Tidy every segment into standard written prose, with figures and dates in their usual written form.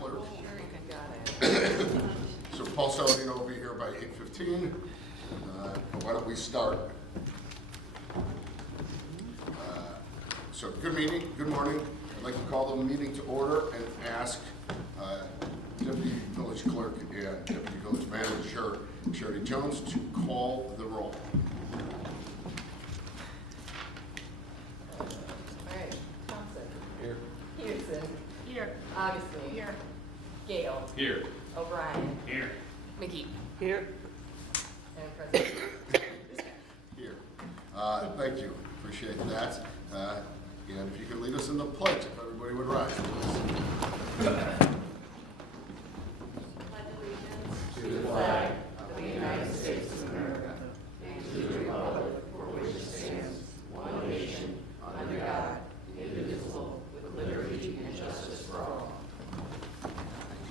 clerk. Sure, you got it. So Paul Saladino will be here by 8:15. But why don't we start? So good morning. I'd like to call the meeting to order and ask Deputy Village Clerk and Deputy Village Manager Sherry Jones to call the roll. All right, Thompson. Here. Peterson. Here. Augustine. Here. Gale. Here. O'Brien. Here. McGee. Here. And President. Here. Thank you. Appreciate that. And if you could lead us in the pledge, if everybody would rise, please. Pledge allegiance to the flag of the United States of America and to the republic for which it stands, one nation, under God, indivisible, with liberty and justice for all.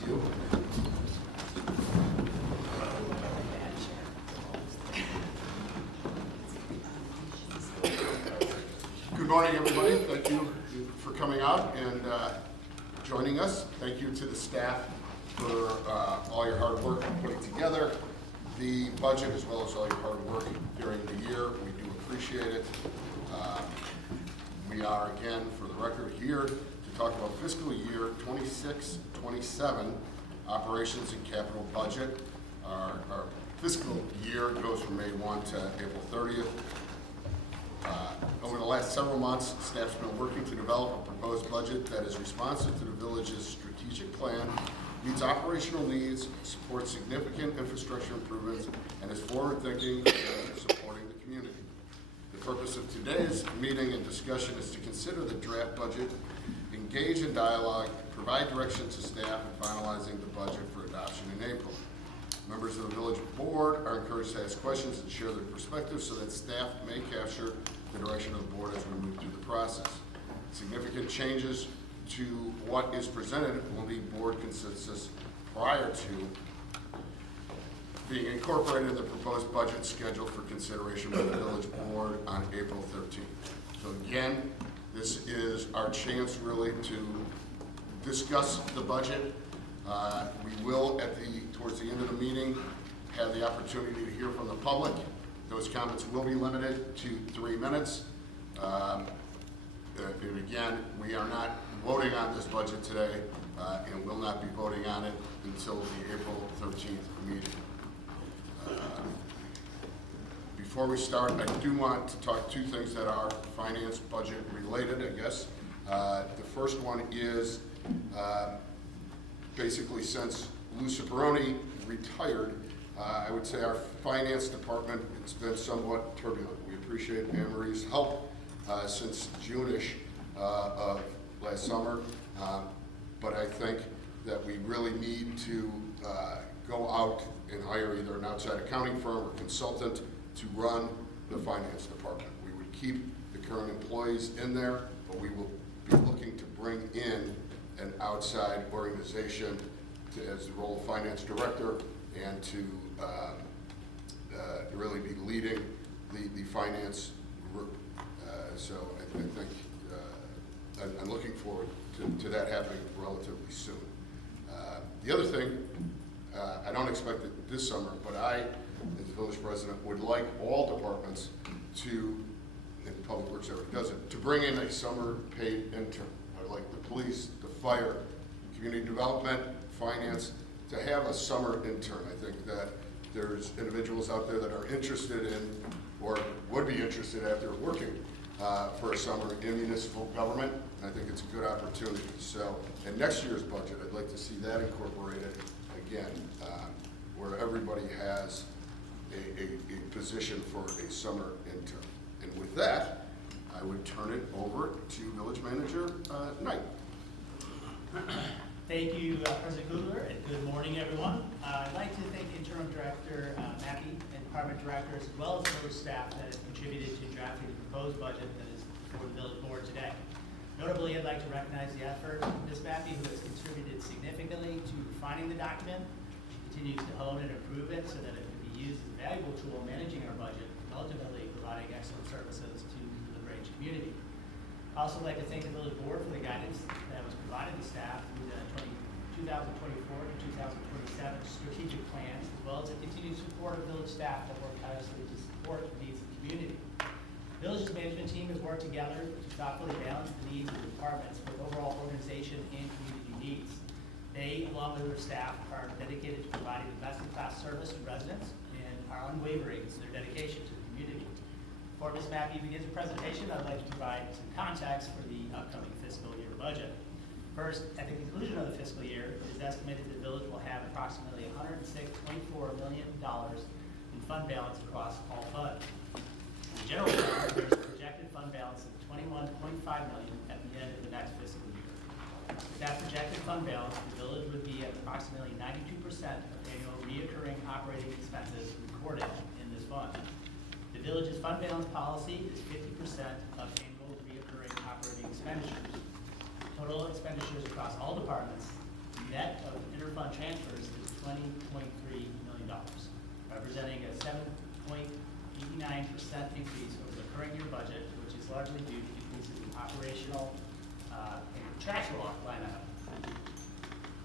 Thank you. Good morning, everybody. Thank you for coming out and joining us. Thank you to the staff for all your hard work putting together the budget, as well as all your hard work during the year. We do appreciate it. We are, again, for the record, here to talk about fiscal year 26-27 operations and capital budget. Our fiscal year goes from May 1 to April 30th. Over the last several months, staff's been working to develop a proposed budget that is responsive to the village's strategic plan, meets operational needs, supports significant infrastructure improvements, and is forward-thinking and supporting the community. The purpose of today's meeting and discussion is to consider the draft budget, engage in dialogue, provide direction to staff in finalizing the budget for adoption in April. Members of the village board are encouraged to ask questions and share their perspectives so that staff may capture the direction of the board as we move through the process. Significant changes to what is presented will need board consensus prior to being incorporated in the proposed budget schedule for consideration by the village board on April 13th. So again, this is our chance really to discuss the budget. We will, towards the end of the meeting, have the opportunity to hear from the public. Those comments will be limited to 3 minutes. And again, we are not voting on this budget today and will not be voting on it until the April 13th meeting. Before we start, I do want to talk two things that are finance budget related, I guess. The first one is basically since Lou Ciparoni retired, I would say our finance department has been somewhat turbulent. We appreciate Anne Marie's help since June-ish of last summer, but I think that we really need to go out and hire either an outside accounting firm or consultant to run the finance department. We would keep the current employees in there, but we will be looking to bring in an outside organization as the role of finance director and to really be leading the finance group. So I think I'm looking forward to that happening relatively soon. The other thing, I don't expect it this summer, but I, as village president, would like all departments to, and Public Works already does it, to bring in a summer paid intern. I like the police, the fire, community development, finance, to have a summer intern. I think that there's individuals out there that are interested in, or would be interested after working for a summer in municipal government. And I think it's a good opportunity. So in next year's budget, I'd like to see that incorporated again, where everybody has a position for a summer intern. And with that, I would turn it over to Village Manager Knight. Thank you, President Kugler, and good morning, everyone. I'd like to thank Interim Director Mappy and Department Directors, as well as village staff that have contributed to drafting the proposed budget that is before the village board today. Notably, I'd like to recognize the effort of Ms. Mappy, who has contributed significantly to refining the document. She continues to hone and improve it so that it can be used as a valuable tool managing our budget and ultimately providing excellent services to the La Grange community. I also like to thank the village board for the guidance that was provided to staff through the 2022 well as the continued support of village staff that work tirelessly to support the needs of the community. Village's management team has worked together to thoughtfully balance the needs of the departments with overall organization and community needs. They, along with their staff, are dedicated to providing the best-in-class service to residents and are unwavering in their dedication to the community. Before Ms. Mappy begins her presentation, I'd like to provide some context for the upcoming fiscal year budget. First, at the conclusion of the fiscal year, it is estimated the village will have approximately $106.4 million in fund balance across all funds. In the general fund, there's a projected fund balance of $21.5 million at the end of the next fiscal year. With that projected fund balance, the village would be at approximately 92% of annual reoccurring operating expenses recorded in this fund. The village's fund balance policy is 50% of annual reoccurring operating expenditures. Total expenditures across all departments, net of interfund transfers, is $20.3 million, representing a 7.89% increase over the current year budget, which is largely due to increases in operational and contractual line item.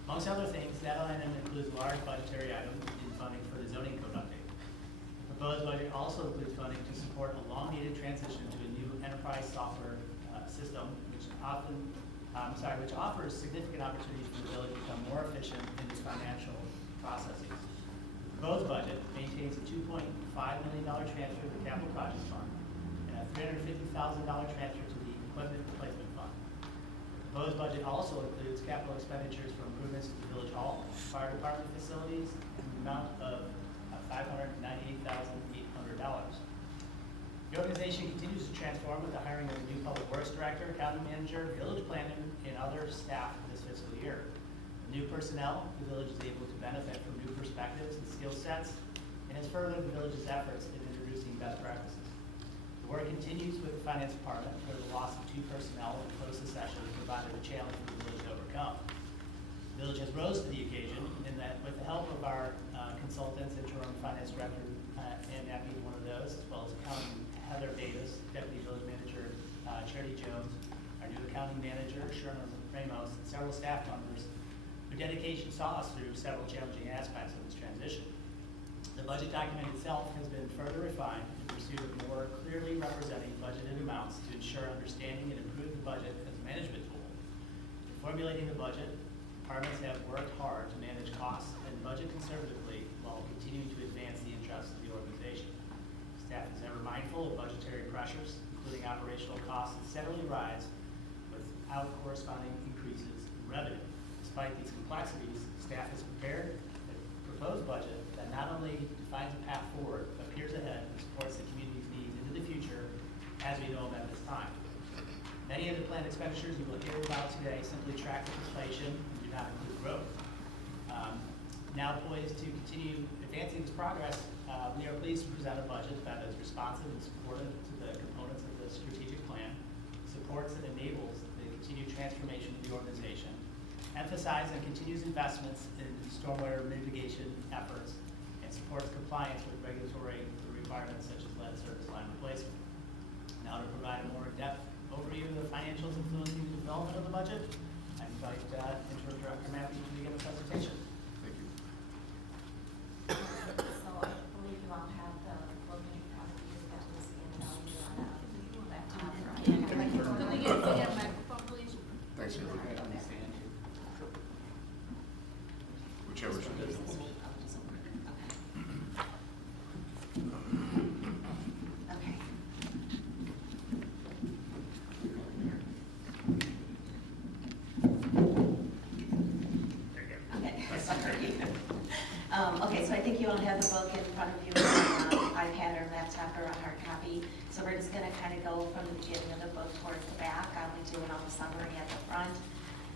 Amongst other things, that line item includes large budgetary items in funding for the zoning code update. The proposed budget also includes funding to support a long-needed transition to a new enterprise software system, which offers significant opportunities for the village to become more efficient in its financial processes. The proposed budget maintains a $2.5 million transfer to the capital project fund and a $350,000 transfer to the equipment replacement fund. The proposed budget also includes capital expenditures for improvements to the village hall, fire department facilities, in the amount of $598,800. The organization continues to transform with the hiring of a new public works director, accounting manager, village planner, and other staff this fiscal year. With new personnel, the village is able to benefit from new perspectives and skill sets, and has furthered the village's efforts in introducing best practices. The work continues with the finance department, where the loss of 2 personnel in close succession provided a challenge for the village to overcome. The village has rose to the occasion in that with the help of our consultants, interim finance director, and that being one of those, as well as accounting Heather Davis, deputy village manager Charity Jones, our new accounting manager Sherman Ramos, and several staff members, their dedication saw us through several challenging aspects of this transition. The budget document itself has been further refined in pursuit of more clearly representing budgeted amounts to ensure understanding and improve the budget as a management tool. In formulating the budget, departments have worked hard to manage costs and budget conservatively while continuing to advance the interests of the organization. Staff is ever mindful of budgetary pressures, including operational costs that steadily rise without corresponding increases in revenue. Despite these complexities, staff has prepared a proposed budget that not only defines a path forward, but peers ahead and supports the community's needs into the future as we know them at this time. Many of the planned expenditures you will hear about today simply track with inflation and do not include growth. Now poised to continue advancing this progress, we are pleased to present a budget that is responsive and supportive to the components of the strategic plan, supports and enables the continued transformation of the organization, emphasizes and continues investments in stormwater mitigation efforts, and supports compliance with regulatory requirements such as lead service line replacement. Now to provide a more in-depth overview of the financials influencing the development of the budget, I invite Interim Director Mappy to begin the presentation. Thank you. So I believe you all have the locating properties that was scanned out on laptop, right? Could we get a microphone, please? Thanks, everyone. Whichever should be. Okay. Okay, so I think you all have the book in front of you on iPad or laptop or a hard copy. So we're just going to kind of go from the beginning of the book towards the back. I'll be doing all the summary at the front,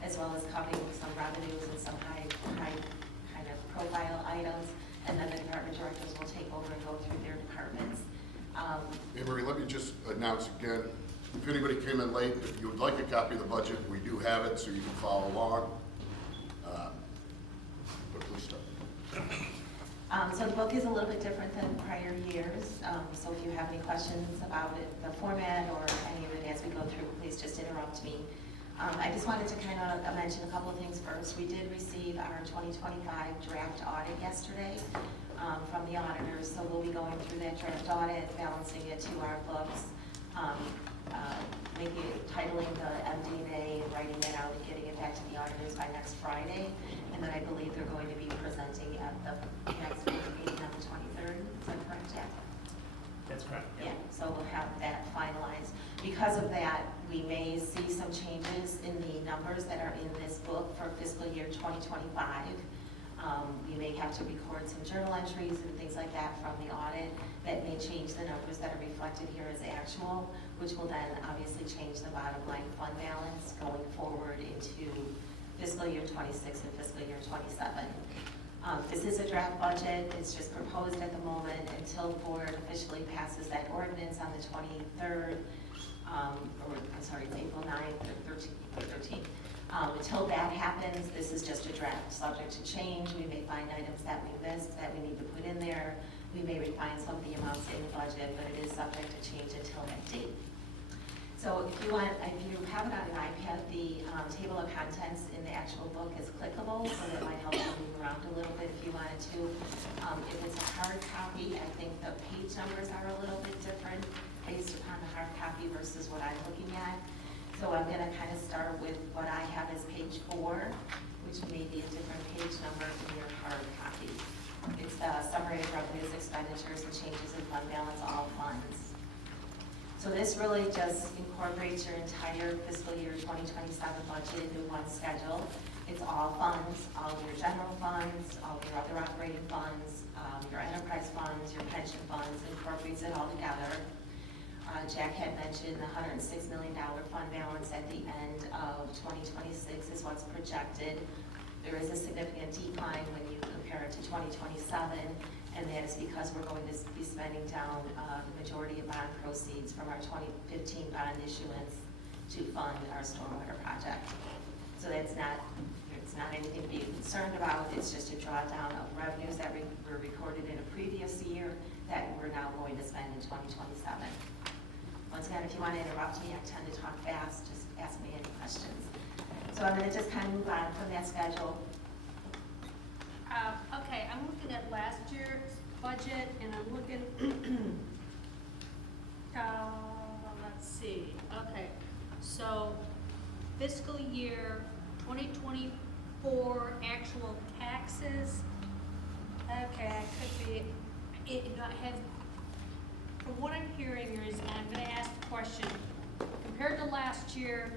as well as covering some revenues and some high kind of profile items. And then the department directors will take over and go through their departments. Hey, Marie, let me just announce again, if anybody came in late, if you would like a copy of the budget, we do have it, so you can follow along. But please start. So the book is a little bit different than prior years. So if you have any questions about it, the format or any of it as we go through, please just interrupt me. I just wanted to kind of mention a couple of things first. We did receive our 2025 draft audit yesterday. from the auditors, so we'll be going through that draft audit, balancing it to our books, making it, titling the MD&A, and writing it out and getting it back to the auditors by next Friday. And then I believe they're going to be presenting at the next meeting on the 23rd. Is that correct, Jack? That's correct. Yeah, so we'll have that finalized. Because of that, we may see some changes in the numbers that are in this book for fiscal year 2025. We may have to record some journal entries and things like that from the audit that may change the numbers that are reflected here as actual, which will then obviously change the bottom line fund balance going forward into fiscal year 26 and fiscal year 27. This is a draft budget. It's just proposed at the moment until board officially passes that ordinance on the 23rd, it's April 9th or 13th. Until that happens, this is just a draft, subject to change. We may find items that we missed that we need to put in there. We may refine some of the amounts in the budget, but it is subject to change until that date. So if you have it on an iPad, the table of contents in the actual book is clickable, so that might help you move around a little bit if you wanted to. If it's a hard copy, I think the page numbers are a little bit different based upon the hard copy versus what I'm looking at. So I'm going to kind of start with what I have as page 4, which may be a different page number in your hard copy. It's the summary of revenues, expenditures, and changes in fund balance, all funds. So this really just incorporates your entire fiscal year 2027 budget into one schedule. It's all funds, all of your general funds, all of your other operating funds, your enterprise funds, your pension funds, incorporates it all together. Jack had mentioned the $106 million fund balance at the end of 2026 is what's projected. There is a significant decline when you compare it to 2027, and that is because we're going to be spending down the majority of bond proceeds from our 2015 bond issuance to fund our stormwater project. So it's not anything to be concerned about. It's just a drawdown of revenues that were recorded in a previous year that we're now going to spend in 2027. Once again, if you want to interrupt me, I tend to talk fast, just ask me any questions. So I'm going to just kind of move on from that schedule. Okay, I'm looking at last year's budget, and I'm looking, let's see, okay. So fiscal year 2024 actual taxes, okay, I could be, from what I'm hearing is, and I'm going to ask the question, compared to last year,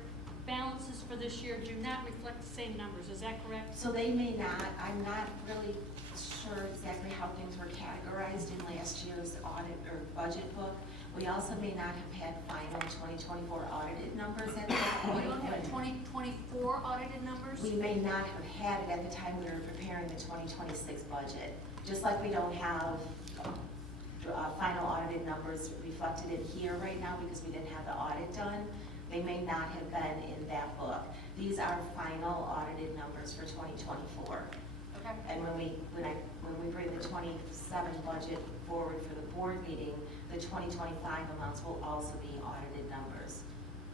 balances for this year do not reflect the same numbers, is that correct? So they may not, I'm not really sure exactly how things were categorized in last year's audit or budget book. We also may not have had final 2024 audited numbers at that point. We don't have 2024 audited numbers? We may not have had it at the time we were preparing the 2026 budget. Just like we don't have final audited numbers reflected in here right now because we didn't have the audit done. They may not have been in that book. These are final audited numbers for 2024. Okay. And when we bring the 27 budget forward for the board meeting, the 2025 amounts will also be audited numbers.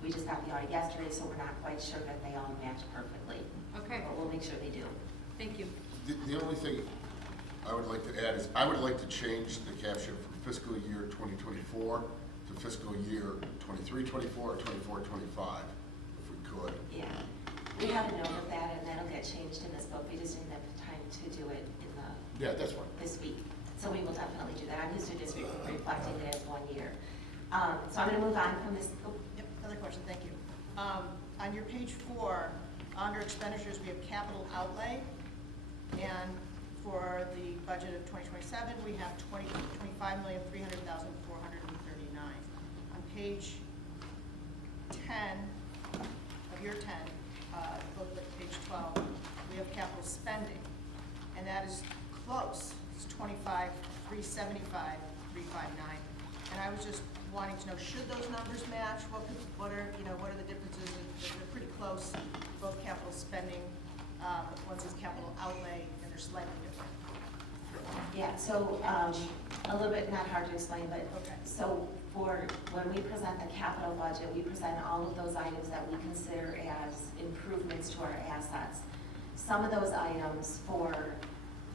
We just got the audit yesterday, so we're not quite sure that they all match perfectly. Okay. But we'll make sure they do. Thank you. The only thing I would like to add is I would like to change the caption from fiscal year 2024 to fiscal year 23-24 or 24-25, if we could. Yeah. We have a note of that, and that'll get changed in this book. We just didn't have time to do it in Yeah, that's fine. this week. So we will definitely do that. I'm used to just reflecting it as 1 year. So I'm going to move on from this. Oh, Yep, another question, thank you. On your page 4, under expenditures, we have capital outlay, and for the budget of 2027, we have $25,300,439. On page 10 of your 10, look at page 12, we have capital spending, and that is close. It's $25,375,359. And I was just wanting to know, should those numbers match? What are the differences? They're pretty close, both capital spending, one says capital outlay, and they're slightly different. Yeah, so a little bit not hard to explain, but Okay. so for when we present the capital budget, we present all of those items that we consider as improvements to our assets. Some of those items for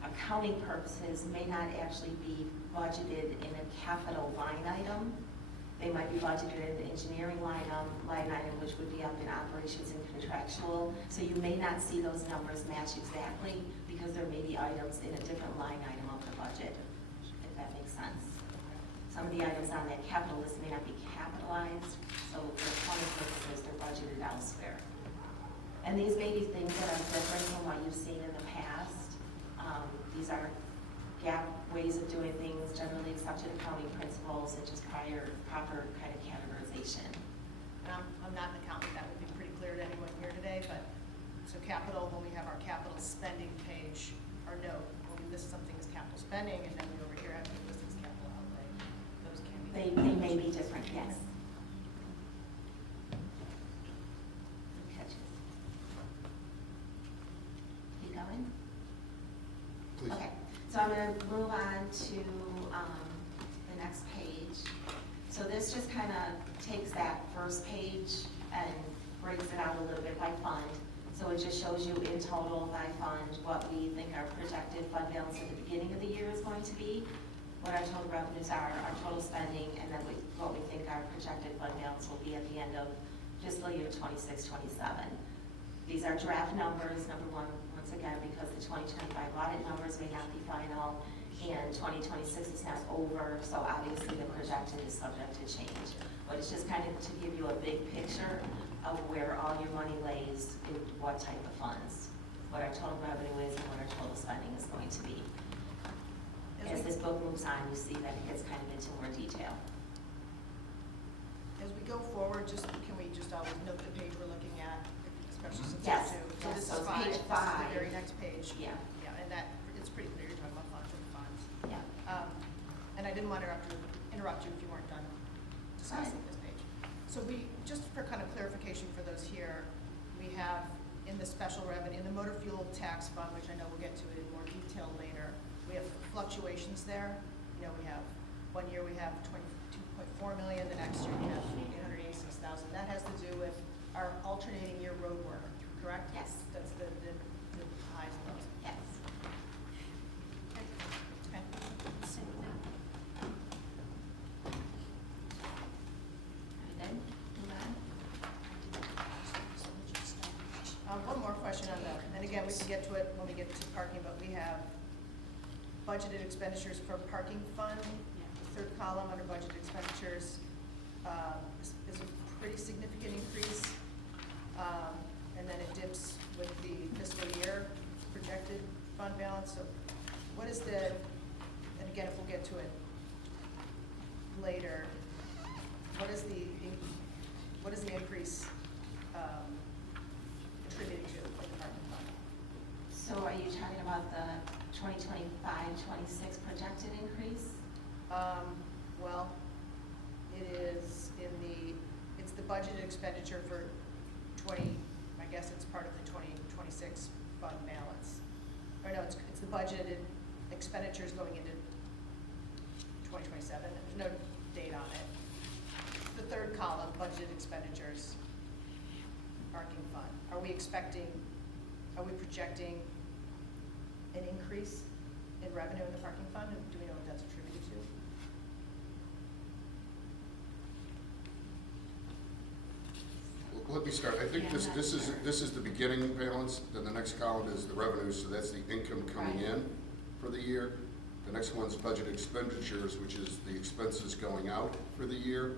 accounting purposes, may not actually be budgeted in a capital line item. They might be budgeted in the engineering line item, which would be up in operations and contractual. So you may not see those numbers match exactly because there may be items in a different line item of the budget, if that makes sense. Some of the items on that capital list may not be capitalized, so for accounting purposes, they're budgeted elsewhere. And these may be things that are different from what you've seen in the past. These are GAAP ways of doing things, generally accepted accounting principles, and just proper kind of categorization. And I'm not an accountant, that would be pretty clear to anyone here today, but, so capital, when we have our capital spending page, or note, when we list something as capital spending, and then we over here have to list as capital outlay, those can be. They may be different, yes. Good catches. Keep going? Please. Okay, so I'm gonna move on to the next page. So this just kind of takes that first page and breaks it out a little bit by fund. So it just shows you in total by fund what we think our projected fund balance at the beginning of the year is going to be, what our total revenues are, our total spending, and then what we think our projected fund balance will be at the end of fiscal year 26-27. These are draft numbers, number one, once again, because the 2025 audit numbers may not be final, and 2026 is not over, so obviously the projection is subject to change. But it's just kind of to give you a big picture of where all your money lays in what type of funds, what our total revenue is and what our total spending is going to be. As this book moves on, you see that it gets kind of into more detail. As we go forward, can we just always note the page we're looking at, especially since Yes, it's two? yes, This so is it's five, page this is five. the very next page. Yeah. Yeah, and that, it's pretty clear, you're talking about funds and funds. Yeah. And I didn't want to interrupt you if you weren't done discussing this page. So just for kind of clarification for those here, we have in the special revenue, in the motor fuel tax fund, which I know we'll get to it in more detail later, we have fluctuations there. You know, we have, one year we have 22.4 million, the next year we have 886,000. That has to do with our alternating year road work, correct? Yes. That's the highs and lows. Yes. Okay. Same thing. Are we good? Move on. One more question on that, and again, we can get to it when we get to parking, but we have budgeted expenditures for parking fund. The third column under budgeted expenditures is a pretty significant increase. And then it dips with the fiscal year projected fund balance. So what is and again, if we'll get to it later, what is the increase attributed to in the parking fund? So are you talking about the 2025-26 projected increase? Well, it is it's the budgeted expenditure for I guess it's part of the 2026 fund balance. Or no, it's the budgeted expenditures going into 2027. There's no date on it. The third column, budgeted expenditures, parking fund. Are we projecting an increase in revenue in the parking fund? And do we know what that's attributed to? Let me start. I think this is the beginning balance, then the next column is the revenue, so that's the income coming in for the year. The next one's budget expenditures, which is the expenses going out for the year.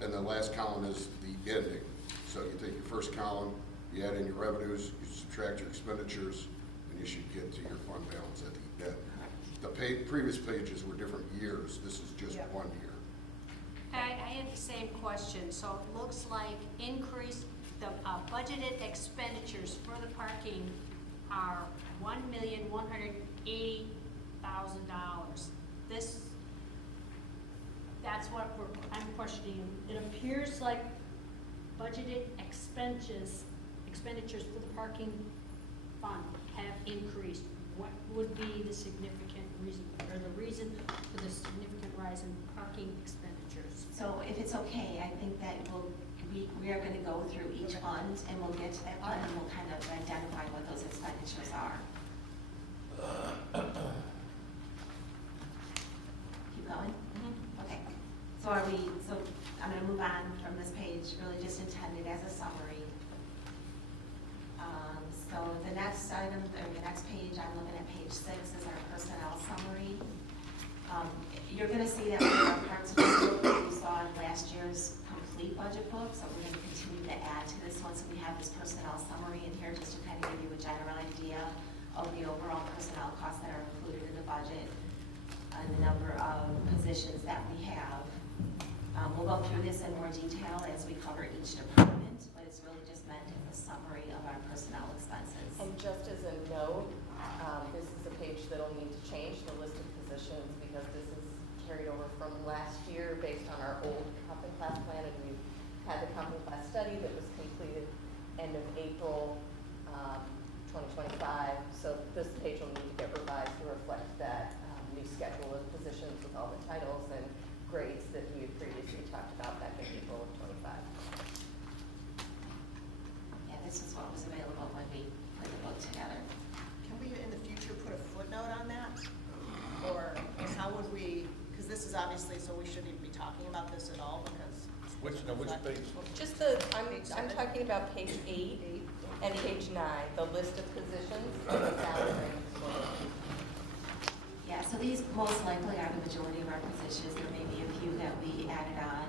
And the last column is the ending. So you take your first column, you add in your revenues, you subtract your expenditures, and you should get to your fund balance at the end. The previous pages were different years. This is just 1 year. I had the same question, so it looks like increase, the budgeted expenditures for the parking are $1,180,000. That's what I'm questioning. It appears like budgeted expenditures for the parking fund have increased. What would be the significant reason, or the reason for the significant rise in parking expenditures? So if it's okay, I think that we are going to go through each fund, and we'll get to that fund, and we'll kind of identify what those expenditures are. next item, or the next page, I'm looking at page 6, is our personnel summary. You're gonna see that there are parts of this book that you saw in last year's complete budget book, so we're gonna continue to add to this one, so we have this personnel summary in here, just to kind of give you a general idea of the overall personnel costs that are included in the budget, and the number of positions that we have. We'll go through this in more detail as we cover each department, but it's really just meant as a summary of our personnel expenses. And just as a note, this is a page that'll need to change, the list of positions, because this is carried over from last year based on our old comp and class plan, and we've had the comp and class study that was completed end of April 2025. So this page will need to get revised to reflect that new schedule of positions with all the titles and grades that we had previously talked about back in April of 25. Yeah, this is what was available when we put the book together. Can we, in the future, put a footnote on that? Or how would we, because this is obviously, so we shouldn't even be talking about this at all, because. Which page? Just I'm talking about page 8 and page 9, the list of positions and the salary range. Yeah, so these most likely are the majority of our positions. There may be a few that we added on,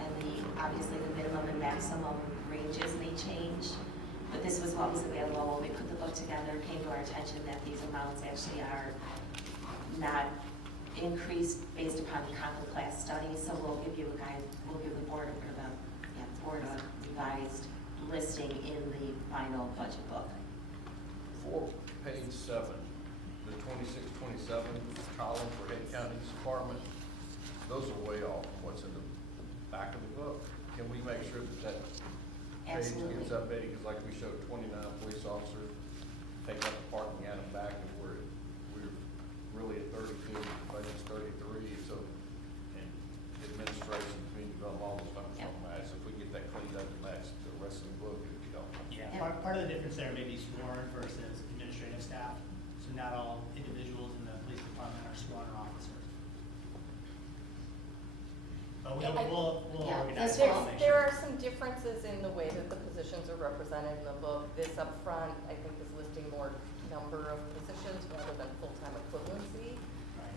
and obviously the minimum and maximum ranges may change. But this was what was available when we put the book together. It came to our attention that these amounts actually are not increased based upon the comp and class study. So we'll give you we'll give the board board a revised listing in the final budget book. For page 7, the 26-27 column for head county's department, those are way off from what's in the back of the book. Can we make sure that page Absolutely. gets updated? Because like we showed 29 police officers, take out the parking, add them back, and we're really at 32, budget's 33, so, and administration, community development, all those things don't match. So if we get that cleaned up and match the rest of the book, it'd be helpful. Yeah, part of the difference there may be sworn versus administrative staff. So not all individuals in the police department are sworn or officers. But we'll Yeah, organize that's it. well. There are some differences in the way that the positions are represented in the book. This up front, I think, is listing more number of positions rather than full-time equivalency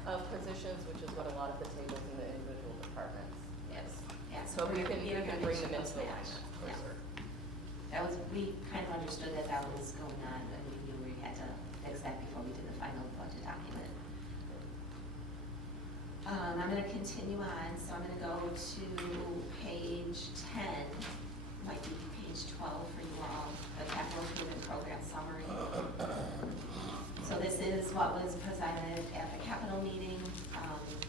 of positions, which is what a lot of the tables in the individual departments. Yes. Yeah. So we can bring them into the line Yeah. closer. We kind of understood that was going on, and we knew we had to fix that before we did the final budget document. I'm going to continue on, so I'm going to go to page 10, might be page 12 for you all, the capital improvement program summary. So this is what was presented at the capital meeting.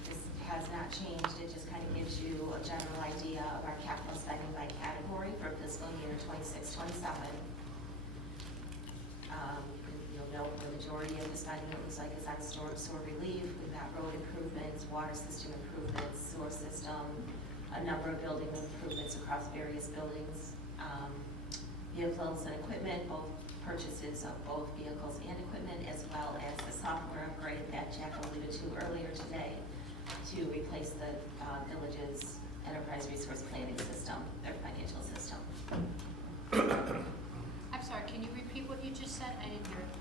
This has not changed. It just kind of gives you a general idea of our capital spending by category for fiscal year 26-27. You'll note the majority of the spending, it looks like, is on sewer relief. We've got road improvements, water system improvements, sewer system, a number of building improvements across various buildings. Vehicles and equipment, both purchases of both vehicles and equipment, as well as the software upgrade that Jack alluded to earlier today to replace the village's enterprise resource planning system, their financial system. I'm sorry, can you repeat what you just said? I didn't hear it.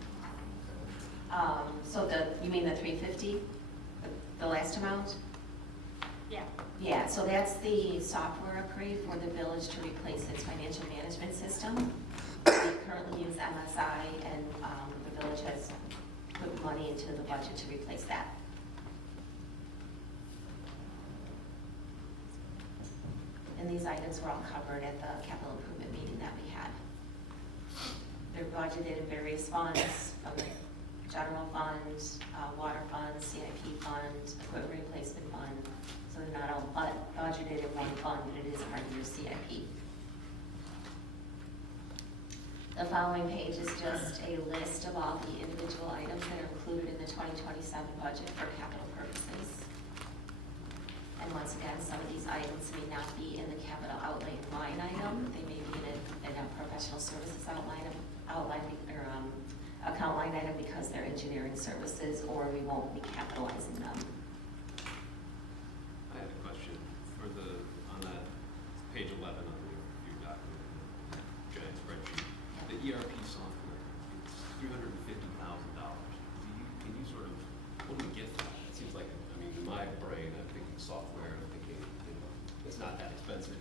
So you mean the 350, the last amount? Yeah. Yeah, so that's the software upgrade for the village to replace its financial management system. We currently use MSI, and the village has put money into the budget to replace that. And these items were all covered at the capital improvement meeting that we had. They're budgeted in various funds, from the general fund, water fund, CIP fund, equipment replacement fund. So they're not all budgeted in one fund, but it is part of your CIP. The following page is just a list of all the individual items that are included in the 2027 budget for capital purposes. And once again, some of these items may not be in the capital outlay line item. They may be in a professional services account line item because they're engineering services, or we won't be capitalizing them. I had a question for on that page 11 on your document, giant spreadsheet. The ERP software, it's $350,000. Can you sort of, what do we get for that? It seems like, I mean, in my brain, I'm thinking software, I'm thinking, it's not that expensive,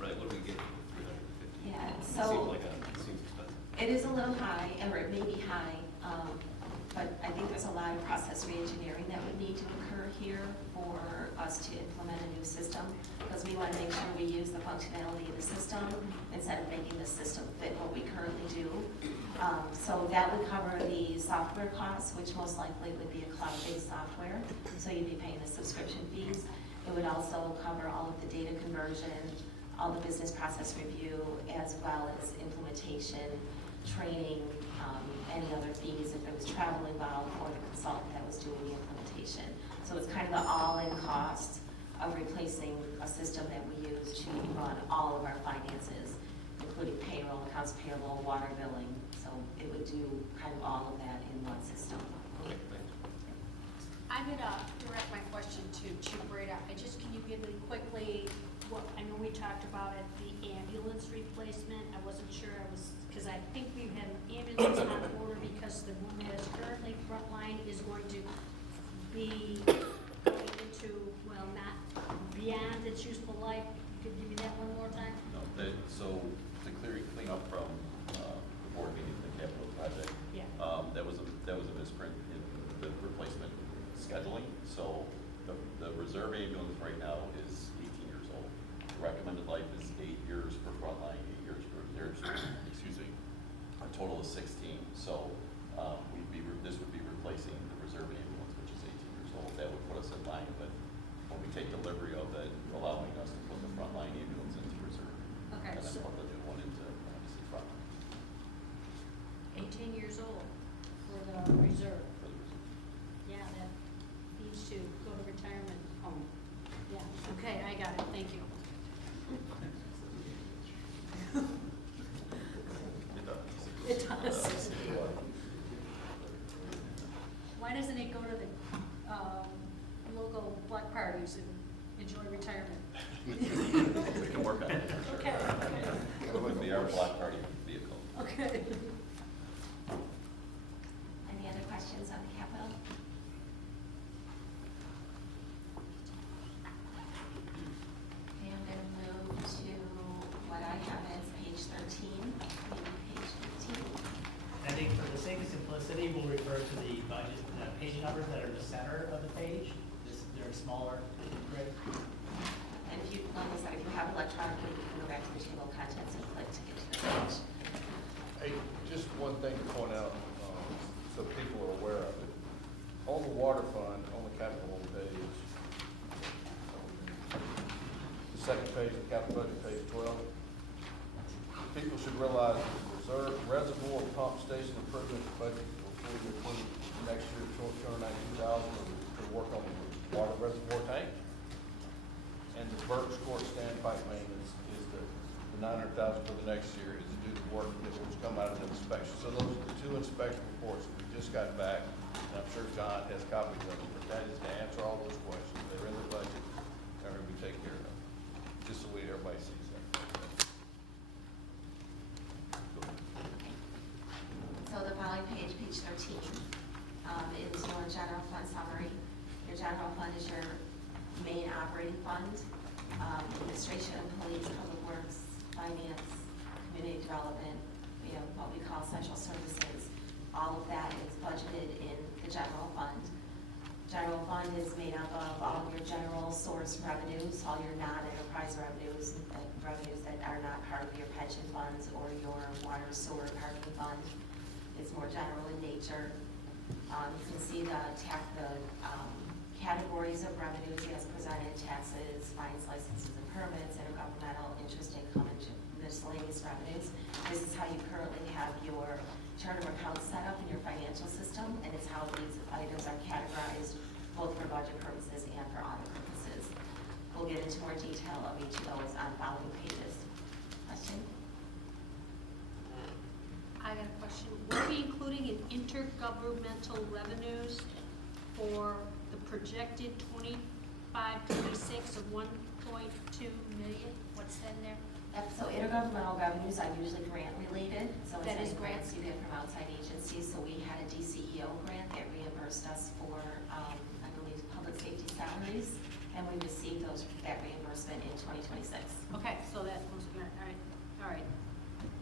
right? What do we get for 350? Yeah, It so- seems expensive. It is a little high, or it may be high, but I think there's a lot of process reengineering that would need to occur here for us to implement a new system, because we want to make sure we use the functionality of the system instead of making the system fit what we currently do. So that would cover the software costs, which most likely would be a cloud-based software, so you'd be paying the subscription fees. It would also cover all of the data conversion, all the business process review, as well as implementation, training, any other fees if there was travel involved, or the consultant that was doing the implementation. So it's kind of the all-in cost of replacing a system that we use to run all of our finances, including payroll, accounts payable, water billing. So it would do kind of all of that in one system. Okay, thanks. I'm gonna direct my question to Chief Breda. Can you give me quickly, what, I know we talked about it, the ambulance replacement. I wasn't sure, because I think we had an ambulance on order because the one that is currently frontline is going to be going into, well, not beyond its useful life. Could you give me that one more time? No, so to clean up from the board meeting, the capital project, Yeah. that was a misprint in the replacement scheduling. So the reserve ambulance right now is 18 years old. The recommended life is 8 years for frontline, 8 years for reserves. Excuse me. A total of 16. So this would be replacing the reserve ambulance, which is 18 years old. That would put us in line with when we take delivery of it, allowing us to put the frontline ambulance into reserve. Okay, And then so put the new one into, obviously, frontline 18 years old for the reserve. for the reserve. Yeah, that needs to go to retirement home. Yeah, okay, I got it, thank you. It does. It does. Why doesn't it go to the local block parties and enjoy retirement? We can work on it, for sure. Okay, It would be our block party vehicle. okay. Any other questions on the capital? Okay, I'm going to move to what I have as page 13, maybe page 15. I think for the sake of simplicity, we'll refer to the budget, page numbers that are in the center of the page. They're smaller, grid. And if you, like I said, if you have electronically, you can go back to the table of contents and click to get to the page. Hey, just one thing to point out, so people are aware of it. On the water fund, on the capital page, the second page, the capital budget, page 12, people should realize the reservoir pump station improvement budget for full year 20, next year, $219,000 to work on the water reservoir tank. And the Burke's Court standpipe maintenance is the $900,000 for the next year is to do the work that will come out of the inspection. So those are the two inspection reports that we just got back, and I'm sure John has copies of them, but that is to answer all those questions. They're in the budget, and we're going to take care of them, just so everybody sees that. So the following page, page 13, is your general fund summary. Your general fund is your main operating fund. Administration, police, public works, finance, community development, we have what we call central services. All of that is budgeted in the general fund. General fund is made up of all of your general source revenues, all your non-enterprise revenues, revenues that are not part of your pension funds or your water sewer parking fund. It's more general in nature. You can see the categories of revenues as presented: taxes, fines, licenses, and permits, intergovernmental, interest income, and miscellaneous revenues. This is how you currently have your chart of accounts set up in your financial system, and it's how these items are categorized both for budget purposes and for audit purposes. We'll get into more detail of each of those on following pages. Question? I got a question. Will we be including in intergovernmental revenues for the projected 25-26 of 1.2 million? What's that in there? So intergovernmental revenues are usually grant related, so it's That is any grants grants. you get from outside agencies. So we had a DCEO grant that reimbursed us for, I believe, public safety salaries, and we received that reimbursement in 2026. Okay, so that was, all right.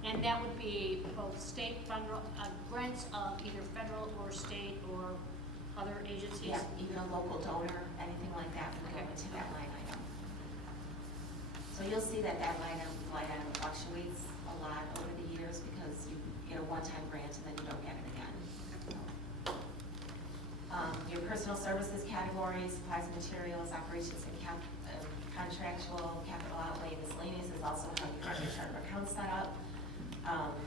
And that would be both state, federal, grants of either federal or state or other agencies? Yeah, even a local donor, anything like that would go Okay. into that line item. So you'll see that line item fluctuates a lot over the years because you get a one-time grant and then you don't get it again. Your personal services categories, supplies and materials, operations and contractual, capital outlay, miscellaneous is also how you have your chart of accounts set up.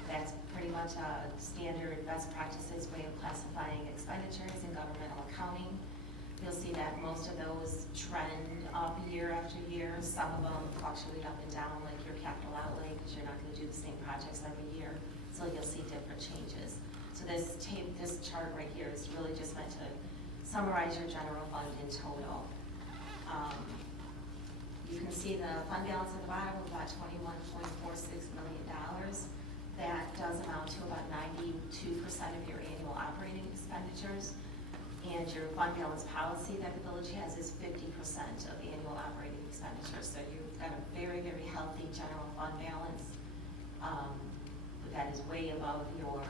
That's pretty much a standard best practices way of classifying expenditures in governmental accounting. You'll see that most of those trend up year after year. Some of them fluctuate up and down, like your capital outlay, because you're not going to do the same projects every year. So you'll see different changes. So this chart right here is really just meant to summarize your general fund in total. You can see the fund balance at the bottom of about $21.46 million. That does amount to about 92% of your annual operating expenditures. And your fund balance policy that the village has is 50% of annual operating expenditures. So you've got a very, very healthy general fund balance that is way above your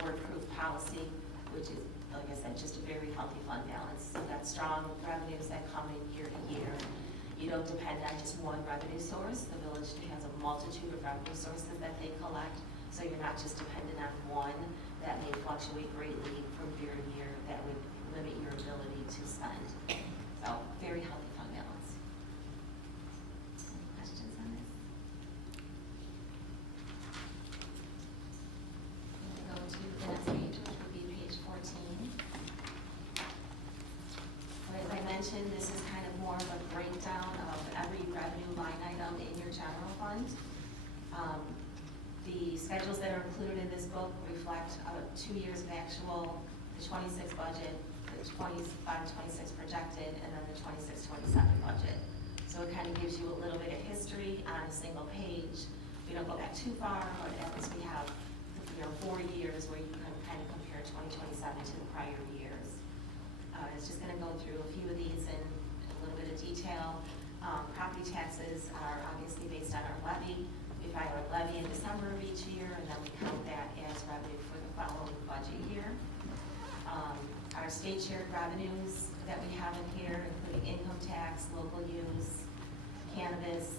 board-approved policy, which is, like I said, just a very healthy fund balance. You've got strong revenues that come in year to year. You don't depend on just one revenue source. The village has a multitude of revenue sources that they collect, so you're not just dependent on one that may fluctuate greatly from year to year that would limit your ability to spend. So, very healthy fund balance. Any questions on this? We'll go to the next page, which would be page 14. As I mentioned, this is kind of more of a breakdown of every revenue line item in your general fund. The schedules that are included in this book reflect 2 years of actual, the 26 budget, the 25-26 projected, and then the 26-27 budget. So it kind of gives you a little bit of history on a single page. We don't go back too far, but at least we have 4 years where you can kind of compare 2027 to the prior years. It's just going to go through a few of these in a little bit of detail. Property taxes are obviously based on our levy. We file our levy in December of each year, and then we count that as revenue for the following budget year. Our state shared revenues that we have in here, including income tax, local use, cannabis,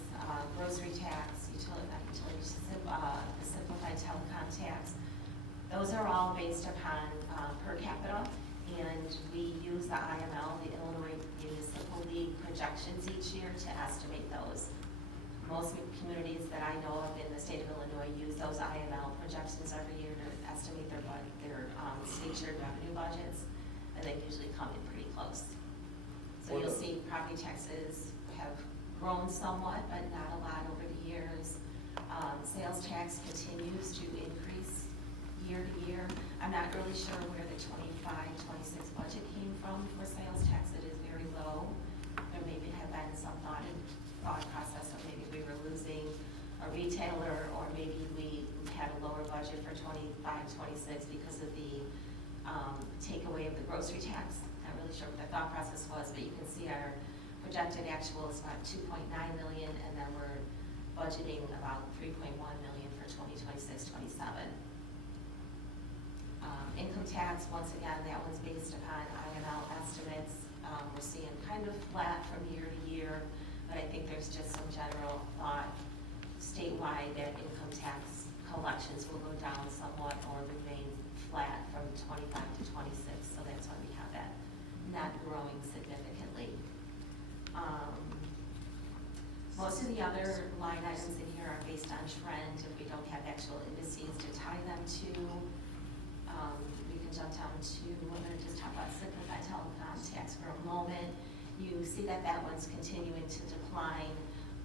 grocery tax, the simplified telecom tax. Those are all based upon per capita, and we use the IML, the Illinois Municipal League projections each year to estimate those. Most communities that I know of in the state of Illinois use those IML projections every year to estimate their state shared revenue budgets, and they usually come in pretty close. So you'll see property taxes have grown somewhat, but not a lot over the years. Sales tax continues to increase year to year. I'm not really sure where the 25-26 budget came from for sales tax. It is very low. There maybe have been some thought process of maybe we were losing a retailer, or maybe we had a lower budget for 25-26 because of the takeaway of the grocery tax. Not really sure what the thought process was, but you can see our projected actual is about 2.9 million, and then we're budgeting about 3.1 million for 2026-27. Income tax, once again, that one's based upon IML estimates. We're seeing kind of flat from year to year, but I think there's just some general thought statewide that income tax collections will go down somewhat or remain flat from 25 to 26, so that's why we have that not growing significantly. Most of the other line items in here are based on trend. If we don't have actual indices to tie them to, we can jump down to, we're going to just talk about simplified telecom tax for a moment. You see that that one's continuing to decline.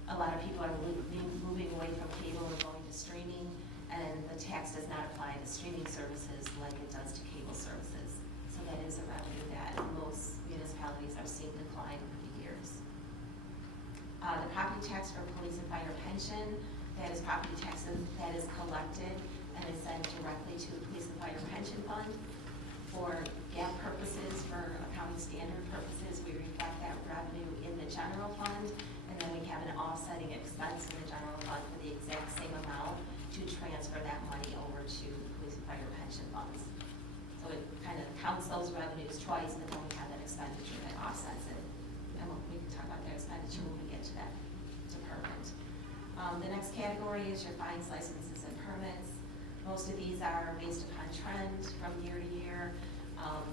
A lot of people are moving away from cable and going to streaming, and the tax does not apply to streaming services like it does to cable services. So that is a revenue that most municipalities are seeing decline over the years. The property tax for police and fire pension, that is property taxes that is collected and is sent directly to the police and fire pension fund. For GAAP purposes, for accounting standard purposes, we reflect that revenue in the general fund, and then we have an offsetting expense in the general fund for the exact same amount to transfer that money over to police and fire pension funds. So it kind of counts those revenues twice, and then we have that expenditure that offsets it. And we can talk about that expenditure when we get to that department. The next category is your fines, licenses, and permits. Most of these are based upon trend from year to year.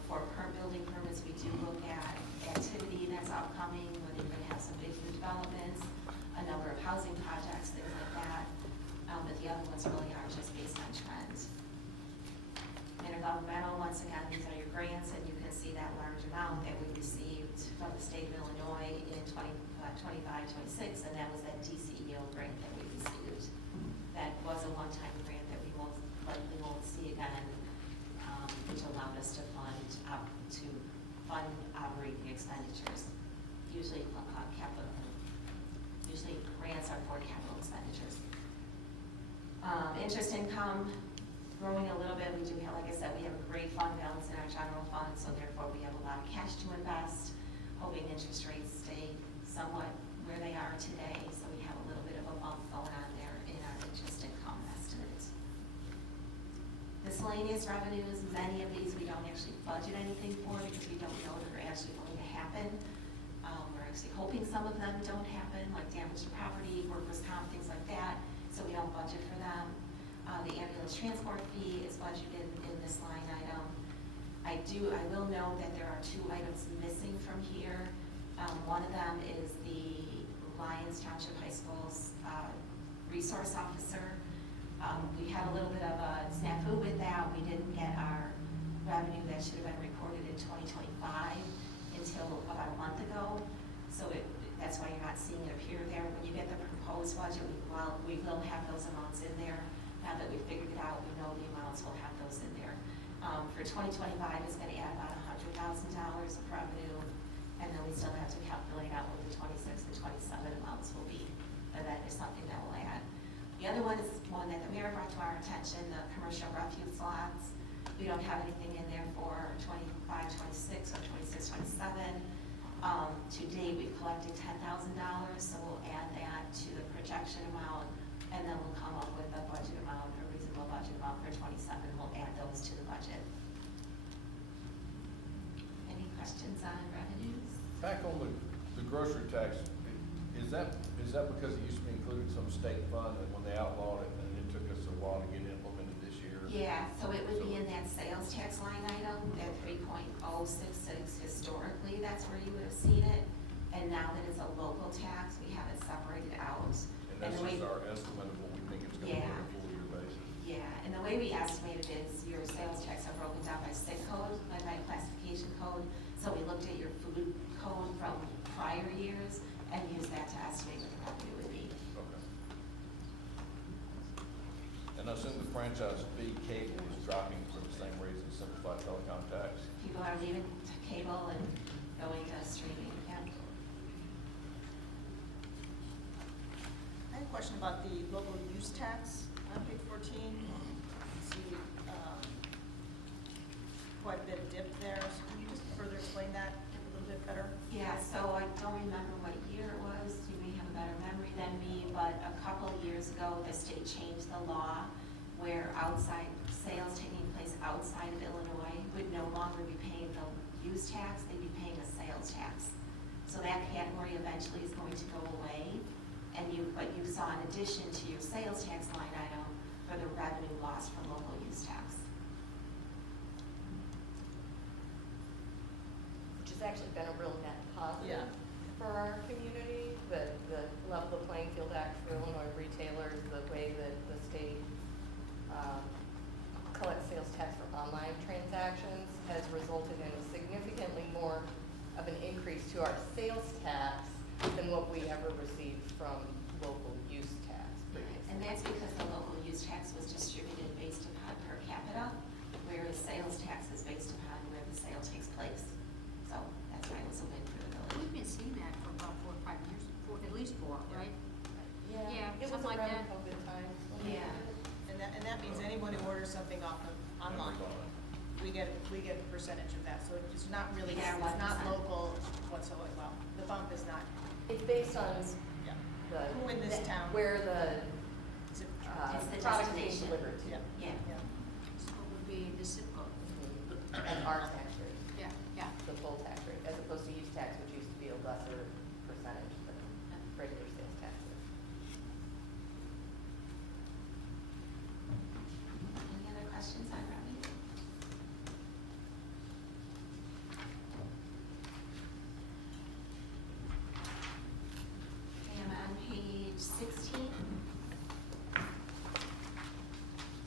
For building permits, we do look at activity that's upcoming, whether you're gonna have some big new developments, a number of housing projects, things like that. But the other ones really are just based on trends. Intergovernmental, once again, these are your grants, and you can see that large amount that we received from the state of Illinois in 25-26, and that was that DCEO grant that we received. That was a one-time grant that we most likely won't see again, which allowed us to fund operating expenditures. Usually grants are for capital expenditures. Interest income growing a little bit. We do have, like I said, we have a great fund balance in our general fund, so therefore we have a lot of cash to invest, hoping interest rates stay somewhat where they are today. So we have a little bit of a bump going on there in our interest income estimates. Miscellaneous revenues, many of these we don't actually budget anything for because we don't know that they're actually going to happen. We're actually hoping some of them don't happen, like damage to property, workers' comp, things like that, so we don't budget for them. The ambulance transport fee is budgeted in this line item. I will note that there are two items missing from here. One of them is the Lyons Township High School's resource officer. We had a little bit of a snafu with that. We didn't get our revenue that should have been recorded in 2025 until about a month ago. So that's why you're not seeing it appear there. When you get the proposed budget, we will have those amounts in there. Now that we've figured it out, we know the amounts, we'll have those in there. For 2025, it's going to add about $100,000 of revenue, and then we still have to calculate out what the 26 and 27 amounts will be. And that is something that will add. The other one is one that the mayor brought to our attention, the commercial refuse lots. We don't have anything in there for 25, 26, or 26, 27. To date, we've collected $10,000, so we'll add that to the projection amount, and then we'll come up with a budget amount, a reasonable budget amount for 27. We'll add those to the budget. Any questions on revenues? Back on the grocery tax, is that because it used to be included in some state fund, and when they outlawed it, and it took us a while to get it implemented this year? Yeah, so it would be in that sales tax line item, at 3.066. Historically, that's where you would have seen it. And now that it's a local tax, we have it separated out. And that's just our estimate of what we think it's gonna be on a full year basis? Yeah, and the way we estimate it is your sales tax are broken down by SIC code, by classification code. So we looked at your food code from prior years and used that to estimate what the revenue would be. Okay. And I assume the franchise fee cable is dropping for the same reason simplified telecom tax? People are leaving cable and going to streaming, yeah. I have a question about the local use tax on page 14. You see quite a bit of dip there. So can you just further explain that a little bit better? Yeah, so I don't remember what year it was, you may have a better memory than me, but a couple of years ago, the state changed the law where outside sales taking place outside of Illinois would no longer be paying the use tax, they'd be paying a sales tax. So that category eventually is going to go away, but you saw in addition to your sales tax line item for the revenue loss from local use tax. Which has actually been a real net positive Yeah. for our community, the level playing field act for Illinois retailers, the way that the state collects sales tax for online transactions has resulted in significantly more of an increase to our sales tax than what we ever received from local use tax previously. And that's because the local use tax was distributed based upon per capita, whereas sales tax is based upon where the sale takes place. So that's why it was a win for the village. We've been seeing that for about 4 or 5 years, at least 4, right? Yeah, Yeah, it was something like around that. COVID numbers on it. we get a percentage of that, so it's not really, Yeah, it's not 1%. local whatsoever. Well, the bump is not, It's based on yeah. the. Who in this town? Where the, Is it- It's the product being destination. delivered to. Yeah. Yeah. Yeah. So it would be the zip code. And our tax rate, Yeah, yeah. the full tax rate, as opposed to use tax, which used to be a lesser percentage than regular sales tax. Any other questions on revenue? Okay, I'm on page 16.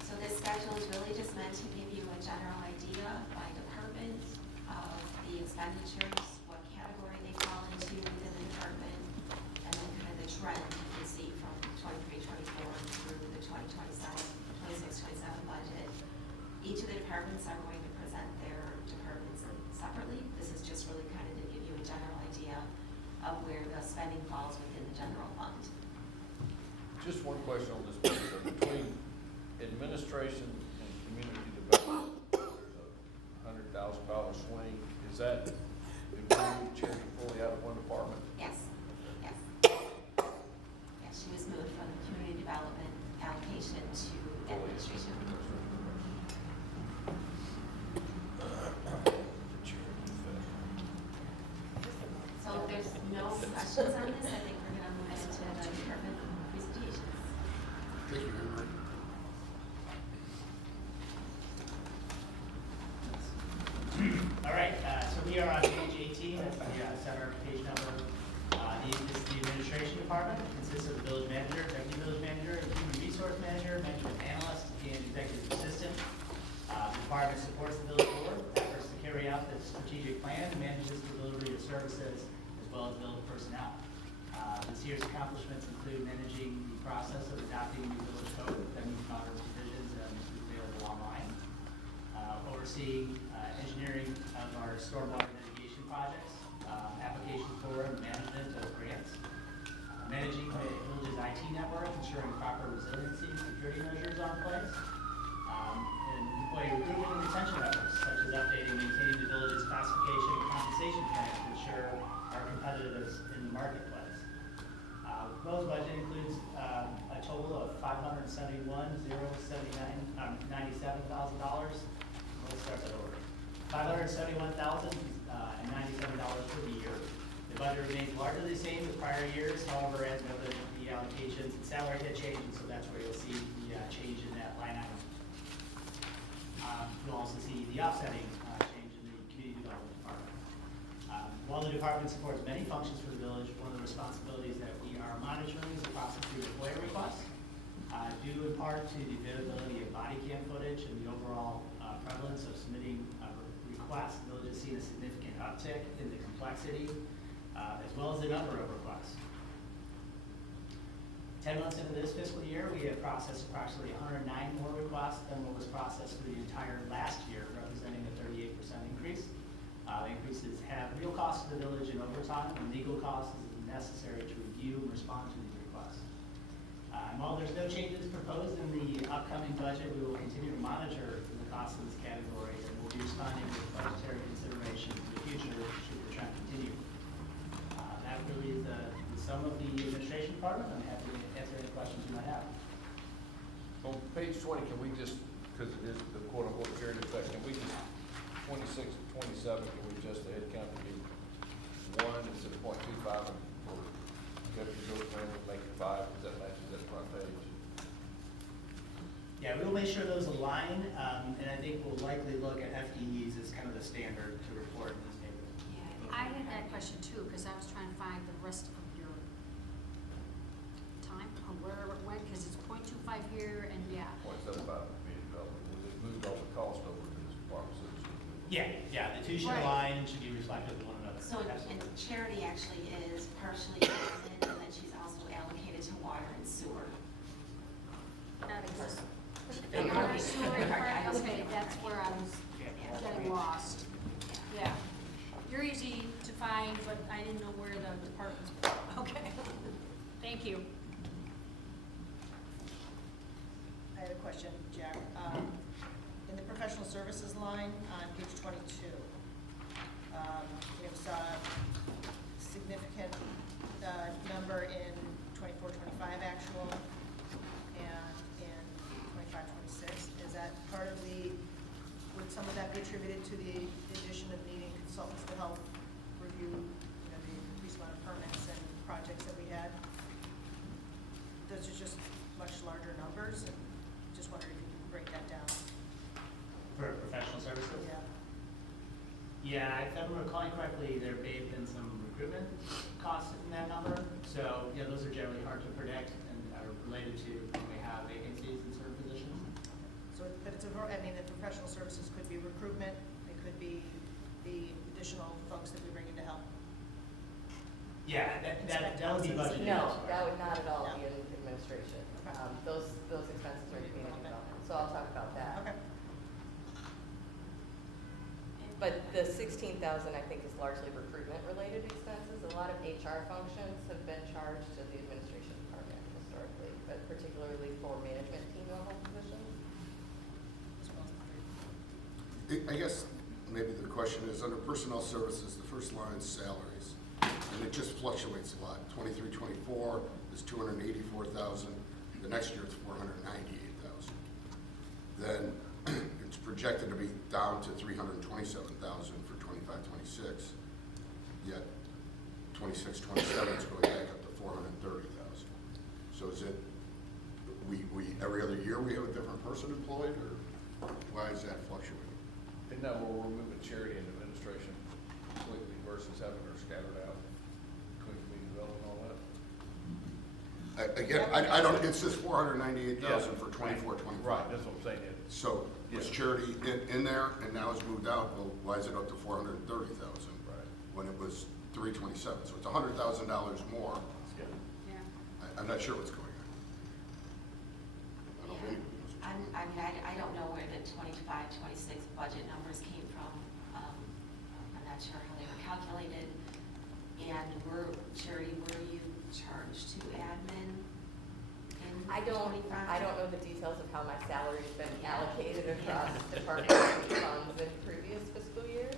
So this schedule is really just meant to give you a general idea by department of the expenditures, what category they fall into within the department, and then kind of the trend you can see from 23, 24 through the 26, 27 budget. Each of the departments are going to present their departments separately. This is just really kind of to give you a general idea of where the spending falls within the general fund. Just one question on this, page. So between administration and community development, there's a $100,000 swing. Is that, did we move charity fully out of one department? Yes, yes. Yes, she was moved from the community development allocation to administration. So if there's no questions on this, I think we're gonna move into the department presentations. Thank you, Henry. All right, so we are on page 18, that's the center page number. This is the administration department, it consists of the village manager, deputy village manager, human resource manager, management analyst, and executive assistant. The department supports the village board, efforts to carry out the strategic plan, and manages the delivery of services as well as village personnel. This year's accomplishments include managing the process of adopting the village code that meets modern provisions and is available online. Overseeing engineering of our stormwater mitigation projects, application for and management of grants, managing the village's IT network, ensuring proper resiliency and security measures are in place, and employee recruitment and retention efforts, such as updating and maintaining the village's classification and compensation plans to ensure our competitiveness in the marketplace. Proposed budget includes a total of $571,097,000. Let's start that over. $571,097 for the year. The budget remains largely the same as prior years. However, as noted, the allocations and salary had changed, and so that's where you'll see the change in that line item. You'll also see the offsetting change in the community development department. While the department supports many functions for the village, one of the responsibilities that we are monitoring is the process through the FOIA requests, due in part to the availability of body cam footage and the overall prevalence of submitting requests. The village has seen a significant uptick in the complexity as well as the number of requests. 10 months into this fiscal year, we have processed approximately 109 more requests than what was processed for the entire last year, representing a 38% increase. Increases have real costs to the village in overtime and legal costs as necessary to review and respond to these requests. While there's no changes proposed in the upcoming budget, we will continue to monitor the costs of this category and will be responding with budgetary considerations in the future should the trend continue. That really is the sum of the administration department. I'm happy to answer any questions you might have. On page 20, can we just, because it is the quote-unquote charity effect, can we just, 26 and 27, can we adjust the head count to be 1 instead of 0.25, and for deputy village manager, make it 5, because that matches that front page? Yeah, we'll make sure those align, and I think we'll likely look at FTEs as kind of the standard to report in this neighborhood. Yeah. I had that question too, because I was trying to find the rest of your time, or where it went, because it's 0.25 here, and yeah. 0.75 community development, was it moved all the cost over to this department? So it's- Yeah, the two should Right. align and should be reflective of one another. So, and Absolutely. charity actually is partially funded, and then she's also allocated to water and sewer. That exists. Yeah. Okay, that's where I was getting lost. Yeah. You're easy to find, but I didn't know where the departments were. Okay. Thank you. I had a question, Jack. In the professional professional services line on page 22. We have a significant number in 24-25 actual, and in 25-26. Is that part of the, would some of that be attributed to the addition of needing consultants to help review, the increased amount of permits and projects that we had? Those are just much larger numbers, and just wondering if you could break that down. For professional services? Yeah. Yeah, if I'm recalling correctly, there may have been some recruitment costs in that number. So, those are generally hard to predict and are related to when we have vacancies in certain positions. So, but it's the professional services could be recruitment, it could be the additional folks that we bring in to help. Yeah, that would be budgeted. No, that would not at all No. be in administration. Okay. Those expenses are in community development, so I'll talk about that. Okay. But the 16,000, I think, is largely recruitment-related expenses. A lot of HR functions have been charged to the administration department historically, but particularly for management team level positions. I guess maybe the question is, under personnel services, the first line is salaries, and it just fluctuates a lot. 23-24 is 284,000. The next year it's 498,000. Then it's projected to be down to 327,000 for 25-26. Yet 26-27 is going back up to 430,000. So is it we every other year we have a different person employed, or why is that fluctuating? Isn't that where we're moving charity and administration completely versus having her scattered out between community development and all that? Again, I don't, it says 498,000 for 24-25. Right, that's what I'm saying. So was Yeah. charity in there and now it's moved out, well, why is it up to 430,000? Right. When it was 327, so it's $100,000 more. Yeah. Yeah. I'm not sure what's going on. I don't know. I don't know where the 25-26 budget numbers came from. I'm not sure how they were calculated. And Sherry, were you charged to admin in I don't 25? know the details of how my salary's been allocated across departments and funds in previous fiscal years.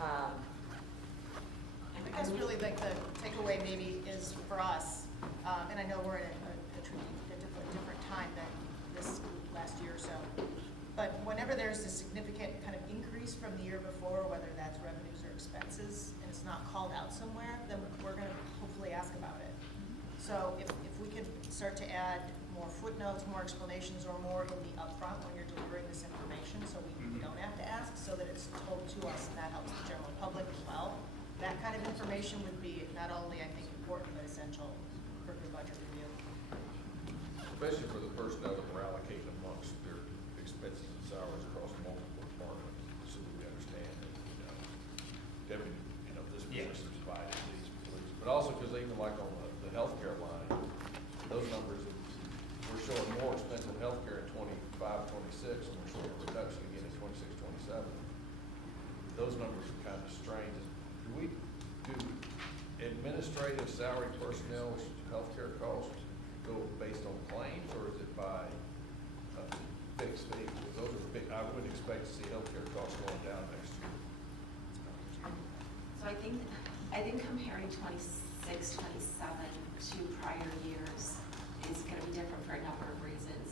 I guess really like the takeaway maybe is for us, and I know we're in a different time than this last year or so, but whenever there's a significant kind of increase from the year before, whether that's revenues or expenses, and it's not called out somewhere, then we're gonna hopefully ask about it. So if we can start to add more footnotes, more explanations, or more in the upfront when you're delivering this information, so we don't have to ask, so that it's told to us, and that helps the general public as well. That kind of information would be not only, I think, important, but essential for your budget review. Especially for the personnel that we're allocating amongst their expenses and salaries across multiple departments, so that we understand that, deputy, this Yeah. position is divided, these police. But also because even like on the healthcare line, those numbers, we're showing more expensive healthcare in 25-26, and we're showing a reduction again in 26-27. Those numbers are kind of strange. Do administrative salary personnel healthcare costs go based on claims, or is it by fixed fee? Because those are big. I would expect to see healthcare costs going down next year. So I think comparing 26-27 to prior years is going to be different for a number of reasons.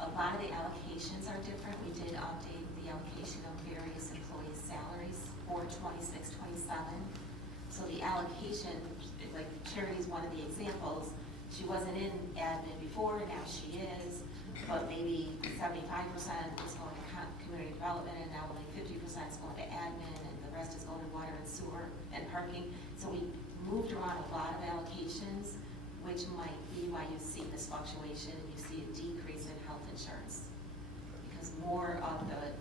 A lot of the allocations are different. We did update the allocation of various employees' salaries for 26-27. So the allocation, like Charity's one of the examples, she wasn't in admin before, now she is, but maybe 75% is going to community development, and now only 50% is going to admin, and the rest is going to water and sewer and parking. So we moved around a lot of allocations, which might be why you see this fluctuation and you see a decrease in health insurance. Because more of the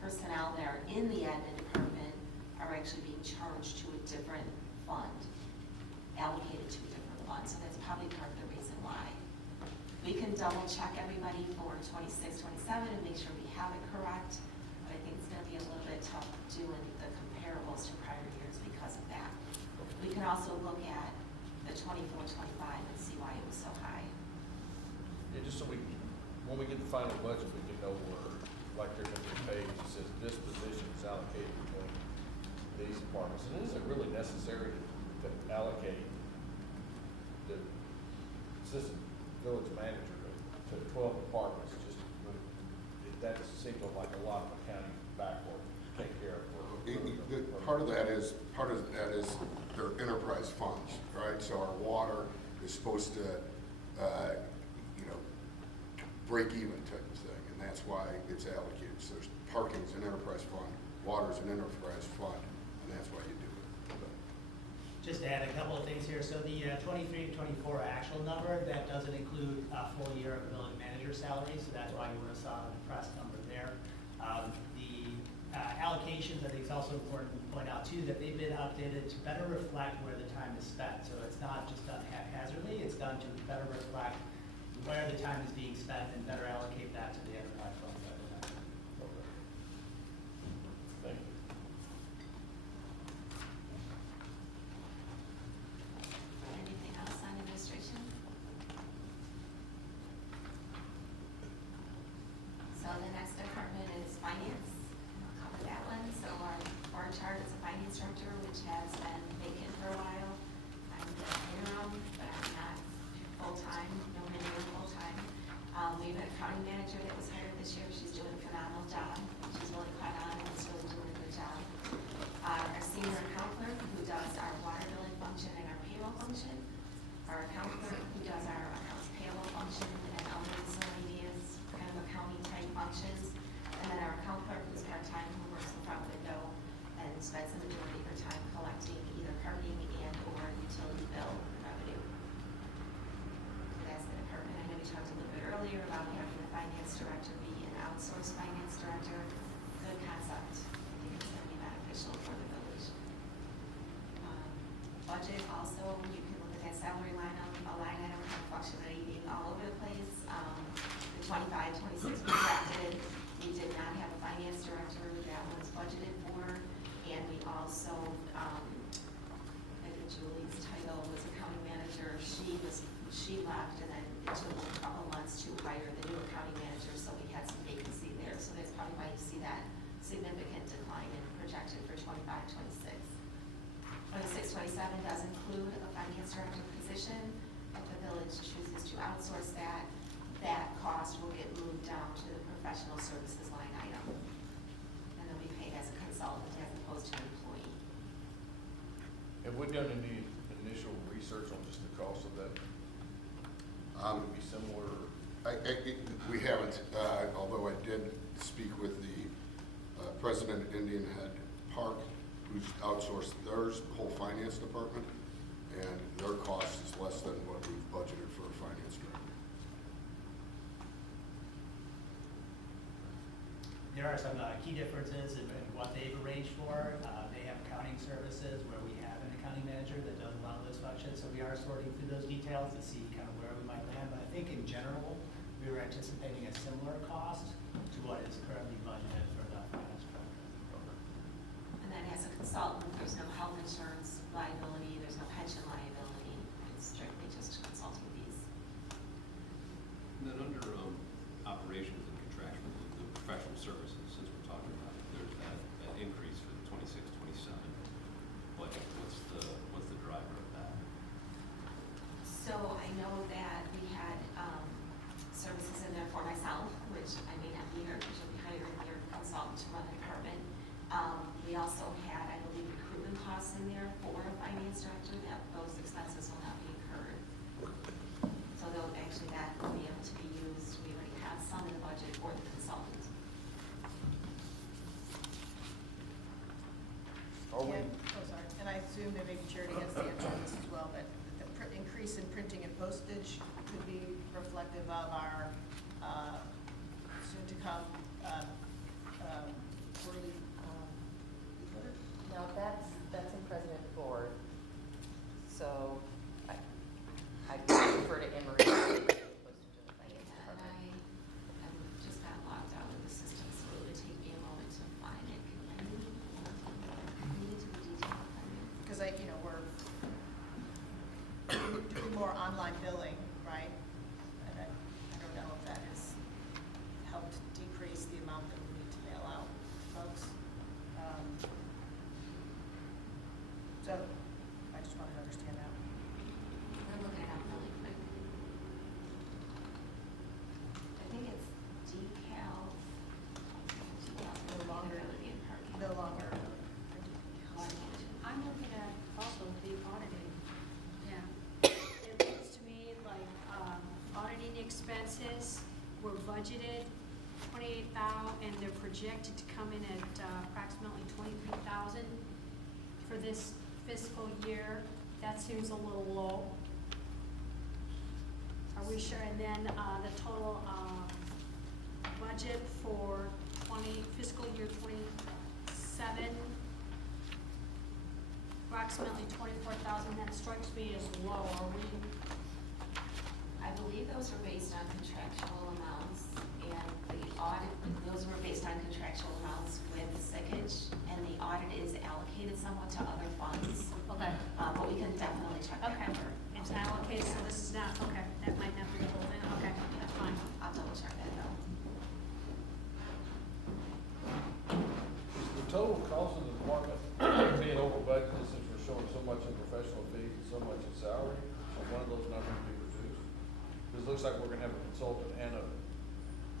personnel that are in the admin department are actually being charged to a different fund, allocated to a different fund. So that's probably part of the reason why. We can double check everybody for 26-27 and make sure we have it correct, but I think it's gonna be a little bit tough doing the comparables to prior years because of that. We can also look at the 24-25 and see why it was so high. Yeah, just so when we get the final budget, we can know where, like these departments, and is it really necessary to allocate the assistant village manager to 12 departments, just, that seems like a lot of accounting backward to take care of. Part of that is their enterprise funds, right? So our water is supposed to, break even type of thing, and that's why it's allocated. So parking's an enterprise fund, water's an enterprise fund, and that's why you do it. Just to add a couple of things here, so the 23 to 24 actual number, that doesn't include a full year of village manager salary, so that's why you would have saw the depressed number there. The allocations, I think it's also important to point out too, that they've been updated to better reflect where the time is spent. So it's not just done haphazardly, it's done to better reflect where the time is being spent and better allocate that to the enterprise funds that we have. Okay. Thank you. Anything else on administration? So the next department is finance. I'll cover that one. So our board chart is a finance director, which has been vacant for a while. I'm the interim, but I'm not full-time, no minimum full-time. We have an accounting manager that was hired this year. She's doing a phenomenal job. She's really caught on and is really doing a good job. Our senior account clerk, who does our water billing function and our payroll function. Our account clerk, who does our accounts payable function and other miscellaneous kind of accounting type functions. And then our account clerk, who's part-time, who works in front window and spends the majority of her time collecting either parking and or utility bill revenue. So that's the department. I know we talked a little bit earlier about having the finance director be an outsourced finance director. Good concept. I think it's going to be beneficial for the village. Budget also, you can look at that salary line item kind of fluctuating all over the place. The 25, 26 projected. We did not have a finance director that was budgeted for, and we also, I think Julie's title was accounting manager. She left, and then it took a couple months to hire the new accounting manager, so we had some vacancy there. So that's probably why you see that significant decline in projected for 25, 26. 26, 27 does include a finance director position. If the village chooses to outsource that, that cost will get moved down to the professional services line item. And they'll be paid as a consultant as opposed to an employee. Have we done any initial research on just the cost of that? Would it be similar? We haven't, although I did speak with the president of Indian Head Park, who's outsourced their whole finance department, and their cost is less than what we've budgeted for a finance director. There are some key differences in what they've arranged for. They have accounting services where we have an accounting manager that does a lot of those functions. So we are sorting through those details to see kind of where we might land. But I think in general, we were anticipating a similar cost to what is currently budgeted for the finance director. And then as a consultant, there's no health insurance liability, there's no pension liability. It's strictly just consulting fees. And then under operations and contractual, the professional services, since we're talking about it, there's that increase for the 26, 27. What's the driver of that? So I know that we had services in there for myself, which I may not be here because you'll be hiring your consultant to run the department. We also had, I believe, recruitment costs in there for a finance director. That those expenses will not be incurred. So they'll actually, that will be able to be used. We already have some in the budget for the consultant. Sorry, and I assume that maybe Charity has the answer to this as well, but the increase in printing and postage could be reflective of our soon-to-come quarterly newsletter? No, that's in president board. So I refer to Emery as opposed to the finance And department. I just got logged out of the system, so it would take me a moment to find it. I needed to be detailed. Because we're doing more online billing, right? And I don't know if that has helped decrease the amount that projected to come in at approximately 23,000 for this fiscal year. That seems a little low. Are we sure? And then the total budget for fiscal year 27, approximately 24,000. That strikes me as low. Are we? I believe those were based on contractual amounts, and the audit, those were based on contractual amounts with sickage, and the audit is allocated somewhat to other funds. Okay. But we can definitely check that Okay. number. It's allocated, so this is not, okay, that might not be the whole thing. Okay, that's fine. I'll double check that though. The total cost of the department being over budget since we're showing so much in professional fees and so much in salary, should one of those numbers be reduced? Because it looks like we're gonna have a consultant and a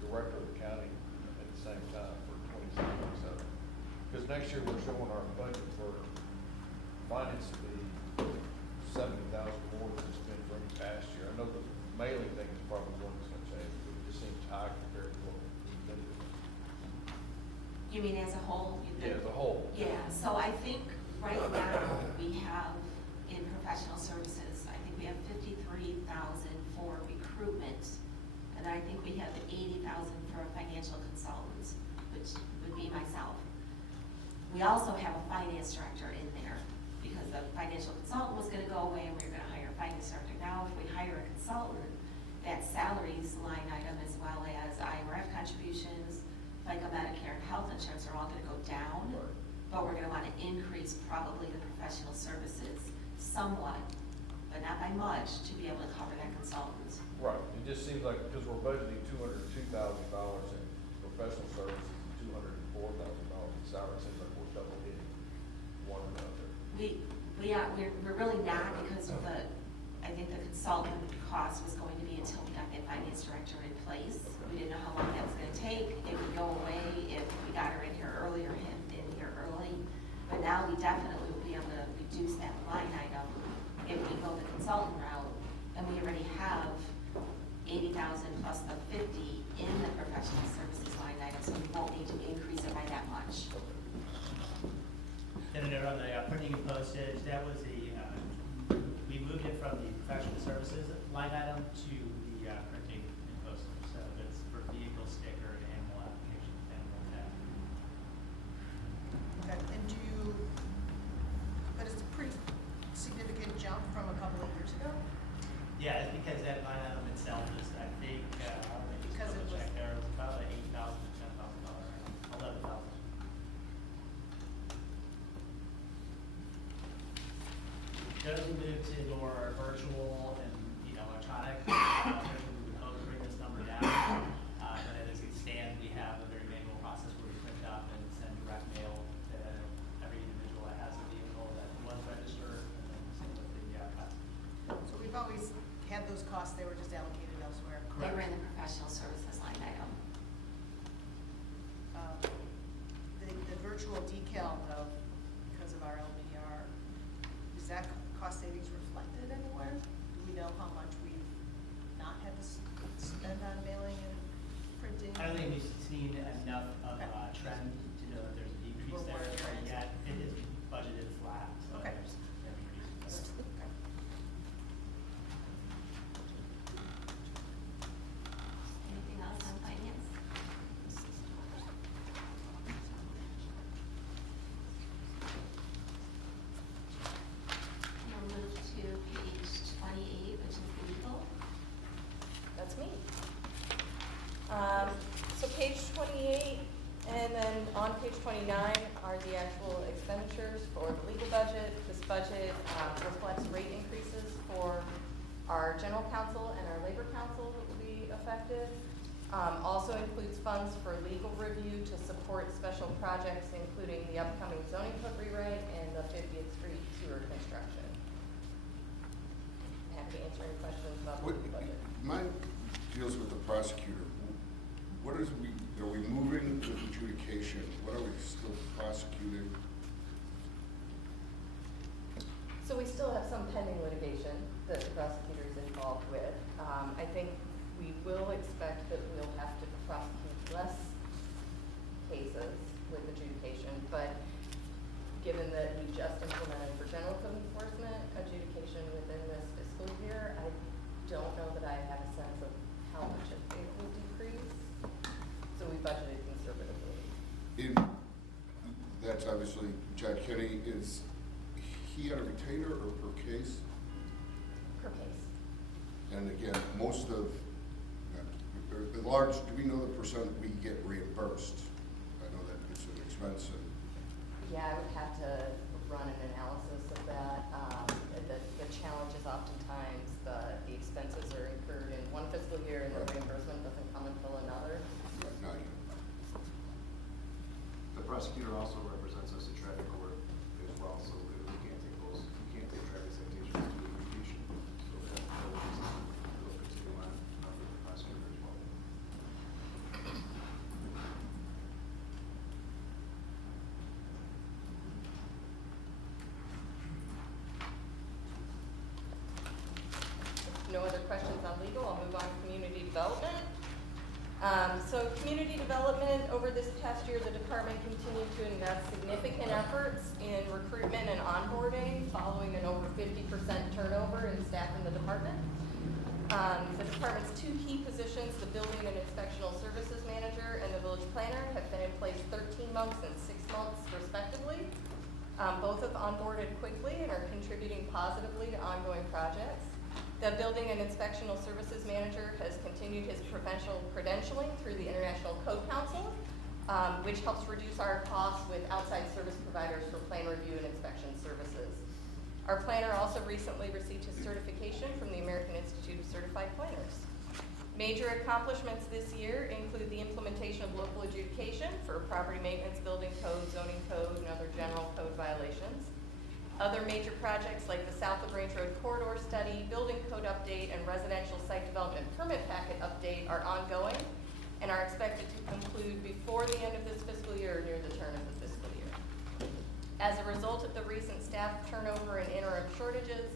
director of the county at the same time for 26, 27. Because next year we're showing our budget for finance to be 70,000 more than it's been for any past year. I know the mailing thing is probably one that's gonna change, but it just seems high compared to what we've been doing. You mean as a whole? Yeah, as a whole. Yeah, so I think right now we have in professional services, I think we have 53,000 for recruitment, and I think we have 80,000 for a financial consultant, which would be myself. We also have a finance director in there, because the financial consultant was gonna go away and we were gonna hire a finance director. Now, if we hire a consultant, that salaries line item as well as IRF contributions, FICA, Medicare, and health insurance are all gonna go down. Right. But we're gonna wanna increase probably the professional services somewhat, but not by much, to be able to cover that consultant. Right, it just seems like, because we're budgeting $202,000 in professional services and $204,000 in salary, it seems like we're double hitting one another. We're really not, because I think the consultant cost was going to be until we got that finance director in place. We didn't know how long that was gonna take. It would go away if we got her in here earlier, him in here early. But now we definitely will be able to reduce that line item if we go the consultant route. And we already have 80,000 plus the 50 in the professional services line item, so we won't need to increase it by that much. Then a note on the printing and postage, that was we moved it from the professional services line item to the printing and postage. So that's for vehicle sticker and animal application, animal tag. Okay, and but it's a pretty significant jump from a couple of years ago? Yeah, it's because that line item itself is, I think, Because it was- check there, it was about $8,000 to $10,000, $11,000. Those we moved to more virtual and, electronic, we would hope to bring this number down. But as it stands, we have a very manual process where we print up and send direct mail to every individual that has a vehicle that was registered, and then same with the cost. So we've always had those costs, they were just allocated elsewhere. They were in the professional services line item. The virtual decal though, because of our LBR, is that cost savings reflected anywhere? Do we know how much we've not had to spend on mailing and printing? I don't think we've seen enough of a trend to know that there's a decrease We're there, working but on it. yet it is budgeted flat, so Okay. there's an increase. Okay. Anything else on finance? We'll move to page 28, which is legal. That's me. So page 28, and then on page 29 are the actual expenditures for the legal budget. This budget reflects rate increases for our general counsel and our labor counsel that will be effective. Also includes funds for legal review to support special projects, including the upcoming zoning code rewrite and the 50th Street sewer construction. Happy to answer any questions about the What, legal budget. mine deals with the prosecutor. What are we moving to adjudication? What are we still prosecuting? So we still have some pending litigation that the prosecutor is involved with. I think we will expect that we'll have to prosecute less cases given that we just implemented for general code enforcement adjudication within this fiscal year, I don't know that I have a sense of how much it will decrease. So we budgeted conservatively. That's obviously, Jack Kenny, is he on a retainer or per case? Per case. And again, most of, the large, do we know the percent we get reimbursed? I know that it's an expense and. Yeah, I would have to run an analysis of that. The challenge is oftentimes the expenses are incurred in one fiscal year and the reimbursement doesn't come until another. Right, not yet. The prosecutor also represents us in traffic court as well, so we can't take traffic citations to adjudication. So that will continue on with the prosecutor as well. No other questions on legal, I'll move on to community development. So community development, over this past year, the department continued to invest significant efforts in recruitment and onboarding, following an over 50% turnover in staff in the department. The department's two key positions, the building and inspectional services manager and the village planner, have been in place 13 months and 6 months respectively. Both have onboarded quickly and are contributing positively to ongoing projects. The Building and Inspectional Services Manager has continued his professional credentialing through the International Code Council, which helps reduce our costs with outside service providers for plan review and inspection services. Our planner also recently received his certification from the American Institute of Certified Planners. Major accomplishments this year include the implementation of local adjudication for property maintenance, building code, zoning code, and other general code violations. Other major projects like the South La Grange Road Corridor Study, Building Code Update, and Residential Site Development Permit Packet Update are ongoing and are expected to conclude before the end of this fiscal year or near the turn of the fiscal year. As a result of the recent staff turnover and interim shortages,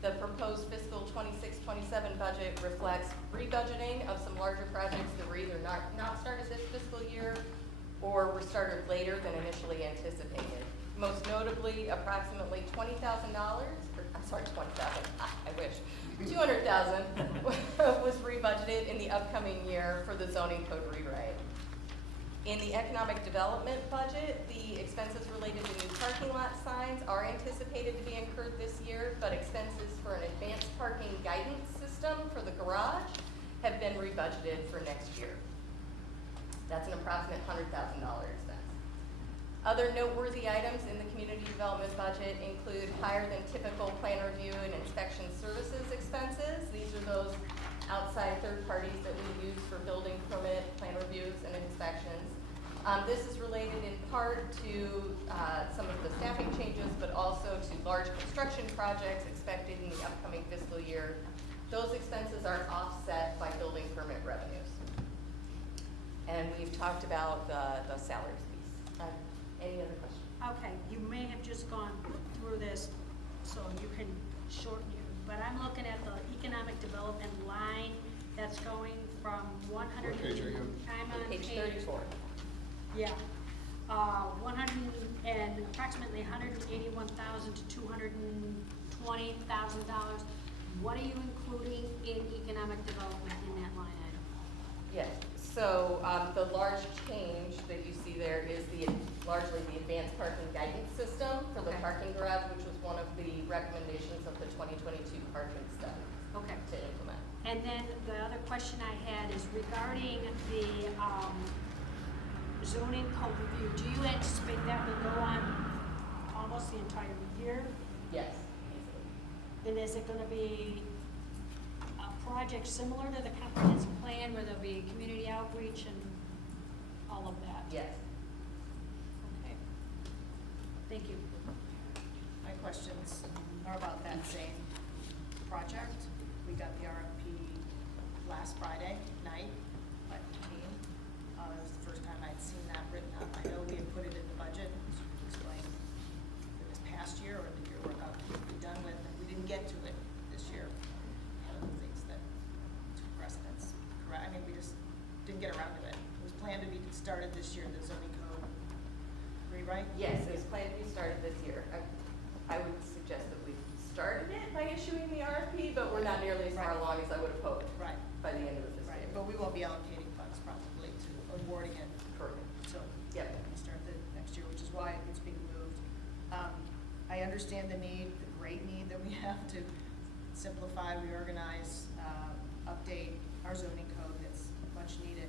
the proposed fiscal 26-27 budget reflects rebudgeting of some larger projects that were either not started this fiscal year or were started later than initially anticipated. Most notably, approximately $20,000, I'm sorry, $20,000, I wish, $200,000 was rebudgeted in the upcoming year for the zoning code rewrite. In the economic development budget, the expenses related to new parking lot signs are anticipated to be incurred this year, but expenses for an advanced parking guidance system for the garage have been rebudgeted for next year. That's an approximate $100,000 expense. Other noteworthy items in the community development budget include higher than typical plan review and inspection services expenses. These are those outside third parties that we use for building permit, plan reviews, and inspections. This is related in part to some of the staffing changes, but also to large construction projects expected in the upcoming fiscal year. Those expenses are offset by building permit revenues. And we've talked about the salaries piece. Any other questions? Okay, you may have just gone through this, so you can shorten it, but I'm looking at the economic development line that's going from 100. What page are you on? I'm on Page 34. Yeah, 100 and approximately $181,000 to $220,000. What are you including in economic development in that line item? Yes, so the large change that you see there is largely the advanced parking guidance system for the Okay. parking garage, which was one of the recommendations of the 2022 parking study Okay. to implement. And then the other question I had is regarding the zoning code review. Do you anticipate that will go on almost the entire year? Yes. And is it gonna be a project similar to the comprehensive plan where there'll be community outreach and all of that? Yes. Okay. Thank you. My questions are about that same project. We got the RFP last Friday night by 15. It was the first time I'd seen that written up. I know we had put it in the budget, as you explained, for this past year or the year we're about to be done with. And we didn't get to it this year. One of the things that took precedence, correct? I mean, we just didn't get around to it. It was planned to be started this year, the zoning code rewrite. right? Yes, it was planned to be started this year. I would suggest that we started it by issuing the RFP, but we're not nearly as far Right. along as I would have hoped Right. by the end of the fiscal Right, year. but we won't be allocating funds probably to awarding it Correct. until Yep. we start the next year, which is why it's being moved. I understand the need, the great need that we have to simplify, reorganize, update our zoning code that's much needed.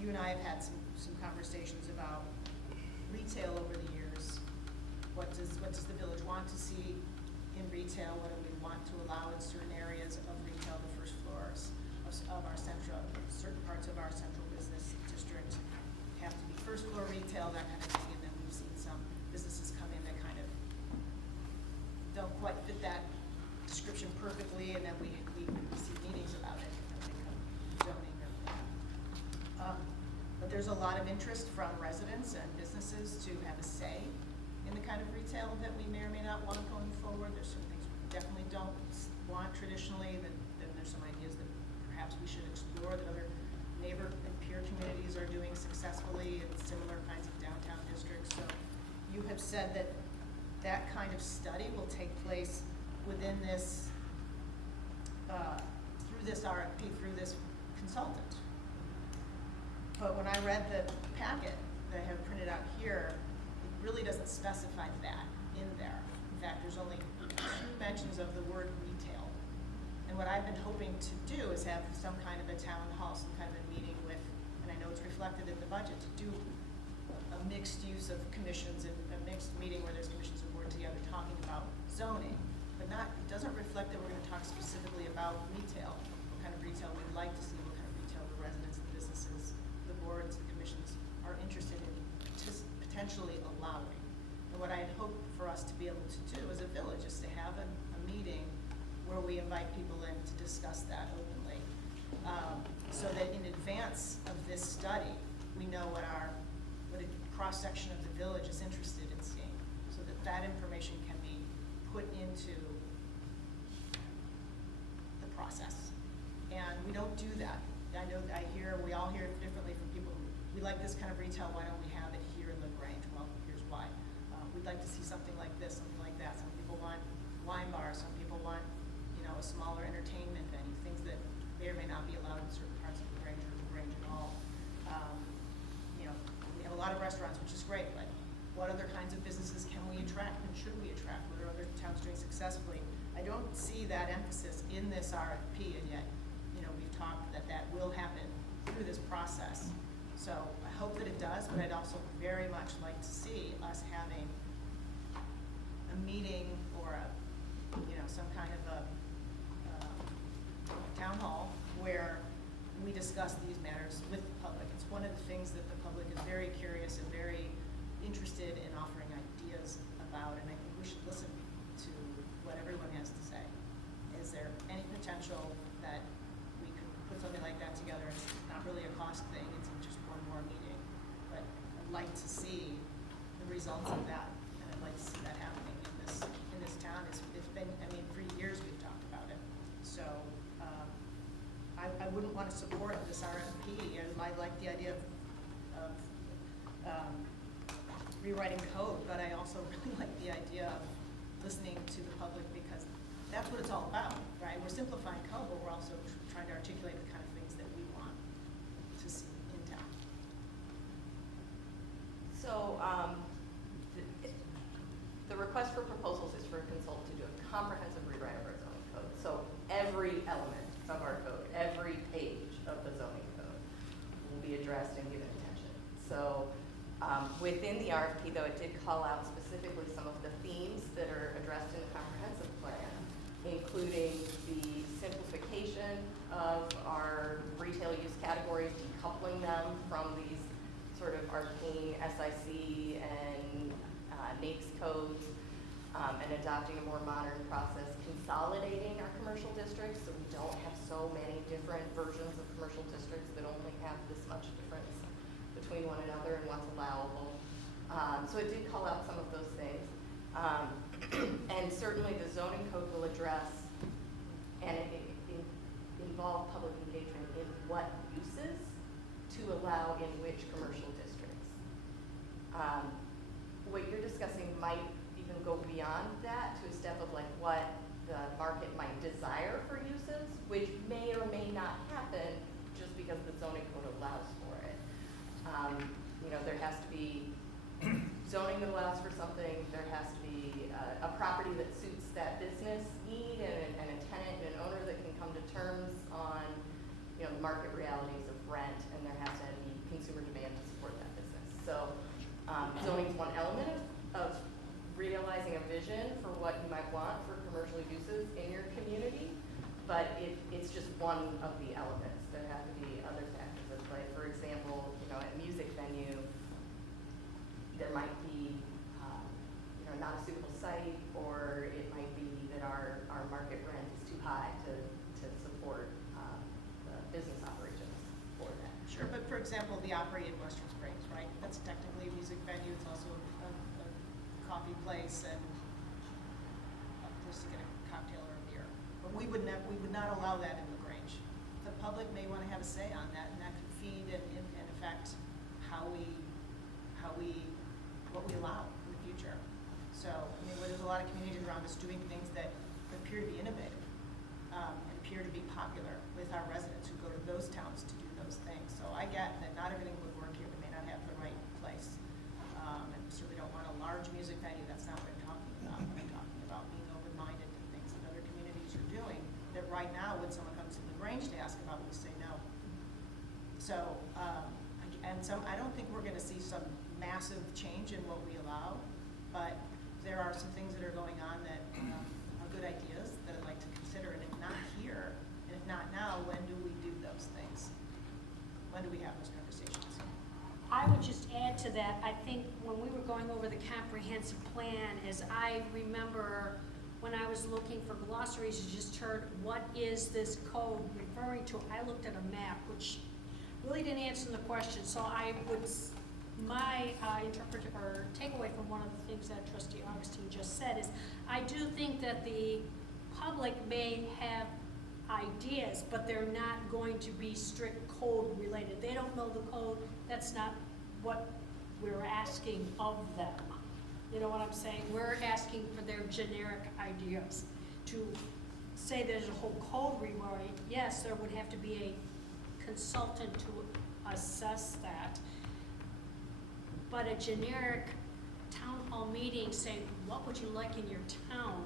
You and I have had some conversations about retail over the years. What does the village want to see in retail? What do we want to allow in certain areas of retail, the first floors of our certain parts of our central business district have to be first floor retail, that kind of thing, and then we've seen some businesses come in that kind of don't quite fit that description perfectly, and then we see meetings about it, and they come zoning or but there's a lot of interest from residents and businesses to have a say in the kind of retail that we may or may not want going forward. There's some things we definitely don't want traditionally, then there's some ideas that perhaps we should explore that other neighbor and peer communities are doing successfully in similar kinds of downtown districts. So you have said that that kind of study will take place within this, through this RFP, through this consultant. But when I read the packet that I have printed out here, it really doesn't specify that in there. In fact, there's only 2 mentions of the word retail. And what I've been hoping to do is have some kind of a town hall, some kind of a meeting with, and I know it's reflected in the budget, to do a mixed use of commissions and a mixed meeting where there's commissions and board together talking about zoning, but it doesn't reflect that we're gonna talk specifically about retail, what kind of retail we'd like to see, what kind of retail the residents, the businesses, the boards, the commissions are interested in potentially allowing. And what I'd hope for us to be able to do as a village is to have a meeting where we invite people in to discuss that openly. So that in advance of this study, we know what a cross-section of the village is interested in seeing, so that that information can be put into the process. And we don't do that. I know we all hear it differently from people who, we like this kind of retail, why don't we have it here in La Grange? Well, here's why. We'd like to see something like this, something like that. Some people want wine bars, some people want, a smaller entertainment venue, things that may or may not be allowed in certain parts of La Grange or La Grange at all. We have a lot of restaurants, which is great, but what other kinds of businesses can we attract and should we attract? What are other towns doing successfully? I don't see that emphasis in this RFP, and yet, we've talked that will happen through this process. So I hope that it does, but I'd also very much like to see us having a meeting or some kind of a town hall where we discuss these matters with the public. It's one of the things that the public is very curious and very interested in offering ideas about, and I think we should listen to what everyone has to say. Is there any potential that we could put something like that together? It's not really a cost thing, it's just one more meeting. But I'd like to see the results of that, and I'd like to see that happening in this town. It's been, for years we've talked about it. So I wouldn't want to support this RFP, and I like the idea of rewriting code, but I also really like the idea of listening to the public, because that's what it's all about, right? We're simplifying code, but we're also trying to articulate the kind of things that we want to see in town. So, the request for proposals is for a consultant to do a comprehensive rewrite of our zoning code. So every element of our code, every page of the zoning code will be addressed and given attention. So, within the RFP, though, it did call out specifically some of the themes that are addressed in the comprehensive plan, including the simplification of our retail use categories, decoupling them from these sort of arcane SIC and NAICS codes, and adopting a more modern process, consolidating our commercial districts so we don't have so many different versions of commercial districts that only have this much difference between one another and what's allowable. So it did call out some of those things. And certainly the zoning code will address and involve public engagement in what uses to allow in which commercial districts. what you're discussing might even go beyond that to a step of like what the market might desire for uses, which may or may not happen just because the zoning code allows for it. You know, there has to be zoning that allows for something, there has to be a property that suits that business need and a tenant and an owner that can come to terms on, you know, the market realities of rent, and there has to be consumer demand to support that business. So zoning is one element of realizing a vision for what you might want for commercial uses in your community, but it's just one of the elements. There have to be other factors at play. For example, you know, at a music venue, there might be, you know, not a suitable site, or it might be that our market rent is too high to support the business operations for that. Sure, but for example, the Opry in Western Springs, right? That's technically a music venue, it's also a coffee place and a place to get a cocktail or a beer. But we would not allow that in La Grange. The public may want to have a say on that, and that could feed and affect what we allow in the future. So, I mean, there's a lot of communities around us doing things that appear to be innovative, and appear to be popular with our residents who go to those towns to do those things. So I get that not everything would work here, we may not have the right place. And we certainly don't want a large music venue, that's not what I'm talking about. I'm talking about being open-minded to things that other communities are doing, that right now, when someone comes to La Grange to ask about, we say no. So, I don't think we're gonna see some massive change in what we allow, but there are some things that are going on that are good ideas that I'd like to consider, and if not here, and if not now, when do we do those things? When do we have those conversations? I would just add to that, I think when we were going over the comprehensive plan, as I remember when I was looking for glossaries, you just heard, what is this code referring to? I looked at a map, which really didn't answer the question, so I would, my interpret or takeaway from one of the things that Trustee Augustine just said is, I do think that the public may have ideas, but they're not going to be strict code related. They don't know the code, that's not what we're asking of them. You know what I'm saying? We're asking for their generic ideas. To say there's a whole code rewrite, yes, there would have to be a consultant to assess that. But a generic town hall meeting saying, what would you like in your town?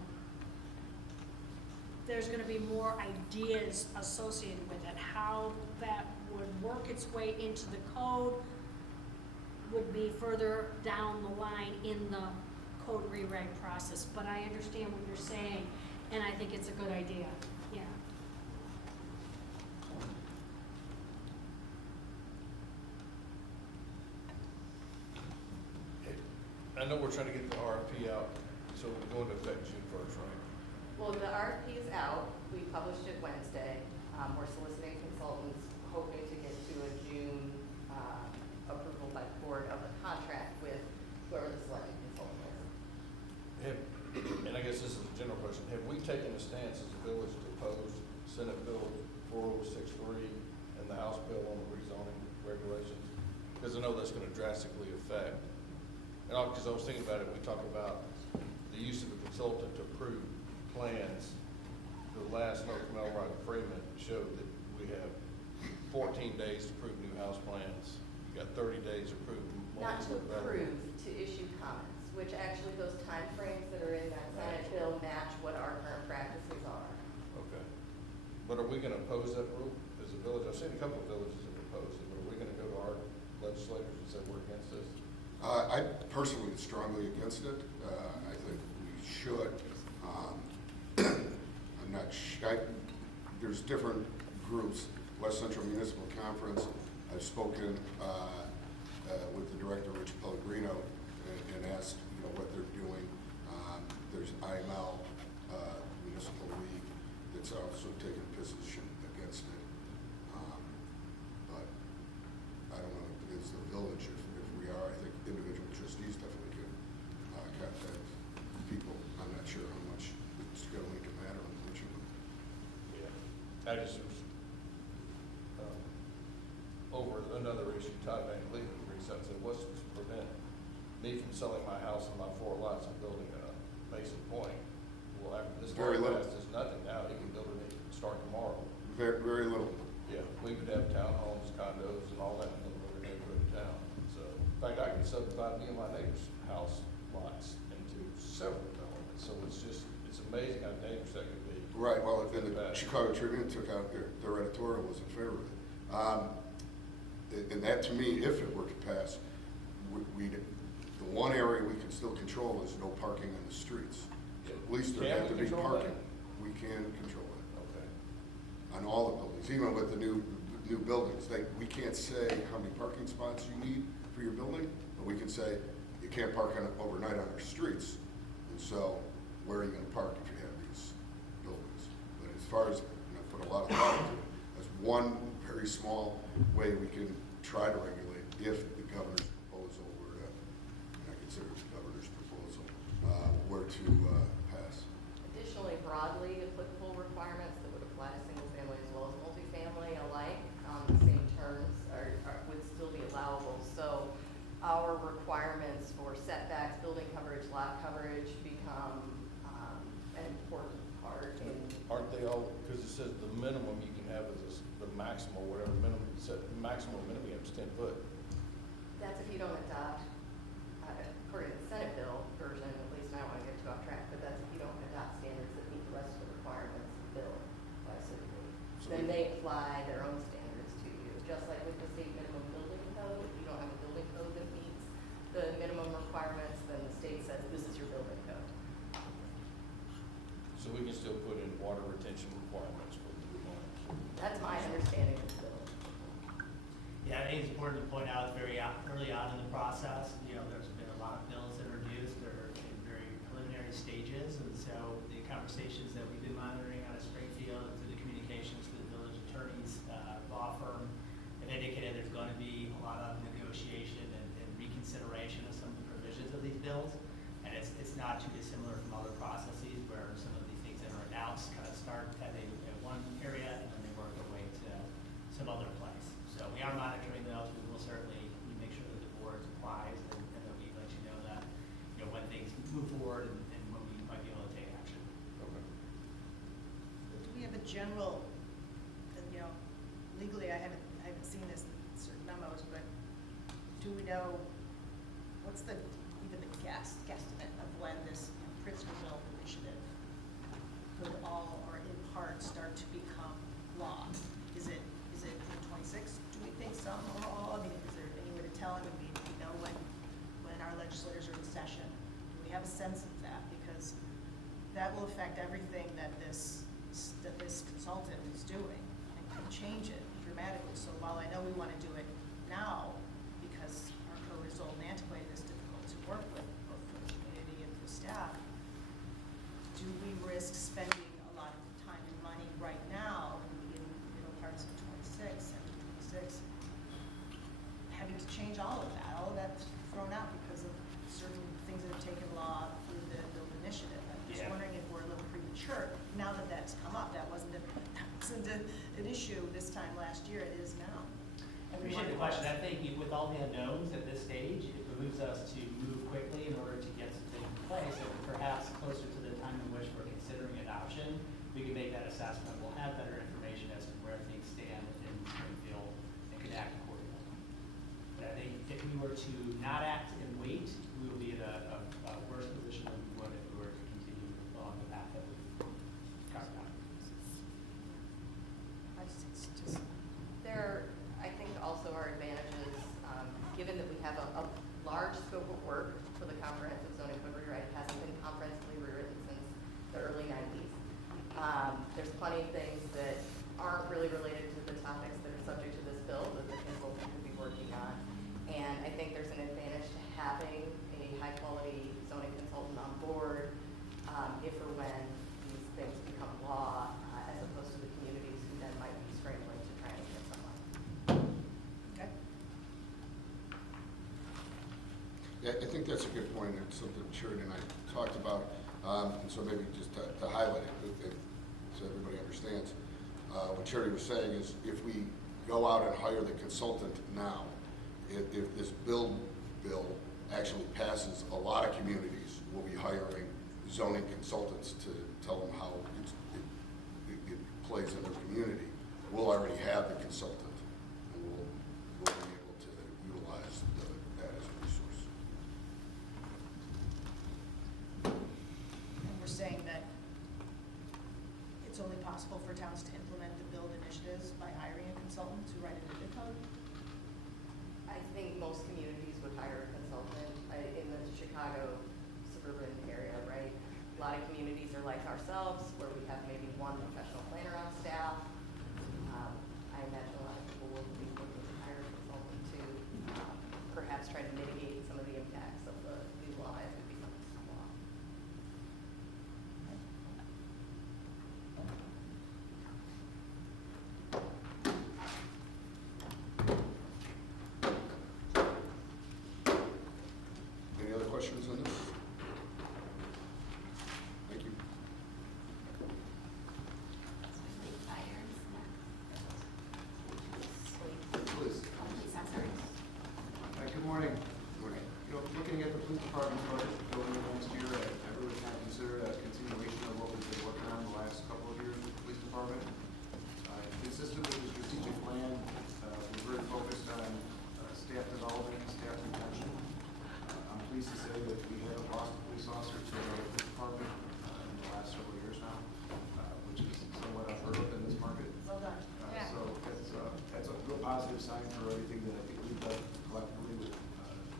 There's gonna be more ideas associated with it. How that would work its way into the code would be further down the line in the code rewrite process. But I understand what you're saying, and I think it's a good idea, yeah. I know we're trying to get the RFP out, so we're going to effect June 1st, right? Well, the RFP is out. We published it Wednesday. We're soliciting consultants, hoping to get to a June approval by the board of a contract with whoever the selected consultant is. And I guess this is a general question, have we taken a stance as a village to oppose Senate Bill 4063 and the House bill on the rezoning regulations? Because I know that's gonna drastically affect, and because I was thinking about it, we talked about the use of a consultant to approve plans. The last note from Elrod and Freeman showed that we have 14 days to approve new house plans. You got 30 days to approve. Not to approve, to issue comments, which actually those timeframes that are in that Senate bill match what our current practices are. Okay. But are we gonna oppose that rule as a village? I've seen a couple of villages that oppose it, but are we gonna go to our legislators and say we're against this? I personally am strongly against it. I think we should. I'm not there's different groups, West Central Municipal Conference. I've spoken with the director, Rich Pellegrino, and asked, what they're doing. There's IML, Municipal League, that's also taken a position against it. But I don't know, it's the village, if we are, I think individual trustees definitely can contact people. I'm not sure how much it's going to make a matter on which of them. Yeah. I just was over another issue, Todd Van Cleveland reached out and said, what's to prevent me from selling my house and my 4 lots and building a Mason Point. Well, after this Very law little. passes, there's nothing now, he can build it, he can start tomorrow. Very, very little. Yeah, we could have townhomes, condos, and all that in the neighborhood of town. So, in fact, I could subdivide me and my neighbor's house lots into several developments. So it's amazing how dangerous that could be. Right, well, then the Chicago Tribune took out their editorial was in favor of it. And that, to me, if it were to pass, the one area we can still control is no parking on the streets. At least there Can have to we be control that? parking. We can control it Okay. on all the buildings, even with the new buildings. We can't say how many parking spots you need for your building, but we can say you can't park overnight on our streets. And so, where are you gonna park if you have these buildings? But as far as, put a lot of thought into it, that's one very small way we can try to regulate if the governor's proposal were to, and I consider it the governor's proposal, were to pass. Additionally, broadly applicable requirements that would apply to single family as well as multifamily alike on the same terms would still be allowable. So our requirements for setbacks, building coverage, lot coverage become an important part in. Aren't they all, because it says the minimum you can have is the maximum, or whatever, minimum, maximum you have is 10 foot. That's if you don't adopt, according to the Senate bill version, at least I don't want to get too off track, but that's if you don't adopt standards that meet the rest of the requirements of the bill by a certain date. So Then they apply their own standards to you, just like with the state minimum building code. If you don't have a building code that meets the minimum requirements, then the state says this is your building code. So we can still put in water retention requirements for the homes. That's my understanding of the bill. Yeah, I think it's important to point out very early on in the process, there's been a lot of bills introduced that are in very preliminary stages. And so the conversations that we've been monitoring out of Springfield and through the communications to the village attorney's law firm have indicated there's going to be a lot of negotiation and reconsideration of some of the provisions of these bills. And it's not too dissimilar from other processes where some of these things that are announced kind of start at one area and then they work their way to some other place. So we are monitoring those. We will certainly make sure that the board applies and that we let you know that, when things move forward and when we might be able to take action. Okay. Do we have a general, legally, I haven't seen this in certain memos, but do we know, what's even the guesstimate of when this Pritzker-Bill initiative could all or in part start to become law? Is it in 26? Do we think some or all? I mean, is there any way to tell? I mean, we know when our legislators are in session. Do we have a sense of that? Because that will affect everything that this consultant is doing and can change it dramatically. So while I know we want to do it now because our code is old and antiquated, it's difficult to work with both for the community and for staff, do we risk spending a lot of time and money right now in parts of 26 and 26 having to change all of that? All of that's thrown out because of certain things that have taken law through the bill initiative. I'm just wondering if we're a little premature now that that's come up. That wasn't an issue this time last year. It is now. I appreciate the question. I think with all the unknowns at this stage, it behooves us to move quickly in order to get something in place. And perhaps closer to the time in which we're considering adoption, we can make that assessment. We'll have better information as to where things stand in Springfield and can act accordingly. But I think if we were to not act and wait, we will be in a worse position than we would if we were to continue along the path that we've carved out. It's just There, I think, also are advantages, given that we have a large scope of work for the comprehensive zoning code rewrite. It hasn't been comprehensively rewritten since the early 90s. There's plenty of things that aren't really related to the topics that are subject to this bill that the consultant could be working on. And I think there's an advantage to having a high-quality zoning consultant on board if or when these things become law, as opposed to the communities who then might be scrambling to try and get someone. okay. Yeah, I think that's a good point. It's something Sheridan and I talked about. And so maybe just to highlight it, so everybody understands. What Sheridan was saying is if we go out and hire the consultant now, if this bill actually passes, a lot of communities will be hiring zoning consultants to tell them how it plays in their community. We'll already have the consultant, and we'll be able to utilize that as a resource. And we're saying that it's only possible for towns to implement the build initiatives by hiring a consultant to write it into code? I think most communities would hire a consultant in the Chicago suburban area, right? A lot of communities are like ourselves, where we have maybe one professional planner on staff. I imagine a lot of people will be looking to hire a consultant to perhaps try to mitigate some of the impacts of the new law as it becomes law. Any other questions on this? Thank you. Please. Good morning. You know, looking at the police department's budget going into next year, I really kind of consider it a continuation of what we've been working on the last couple of years with the police department. Consistent with the strategic plan, we're very focused on staff development and staff retention. I'm pleased to say that we haven't lost a police officer to the police department in the last several years now, which is somewhat unheard of in this market. Well done. So that's a real positive sign for everything that I think we've done collectively with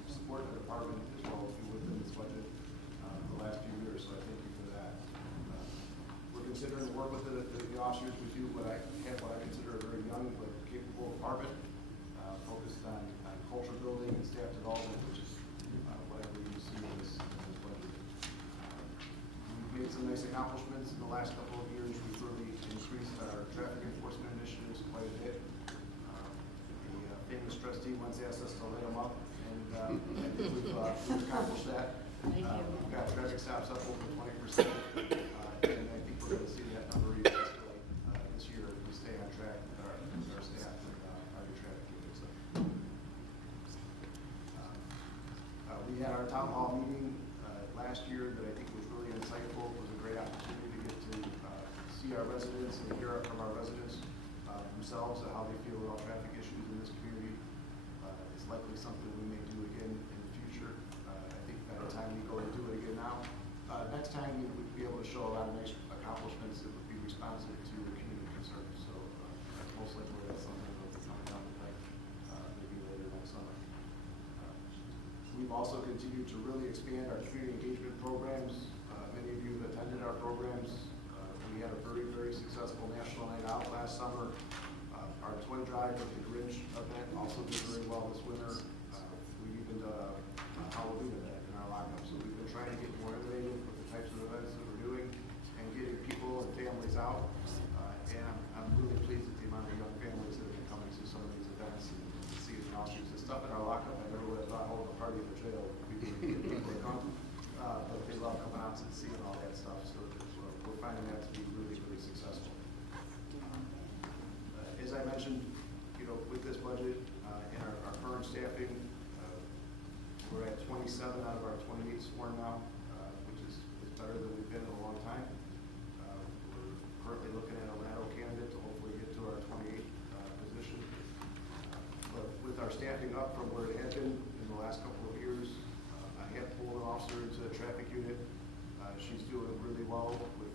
support of the department as well as within this budget the last few years. So I thank you for that. We're considering to work with the officers. We do what I consider a very young but capable department, focused on culture building and staff development, which is whatever you see in this budget. We've made some nice accomplishments in the last couple of years. We've really increased our traffic enforcement initiatives quite a bit. The famous trustee once asked us to lay them up, and I think we've accomplished that. Thank you. We've got traffic stops up over 20%, and I think we're going to see that number even escalate this year if we stay on track with our staff and our traffic units. We had our town hall meeting last year that I think was really insightful. It was a great opportunity to get to see our residents and hear from our residents themselves and how they feel about traffic issues in this community. It's likely something we may do again in the future. I think by the time we go to do it again now, next time we would be able to show a lot of nice accomplishments that would be responsive to the community concerns. So most likely that's something that will be coming down the pike maybe later next summer. We've also continued to really expand our community engagement programs. Many of you have attended our programs. We had a very, very successful National Night Out last summer. Our toy drive with the Grange event also did very well this winter. We even did a Halloween event in our lockup. So we've been trying to get more innovative with the types of events that we're doing and getting people and families out. And I'm really pleased with the amount of young families that have been coming to some of these events and seeing the officers. The stuff in our lockup, I never would have thought holding a party in the jail. People would come, but they love coming out and seeing all that stuff. So we're finding that to be really, really successful. As I mentioned, you know, with this budget and our current staffing, we're at 27 out of our 28 sworn now, which is better than we've been in a long time. We're currently looking at a lateral candidate to hopefully get to our 28 position. But with our staffing up from where it had been in the last couple of years, I have pulled an officer into the traffic unit. She's doing really well with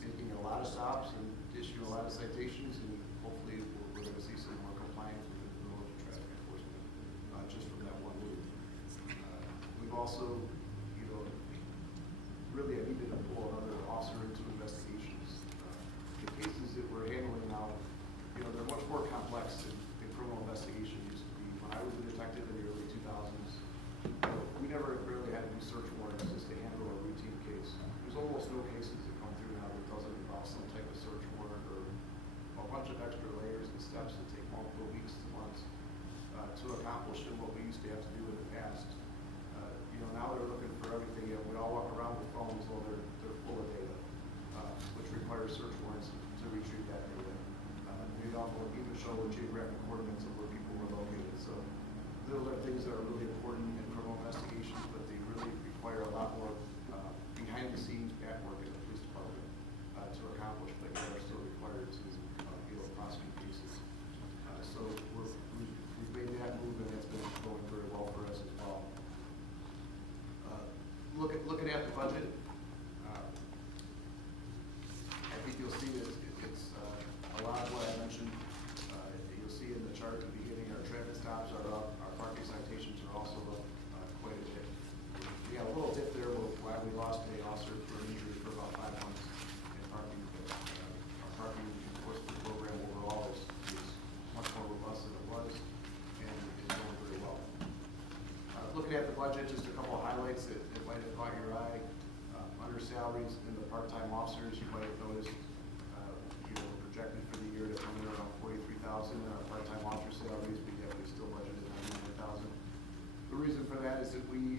making a lot of stops and issuing a lot of citations, and hopefully we're going to see some more compliance with the village traffic enforcement just from that one move. We've also, you know, really needed to pull another officer into investigations. The cases that we're handling now, you know, they're much more complex than criminal investigation used to be. When I was a detective in the early 2000s, you know, we never really had to do search warrants just to handle a routine case. There's almost no cases that come through now that doesn't involve some type of search warrant or a bunch of extra layers and steps that take multiple weeks to months to accomplish than what we used to have to do in the past. You know, now they're looking for everything. You know, we all walk around with phones while they're full of data, which requires search warrants to retrieve that data. We also even show geographic coordinates of where people were located. So those are things that are really important in criminal investigations, but they really require a lot more behind-the-scenes back work in the police department to accomplish, but yet are still required to be able to prosecute cases. So we've made that move, and it's been going very well for us as well. Looking at the budget, I think you'll see that it's a lot of what I mentioned. You'll see in the chart at the beginning, our traffic stops are up, our parking citations are also up quite a bit. We had a little dip there where we lost a officer for an injury for about 5 months in parking. But, our parking enforcement program overall is much more robust than it was and is going very well. Looking at the budget, just a couple of highlights that might have caught your eye. Under salaries in the part-time officers, you might have noticed, we're projected for the year to come in around $43,000 in our part-time officer salaries, but yet we still budgeted $99,000. The reason for that is that we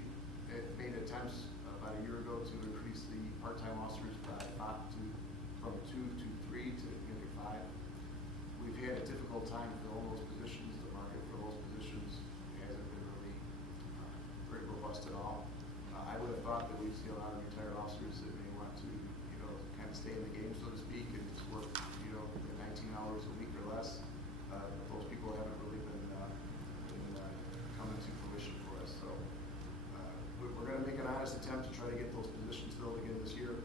made attempts about a year ago to increase the part-time officers from 2 to 3 to maybe 5. We've had a difficult time filling those positions. The market for those positions hasn't been really very robust at all. I would have thought that we'd see a lot of retired officers that may want to, kind of stay in the game, so to speak, and just work, 19 hours a week or less. But those people haven't really been coming to fruition for us. So we're going to make an honest attempt to try to get those positions filled again this year.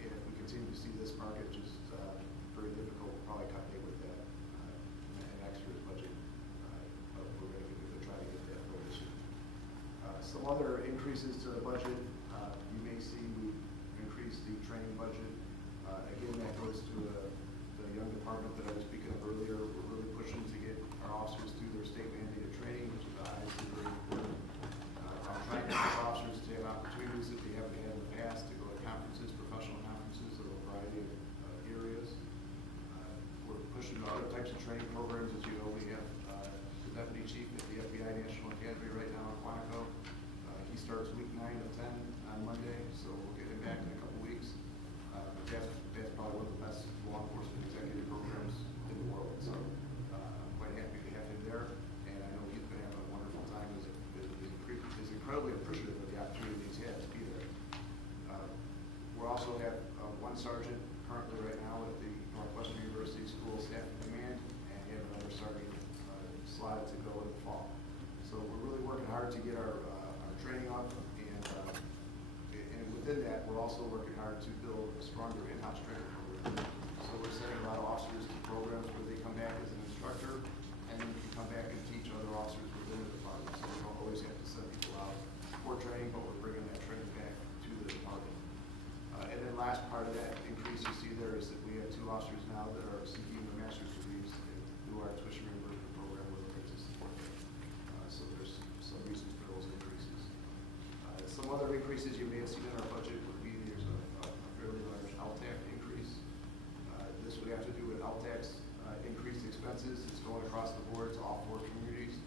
And if we continue to see this market just very difficult, we'll probably cut bait with that in next year's budget. But we're going to give it a try to get that filled this year. Some other increases to the budget, you may see we increased the training budget. Again, that goes to the young department that I was speaking of earlier. We're really pushing to get our officers through their state mandated training, which is obviously very important. I'm trying to get officers to have opportunities that they haven't had in the past to go to conferences, professional conferences of a variety of areas. We're pushing other types of training programs. As you know, we have the deputy chief at the FBI National Academy right now in Quantico. He starts week 9 of 10 on Monday, so we'll get him back in a couple weeks. But that's probably one of the best law enforcement executive programs in the world. So I'm quite happy to have him there, and I know he's been having a wonderful time. Is incredibly appreciative of the opportunity he's had to be there. We also have one sergeant currently right now at the Northwestern University School Staff Command, and have another sergeant slotted to go in the fall. So we're really working hard to get our training up, and within that, we're also working hard to build a stronger in-house training program. So we're sending a lot of officers to programs where they come back as an instructor, and then can come back and teach other officers within the department. So we don't always have to send people out for training, but we're bringing that training back to the department. And then last part of that increase you see there is that we have 2 officers now that are seeking their master's degrees through our tuition reimbursement program. We're looking to support that. So there's some reasons for those increases. Some other increases you may have seen in our budget would be there's a fairly large LTAC increase. This would have to do with LTAC's increased expenses. It's going across the board to all 4 communities,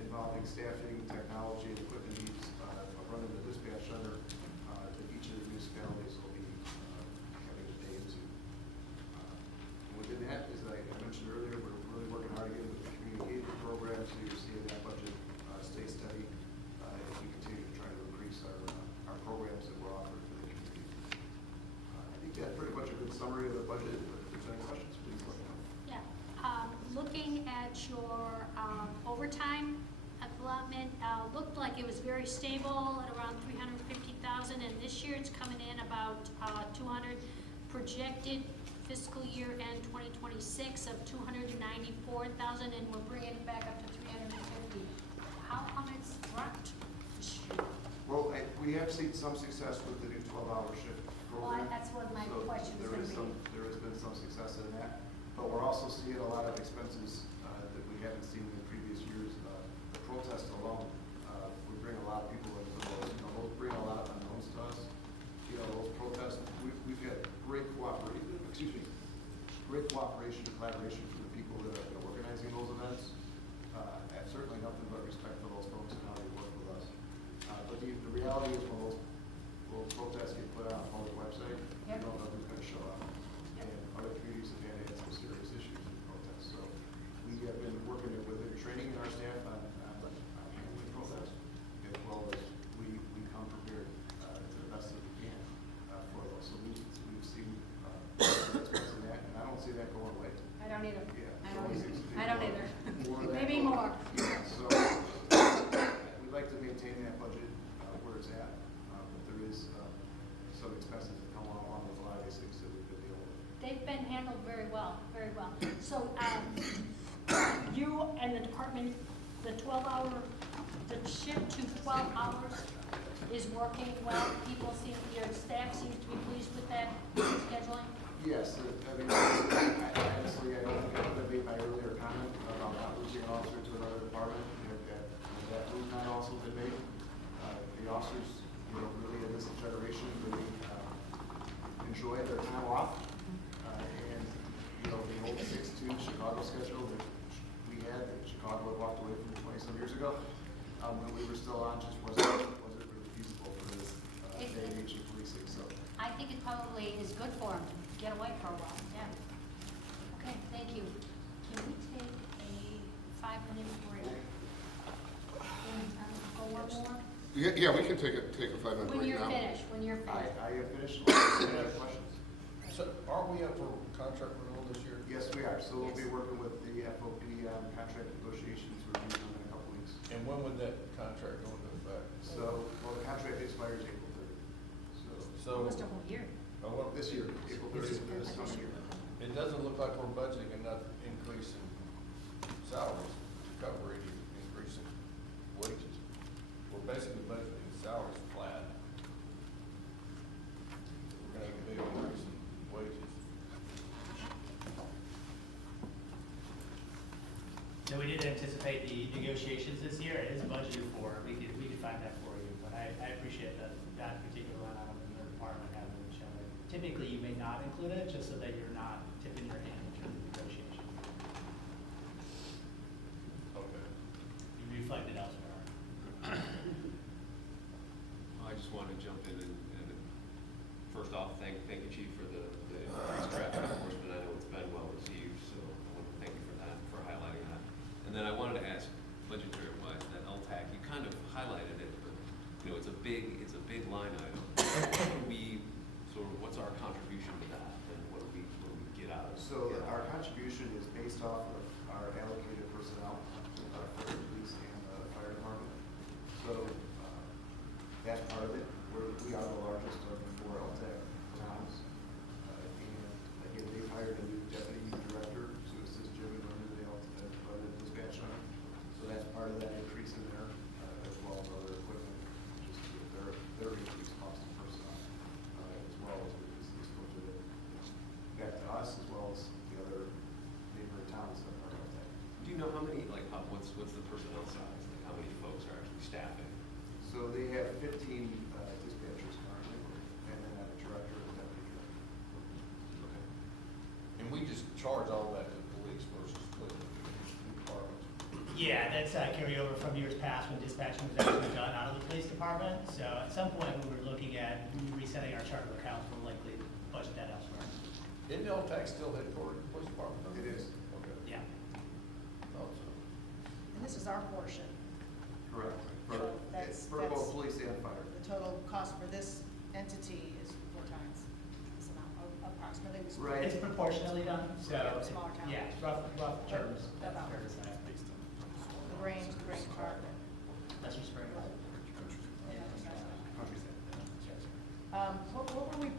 involving staffing, technology, and equipment needs of running the dispatch center that each of the municipalities will be having to pay into. Within that, as I mentioned earlier, we're really working hard to get into the community engagement program, so you're seeing that budget stay steady as we continue to try to increase our programs that we're offering for the community. I think that's pretty much a good summary of the budget, but if there's any questions, please let me know. Yeah, looking at your overtime allotment, looked like it was very stable at around $350,000, and this year it's coming in about 200. Projected fiscal year end 2026 of 294,000, and we're bringing it back up to 350. How come it's dropped this year? Well, we have seen some success with the new 12-hour shift program. Well, that's what my question was going to be. There has been some success in that, but we're also seeing a lot of expenses that we haven't seen in previous years. The protests alone, we bring a lot of people into those. Those bring a lot of unknowns to us. Those protests, we've had great cooperation and collaboration from the people that are organizing those events. I have certainly nothing but respect for those folks and how they work with us. But the reality is when those protests get put on a public website, you don't know who's going to show up. And other communities have had some serious issues with protests. So we have been working with training our staff on handling protests. the shift to 12 hours is working well? People seem, your staff seems to be pleased with that scheduling? Yes, I mean, honestly, I don't think I could have made my earlier comment about not losing an officer to another department, that move not also been made. The officers, really in this generation, really enjoy their time off. And, the old 6-2 Chicago schedule that we had, that Chicago had walked away from 20-some years ago, when we were still on, just wasn't really feasible for this day and age of policing, so. I think it probably is good for them to get away for a while, yeah. Okay, thank you. Can we take a 5-minute break? And go one more? Yeah, we can take a 5-minute break now. When you're finished, when you're finished. I have finished. Any other questions? So are we up for contract renewal this year? Yes, we are. So we'll be Yes. working with the FOP on contract negotiations review in a couple weeks. And when would that contract go into effect? So, the contract expires April 30th. So, Almost a whole year. this year, April 30th of this coming year. It doesn't look like we're budgeting enough increase in salaries to cover any increase in wages. We're basically budgeting salaries flat. We're gonna have a big increase in wages. So we did anticipate the negotiations this year. It is budgeted for. We could find that for you, but I appreciate that particular line item in the department having it shown. Typically, you may not include it, just so that you're not tipping your hand in terms of negotiation. Okay. You reflect it elsewhere. I just wanted to jump in and first off, thank you, Chief, for the increased traffic enforcement. I know it's been well received, so I want to thank you for that, for highlighting that. And then I wanted to ask, budgetary-wise, that LTAC, you kind of highlighted it, but, it's a big line item. What's our contribution to that, and what do we get out of it? So our contribution is based off of our allocated personnel, for the police and the fire department. So, that's part of it. We are the largest of the 4 LTAC towns. And again, they've hired a new deputy director to assist Jim in running the dispatch center. So that's part of that increase in there, as well as other equipment, just with their increased cost of personnel, as well as we just budgeted back to us, as well as the other neighboring towns that are LTAC. Do you know how many, what's the personnel size? Like, how many folks are actually staffing? So they have 15 dispatchers currently, and then a director and deputy director. Okay. And we just charge all that to the police versus split the departments. Yeah, that's carryover from years past when dispatching was actually done out of the police department. So at some point, when we're looking at resetting our chart of accounts, we'll likely budget that elsewhere. Isn't LTAC still headquartered in the police department? It is. Okay. Yeah. Thought so. And this is our portion. Correct. So that's- For both police and fire. The total cost for this entity is 4 times this amount, approximately. Right. It's proportionally done, so. Yeah, smaller town. Yeah, rough terms. That's About. fair to say. The Grange Department. Lesser Spring. Yeah, Countryside. what were we,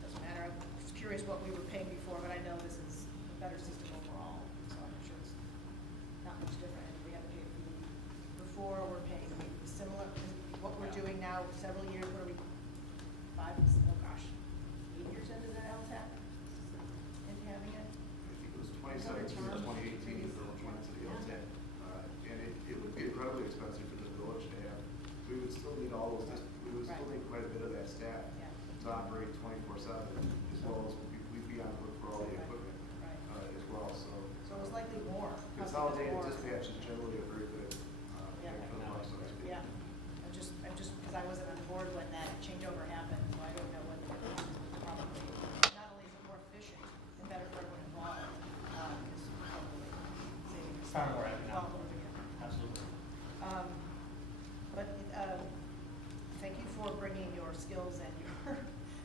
doesn't matter, I'm just curious what we were paying before, but I know this is a better system overall, so I'm sure it's not much different. We had to pay before, we're paying similar, what we're doing now, several years, what are we, 8 years into the LTAC? And having it? I think it was 2017 or 2018 that we went to the LTAC. And it would be incredibly expensive for the village to have. We would still need all those, we would still need quite a bit of that staff Yeah. to operate 24/7, as well as we'd be on the hook for all the equipment Right. as well, so. So it was likely more. Consolidated More. dispatch is generally a very good, Yeah. for the buck, so to speak. Yeah, I'm just, because I wasn't on board when that changeover happened, so I don't know what the difference is. Probably, not only is it more efficient and better for everyone involved, because probably saving. Far more economical. Well, yeah. Absolutely. But thank you for bringing your skills and your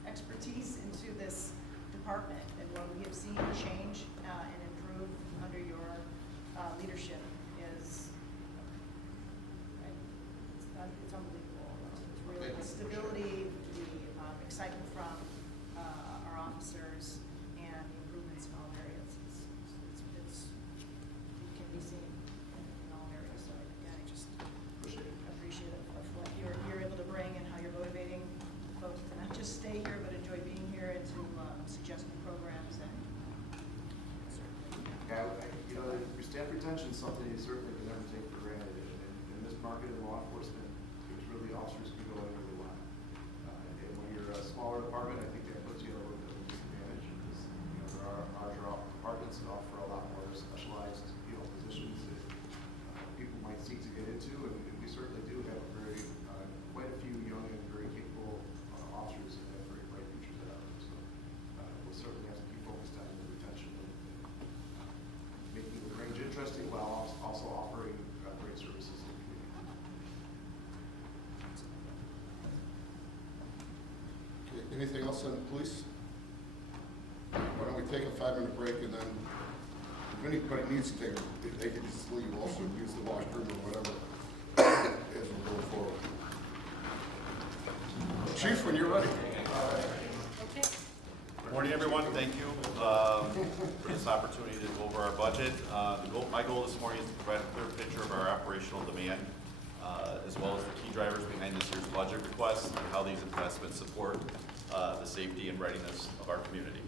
expertise into this department. And what we have seen change and improve under your leadership is, it's unbelievable. It's really the stability, the excitement from our officers, and the improvements in all areas. It can be seen in all areas. So I Anything else on the police? Why don't we take a 5-minute break, and then if anybody needs to take, if they can just leave, also use the washroom or whatever, as we go forward. Chief, when you're ready. Okay. Good morning, everyone. Thank you for this opportunity to go over our budget. My goal this morning is to provide a clear picture of our operational demand, as well as the key drivers behind this year's budget request and how these investments support the safety and readiness of our community.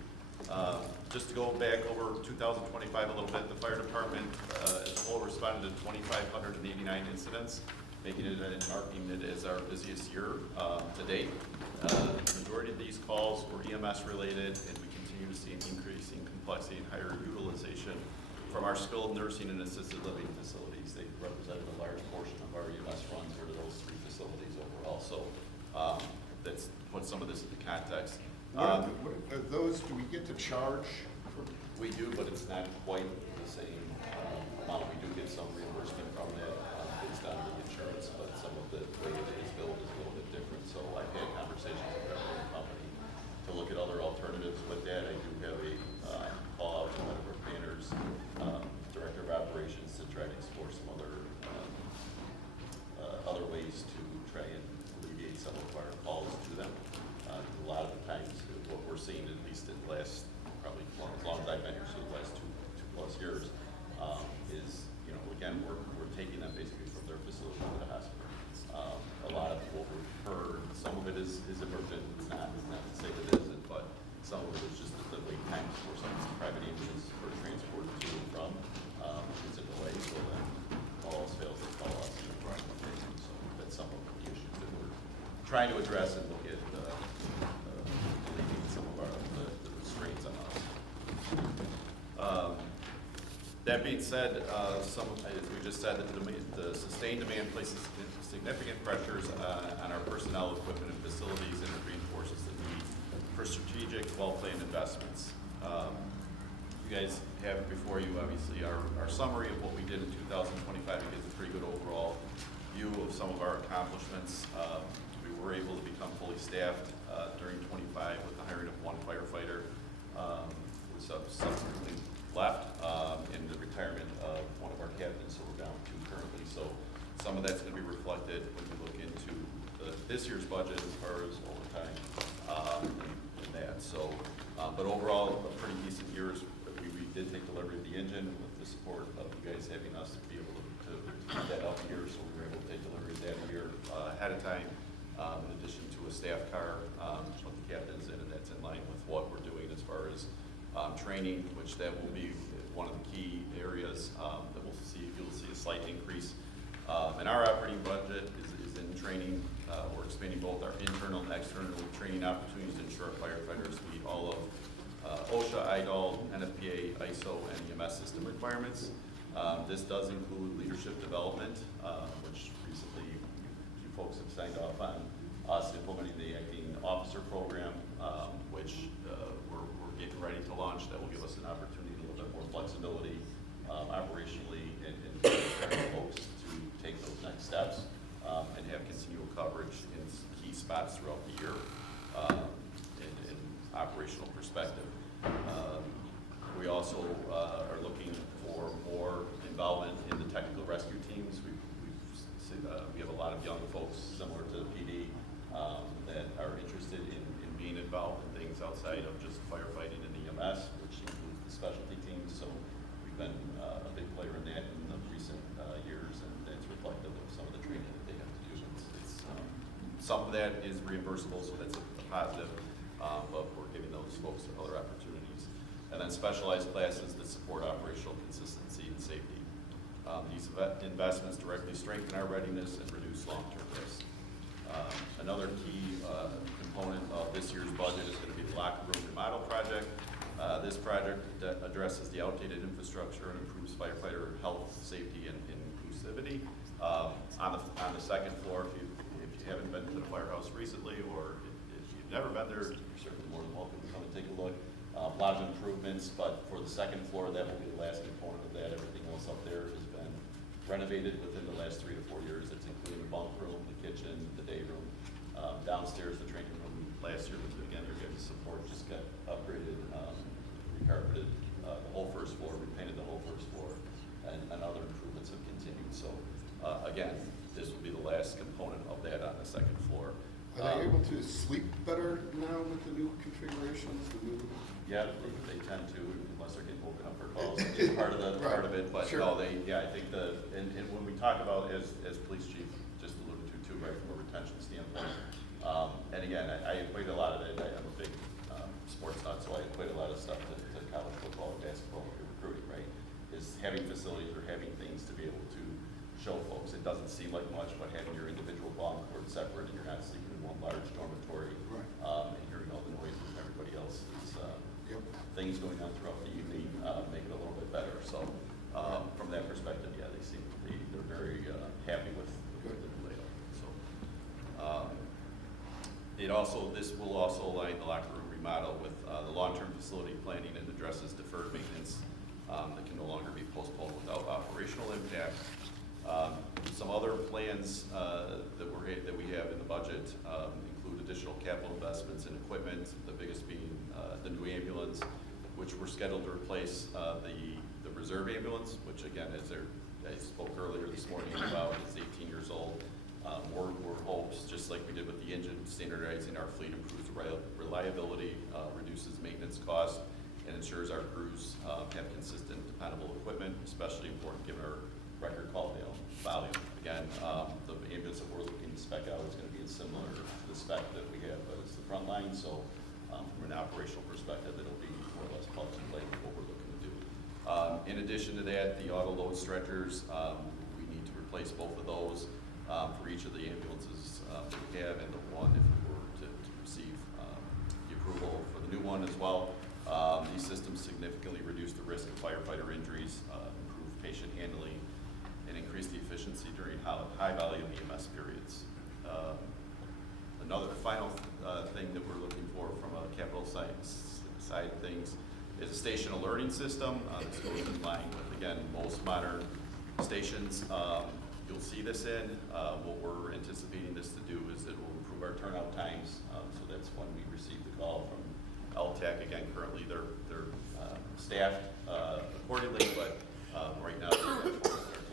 Just to go back over 2025 a little bit, the fire department as a whole responded to 2,589 incidents, making it and marking it as our busiest year to date. The majority of these calls were EMS related, and we continue to see an increase in complexity and higher utilization from our skilled nursing and assisted living facilities. They represented a large portion of our EMS runs were to those 3 facilities overall. So that's put some of this into context. What are those, do we get to charge for? We do, but it's not quite the same amount. We do get some reimbursement from that based on the insurance, but some of the way it is billed is a little bit different. So I've had conversations with our company to look at other alternatives with that. I do have a call out to one of our planners, director of operations, to try to explore some other ways to try and alleviate some of our calls to them. A lot of the times, what we're seeing, at least in the last, probably as long as I've been here, so the last two plus years, is, again, we're taking them basically from their facility to the hospital. A lot of what we've heard, some of it is emergent, it's not to say that it isn't, but some of it is just the wait times for some of these private ambulance for transport to and from, is a delay, so then all else fails, they call us. So that's some of the issues that we're trying to address and look at alleviating some of the restraints on us. That being said, as we just said, the sustained demand places significant pressures on our personnel, equipment, and facilities, and it reinforces the need for strategic, well-planned investments. You guys have before you, obviously, our summary of what we did in 2025. It gives a pretty good overall view of some of our accomplishments. We were able to become fully staffed during 25 with the hiring of 1 firefighter who subsequently left, and the retirement of 1 of our captains, so we're down 2 currently. So some of that's going to be reflected when we look into this year's budget as far as overtime and that. So, but overall, a pretty decent year. We did take delivery of the engine with the support of you guys having us be able to keep that up here. So we were able to take delivery of that a year ahead of time, in addition to a staff car with the captains in, and that's in line with what we're doing as far as training, which that will be one of the key areas that you'll see a slight increase. And our operating budget is in training. We're expanding both our internal and external training opportunities to ensure firefighters meet all of OSHA, IDOL, NFPA, ISO, and EMS system requirements. This does include leadership development, which recently you folks have signed off on us implementing the acting officer program, which we're getting ready to launch. That will give us an opportunity, a little bit more flexibility operationally, and folks to take those next steps and have continual coverage in key spots throughout the year in operational perspective. We also are looking for more involvement in the technical rescue teams. We have a lot of young folks similar to the PD that are interested in being involved in things outside of just firefighting and EMS, which includes the specialty teams. So we've been a big player in that in the recent years, and it's reflective of some of the training that they have to do. Some of that is reimbursable, so that's a positive, but we're giving those folks other opportunities. And then specialized classes that support operational consistency and safety. These investments directly strengthen our readiness and reduce long-term risk. Another key component of this year's budget is going to be the locker room remodel project. This project addresses the outdated infrastructure and improves firefighter health, safety, and inclusivity. On the second floor, if you haven't been to the firehouse recently, or if you've never been there, you're certainly more than welcome to come and take a look. A lot of improvements, but for the second floor, that will be the last component of that. Everything else up there has been renovated within the last 3 to 4 years. It's including the bunk room, the kitchen, the day room. Downstairs, the training room last year was, again, the support just got upgraded, recarpeted, the whole first floor, repainted the whole first floor, and other improvements have continued. So, again, this will be the last component of that on the second floor. Are they able to sleep better now with the new configurations, the new? Yeah, they tend to, unless they're getting woken up for calls, which is part of it, but Sure. no, I think and when we talk about, as police chief just alluded to too, right, from a retention standpoint, and again, I equate a lot of it, I'm a big sports nut, so I equate a lot of stuff to college football and basketball and recruiting, right, is having facilities or having things to be able to show folks. It doesn't seem like much, but having your individual bunk court separate and you're not sleeping in one large dormitory, Right. And hearing all the noises from everybody else is, Yep. things going on throughout the evening, make it a little bit better. So, from that perspective, yeah, they're very, happy with the new layout. So, this will also align the locker room remodel with, the long-term facility planning and addresses deferred maintenance, that can no longer be postponed without operational impact. Some other plans, that we have in the budget, include additional capital investments in equipment, the biggest being, the new ambulance, which we're scheduled to replace, the reserve ambulance, which again, I spoke earlier this morning about, is 18 years old. We're hopes, just like we did with the engine, standardizing our fleet improves reliability, reduces maintenance costs, and ensures our crews have consistent, dependable equipment, especially important given our record call volume. Again, the ambulance that we're looking to spec out is going to be similar to the spec that we have as the front line. So from an operational perspective, it'll be more or less plug and play with what we're looking to do. In addition to that, the auto load stretchers, we need to replace both of those for each of the ambulances that we have, and the one if we were to receive the approval for the new one as well. These systems significantly reduce the risk of firefighter injuries, improve patient handling, and increase the efficiency during high volume EMS periods. Another final thing that we're looking for from a capital side of things is a station alerting system. This goes in line with, again, most modern stations. You'll see this in. What we're anticipating this to do is it will improve our turnout times. So that's when we receive the call from LTAC. Again, currently they're staffed accordingly, but right now they're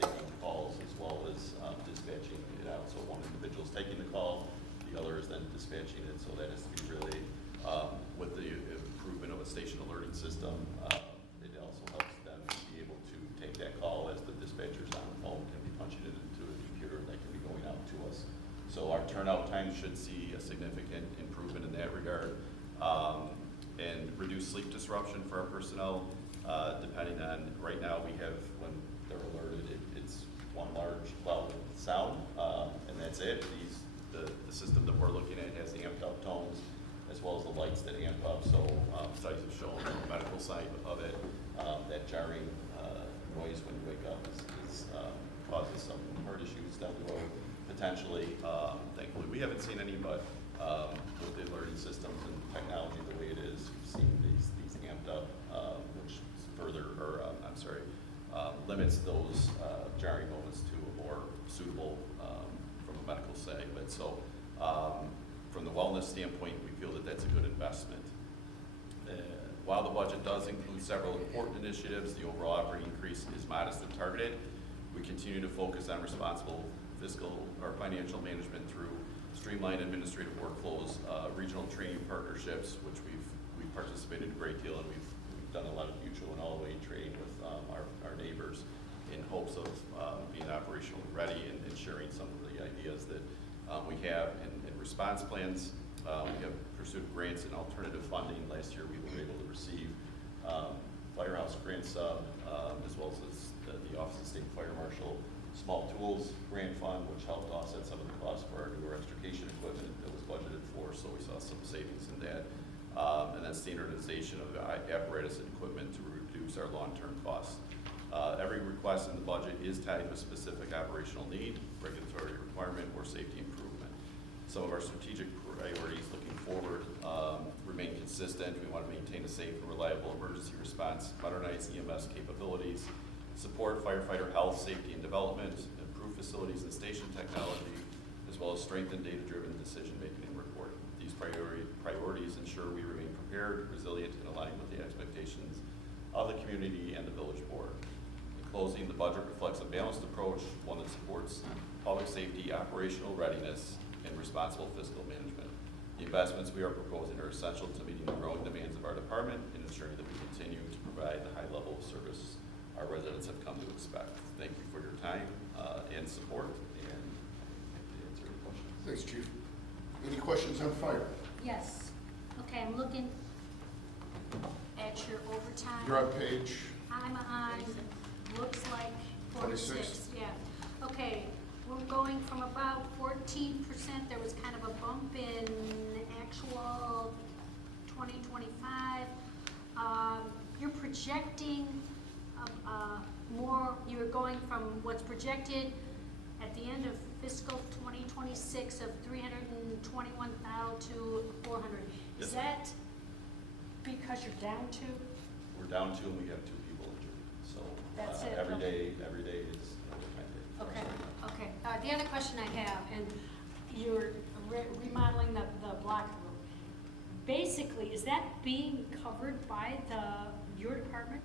taking calls as well as dispatching it out. So one individual is taking the call, the other is then dispatching it. So that has to be relayed. With the improvement of a station alerting system, it also helps them to be able to take that call as the dispatcher's on the phone can be punching it into a computer that can be going out to us. So our turnout time should see a significant improvement in that regard. And reduce sleep disruption for our personnel, depending on, right now we have, when they're alerted, it's one large cloud of sound, and that's it. The system that we're looking at has the amped up tones, as well as the lights that amp up. So studies have shown on the medical side of it, that jarring noise when you wake up causes some heart issues down the road, potentially. Thankfully, we haven't seen any, but with the alerting systems and technology the way it is, we've seen these amped up, which limits those jarring moments to a more suitable from a medical segment. So from the wellness standpoint, we feel that that's a good investment. While the budget does include several important initiatives, the overall operating increase is modest and targeted. We continue to focus on responsible fiscal or financial management through streamlined administrative workflows, regional training partnerships, which we've participated a great deal, and we've done a lot of mutual and all-the-way training with our neighbors in hopes of being operationally ready and sharing some of the ideas that we have in response plans. We have pursued grants and alternative funding. Last year we were able to receive Firehouse Grant Sub, as well as the Office of State Fire Marshal Small Tools Grant Fund, which helped offset some of the costs for our newer extrication equipment that was budgeted for, so we saw some savings in that. And then standardization of apparatus and equipment to reduce our long-term costs. Every request in the budget is tied to a specific operational need, regulatory requirement, or safety improvement. Some of our strategic priorities looking forward remain consistent. We want to maintain a safe and reliable emergency response, modernize EMS capabilities, support firefighter health, safety, and development, improve facilities and station technology, as well as strengthen data-driven decision-making and reporting. These priorities ensure we remain prepared, resilient, and aligned with the expectations of the community and the village board. In closing, the budget reflects a balanced approach, one that supports public safety, operational readiness, and responsible fiscal management. The investments we are proposing are essential to meeting the growing demands of our department and ensuring that we continue to provide the high level of service our residents have come to expect. Thank you for your time and support, and happy to answer your questions. Thanks, Chief. Any questions on fire? Yes. Okay, I'm looking at your overtime. You're on page, I'm on, looks like 26. 46, yeah. Okay, we're going from about 14%, there was kind of a bump in actual 2025. You're projecting more, you're going from what's projected at the end of fiscal 2026 of 321,000 to 400. Is Yes. that because you're down to? We're down to, and we have 2 people injured, so That's it, every okay. day is overtime day. for us Okay, right now. okay. The other question I have, and you're remodeling the locker room. Basically, is that being covered by your department?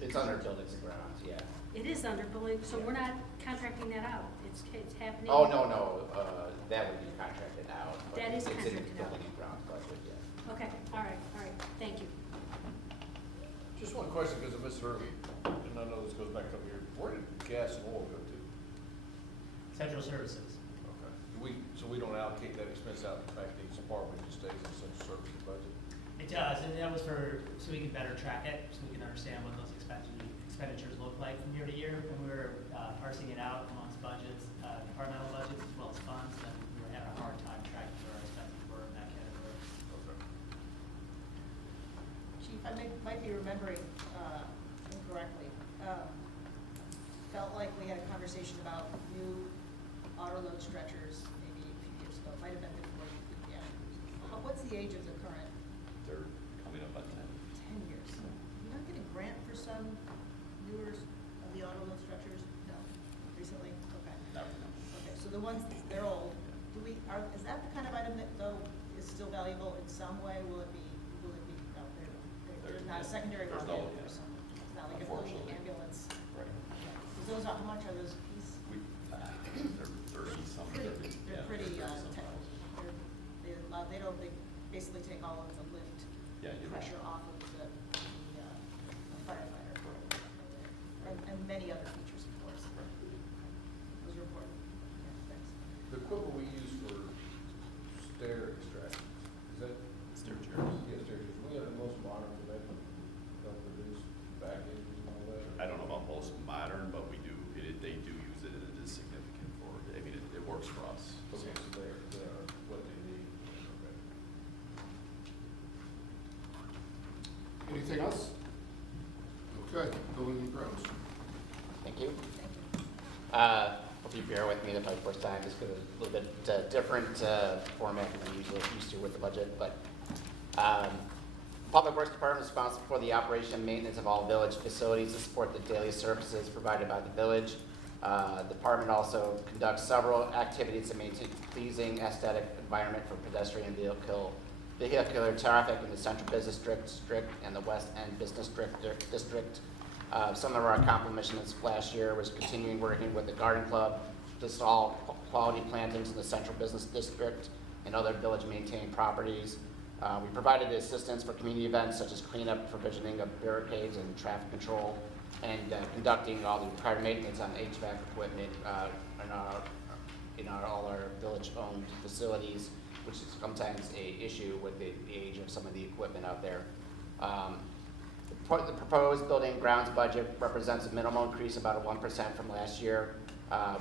It's under buildings and grounds, yeah. It is under building, so we're not contracting that out. It's happening. Oh, no, that would be contracted out. but That is it's in contracted out. building and grounds budget, yeah. Okay, all right, thank you. Just one question, because I misheard, and I know this goes back a couple years. Where did gas and oil go to? Central services. Okay. So we don't allocate that expense out back to each department, it just stays in central services budget? It does, and that was so we can better track it, so we can understand what those expenditures look like from year to year. When we were parsing it out amongst budgets, departmental budgets as well as funds, and we were having a hard time tracking where our expenses were in that category. Okay. Chief, I might be remembering incorrectly. Felt like we had a conversation about new auto load stretchers maybe a few years ago. Might have been before you began. What's the age of the current? They're coming up on 10. 10 years. You're not getting a grant for some newer of the auto load stretchers? No, recently? Okay. Not right now. Okay, so the ones, they're old. Is that the kind of item that though is still valuable in some way? Will it be, no, there's not a secondary There's market no, for some, it's not like a little unfortunately. ambulance. Right. Is those, how much are those a piece? They're 30 something. They're pretty, they basically take all of the lift Yeah, you know. pressure off of the firefighter. And many other features, of course. Those are important. Yeah, thanks. The equipment we use for stair extraction, is that? Stair chairs. Yes, stair chairs. We have the most modern for that, help reduce back injuries and all that? I don't know about most modern, but we do, they do use it, and it is significant for, I mean, it works for us. Okay, so they are what they need. Okay. Anything else? Okay, building and grounds. Thank you. Hope you bear with me, that's my first time, just because it's a little bit different format than I'm usually used to with the budget, but Public Works Department is responsible for the operation and maintenance of all village facilities to support the daily services provided by the village. The department also conducts several activities to maintain pleasing aesthetic environment for pedestrian and vehicular traffic in the Central Business District and the West End Business District. Some of our accomplishments last year was continuing working with the Garden Club to install quality plantings in the Central Business District and other village-maintained properties. We provided assistance for community events such as cleanup, provisioning of barricades and traffic control, and conducting all the required maintenance on HVAC equipment in all our village-owned facilities, which is sometimes an issue with the age of some of the equipment out there. The proposed building and grounds budget represents a minimal increase, about a 1% from last year,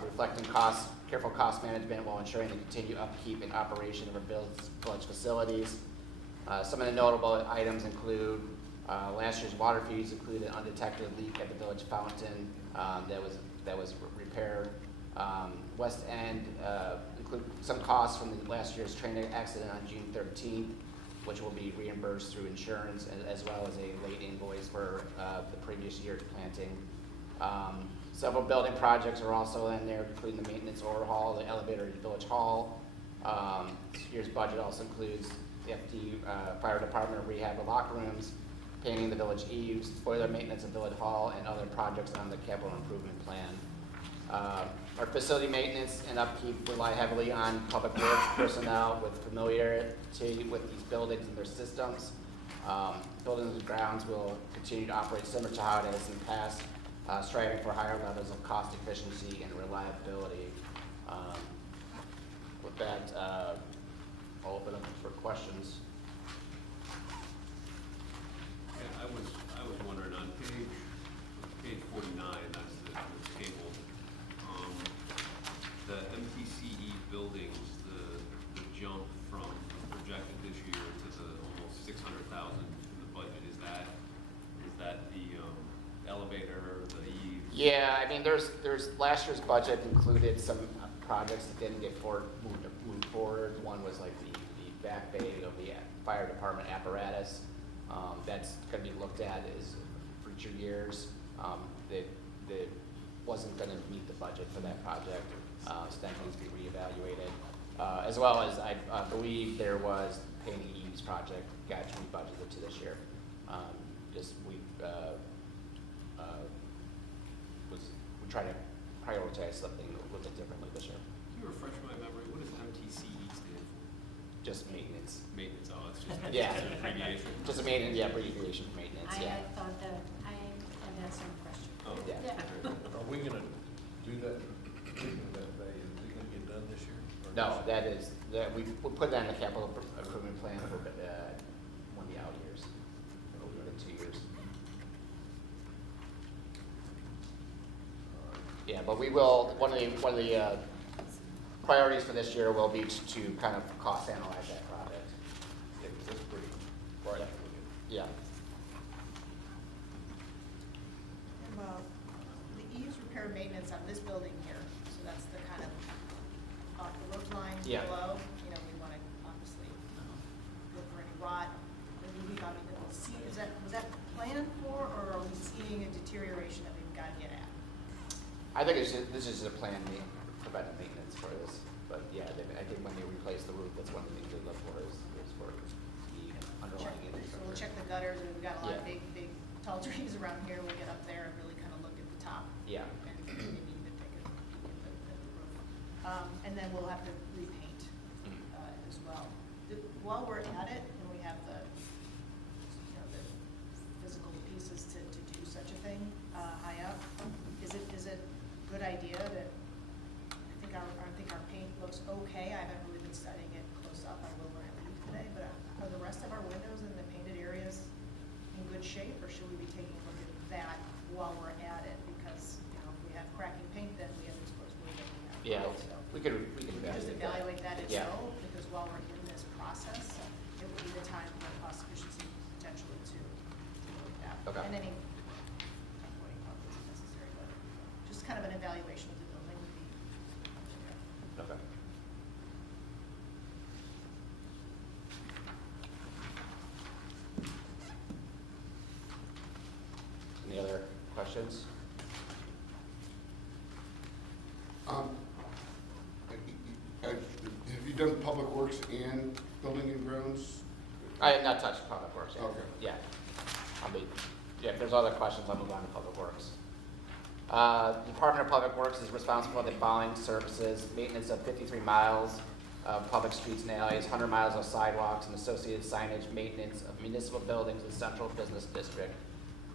reflecting careful cost management while ensuring the continued upkeep and operation of our village facilities. Some of the notable items include last year's water fees included an undetected leak at the village fountain that was repaired. West End include some costs from the last year's train accident on June 13th, which will be reimbursed through insurance, as well as a late invoice for the previous year's planting. Several building projects are also in there, including the maintenance overhaul, the elevator at Village Hall. This year's budget also includes the FD, fire department rehab of locker rooms, painting the village eaves, boiler maintenance of village hall, and other projects on the capital improvement plan. Our facility maintenance and upkeep rely heavily on public works personnel with familiarity with these buildings and their systems. Buildings and grounds will continue to operate similar to how it has in the past, striving for higher levels of cost efficiency and reliability. With that, I'll open up for questions. Yeah, I was wondering on page 49, that's the table, the MTCE buildings, the jump from projected this year to the almost 600,000 in the budget, is that the elevator, the eaves? Yeah, I mean, there's last year's budget included some projects that didn't get moved forward. One was like the back bay of the fire department apparatus. That's gonna be looked at as future years. That wasn't gonna meet the budget for that project. So that needs to be reevaluated. As well as I believe there was painting eaves project got rebudgeted to this year. We try to prioritize something a little bit differently this year. Can you refresh my memory, what does MTCE stand for? Just maintenance. Maintenance, oh, it's just Yeah. it's an abbreviation. Just a maintenance, yeah, abbreviation for maintenance, yeah. I thought that, I had that same question. Oh, Yeah. Are we gonna do that, that day, is it gonna get done this year? Or No, next year? that is, we put that in the capital improvement plan for, one of the out years, within 2 years. Yeah, but we will, one of the priorities for this year will be to kind of cost analyze that project. Yeah, 'cause that's pretty bright. Yeah. Well, the eaves repair maintenance on this building here, so that's the kind of off the roof line Yeah. below. You know, we want to obviously look for any rot, removing, I mean, we'll see, was that planned for, or are we seeing a deterioration that we've got to get at? I think this is a plan, preventive maintenance for this, but yeah, I think when they replace the roof, that's one of the things they look for is for the underlying So we'll infrastructure. check the gutters, and we've got a lot of Yeah. big tall trees around here. We'll get up there and really kind of look at the top. Yeah. And maybe even take a peek at the roof. And then we'll have to repaint as well. While we're at it, and we have the, you know, the physical pieces to do such a thing high up, is it a good idea that, I think our paint looks okay. I haven't really been studying it close up. I will when I leave today, but are the rest of our windows in the painted areas in good shape, or should we be taking a look at that while we're at it? Because, you know, if we have cracking paint, then we have exposed window. Yeah, So we could just evaluate that Yeah. itself, because while we're in this process, it would be the time for cost efficiency potentially to look at that. Okay. And any, not pointing out if necessary, but just kind of an evaluation of the building would be. Okay. Any other questions? Have you done public works and building and grounds? I have not touched public works yet. Okay. Yeah. If there's other questions, I'll move on to public works. Department of Public Works is responsible for the following services: maintenance of 53 miles of public streets and alleys, 100 miles of sidewalks and associated signage, maintenance of municipal buildings in central business district,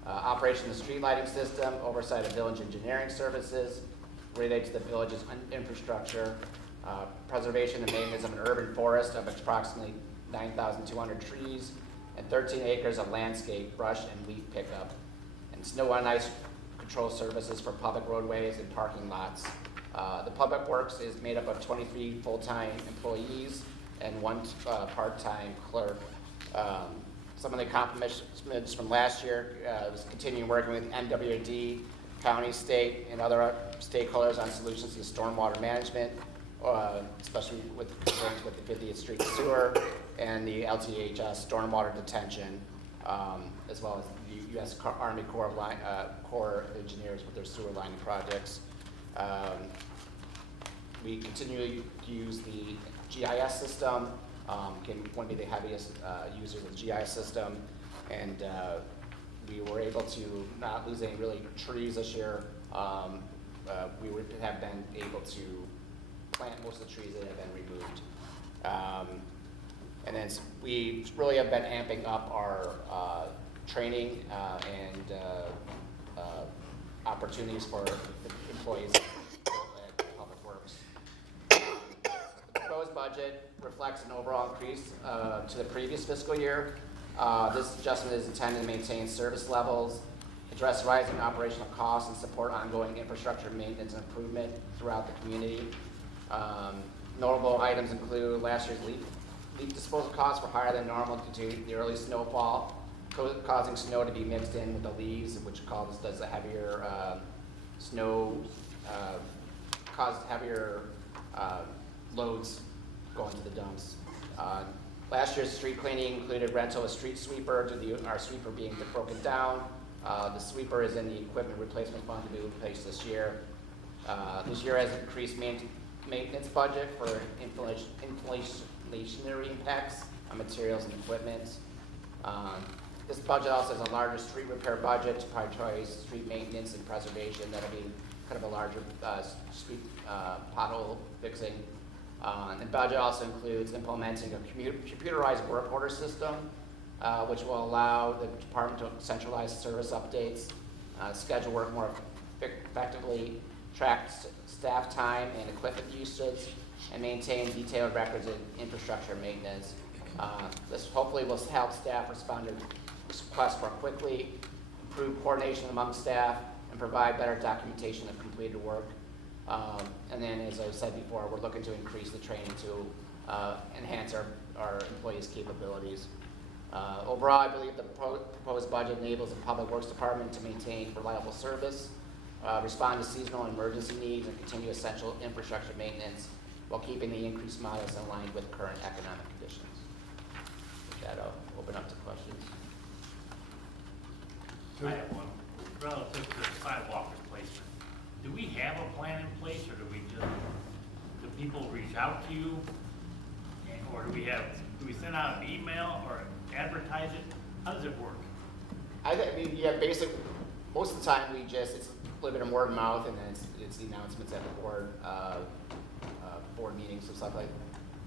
operation of the street lighting system, oversight of village engineering services related to the village's infrastructure, preservation and maintenance of an urban forest of approximately 9,200 trees, and 13 acres of landscape, brush, and leaf pickup, and snow and ice control services for public roadways and parking lots. The Public Works is made up of 23 full-time employees and 1 part-time clerk. Some of the accomplishments from last year was continuing working with NWD, county, state, and other stakeholders on solutions to stormwater management, especially with concerns with the 50th Street sewer and the LTHS stormwater detention, as well as the U.S. Army Corps of Engineers with their sewer lining projects. We continue to use the GIS system want to be the heaviest users of the GIS system. And we were able to not lose any really trees this year. We would have been able to plant most of the trees that have been removed. And then we really have been amping up our training and opportunities for the employees at Public Works. The proposed budget reflects an overall increase to the previous fiscal year. This adjustment is intended to maintain service levels, address rising operational costs, and support ongoing infrastructure maintenance and improvement throughout the community. Notable items include last year's leaf disposal costs were higher than normal due to the early snowfall, causing snow to be mixed in with the leaves, which does the heavier snow, caused heavier loads going to the dumps. Last year's street cleaning included rental of a street sweeper due to our sweeper being broken down. The sweeper is in the equipment replacement fund to be replaced this year. This year has increased maintenance budget for inflationary impacts on materials and equipment. This budget also has a larger street repair budget to prioritize street maintenance and preservation. That'll be kind of a larger street pothole fixing. The budget also includes implementing a computerized work order system, which will allow the department to centralize service updates, schedule work more effectively, track staff time and equipment usage, and maintain detailed records of infrastructure maintenance. This hopefully will help staff respond to requests more quickly, improve coordination among staff, and provide better documentation of completed work. And then, as I said before, we're looking to increase the training to enhance our employees' capabilities. Overall, I believe the proposed budget enables the Public Works Department to maintain reliable service, respond to seasonal and emergency needs, and continue essential infrastructure maintenance while keeping the increased miles in line with current economic conditions. With that, I'll open up to questions. I have one. Relative to the sidewalk replacement, do we have a plan in place, or do people reach out to you? Or do we send out an email or advertise it? How does it work? I mean, yeah, basically, most of the time it's a little bit of word of mouth, and then it's the announcements at the board meetings and stuff like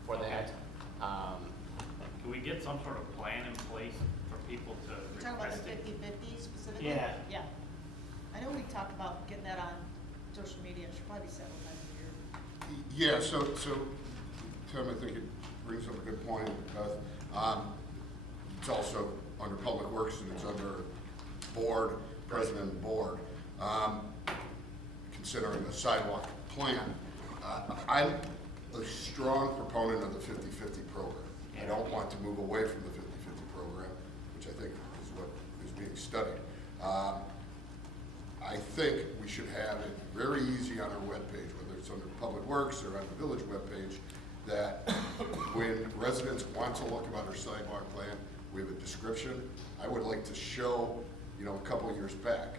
for that. Can we get some sort of plan in place for people to You're talking about request the it? 50/50 specifically? Yeah. Yeah. I know we talked about getting that on social media. It should probably be several times a year. Yeah, so Tim, I think it brings up a good point, Beth. It's also under Public Works and it's under board, president and board. Considering the sidewalk plan, I'm a strong proponent of the 50/50 program. I don't want to move away from the 50/50 program, which I think is what is being studied. I think we should have it very easy on our webpage, whether it's under Public Works or on the village webpage, that when residents want to look about our sidewalk plan, we have a description. I would like to show, a couple of years back,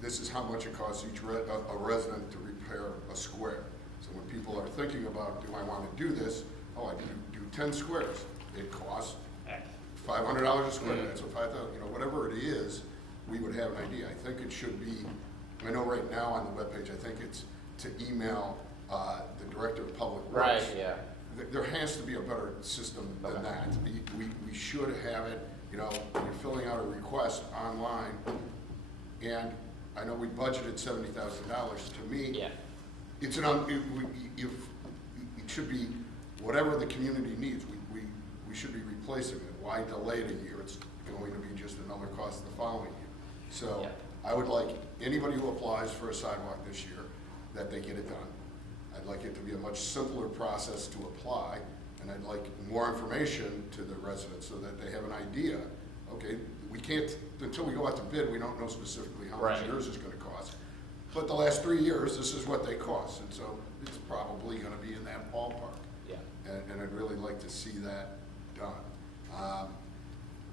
this is how much it costs each a resident to repair a square. So when people are thinking about, do I want to do this? Oh, I do 10 squares. It costs $500 a square. That's what 5,000, whatever it is, we would have an idea. I think it should be, I know right now on the webpage, I think it's to email the director of public works. Right, yeah. There has to be a better system than that. We should have it, when you're filling out a request online, and I know we budgeted $70,000. To me, Yeah. it's it should be whatever the community needs. We should be replacing it. Why delay it a year? It's going to be just another cost the following year. So Yeah. I would like anybody who applies for a sidewalk this year, that they get it done. I'd like it to be a much simpler process to apply, and I'd like more information to the residents so that they have an idea. Okay, we can't, until we go out to bid, we don't know specifically how much Right. yours is gonna cost. But the last 3 years, this is what they cost, and so it's probably gonna be in that ballpark. Yeah. And I'd really like to see that done.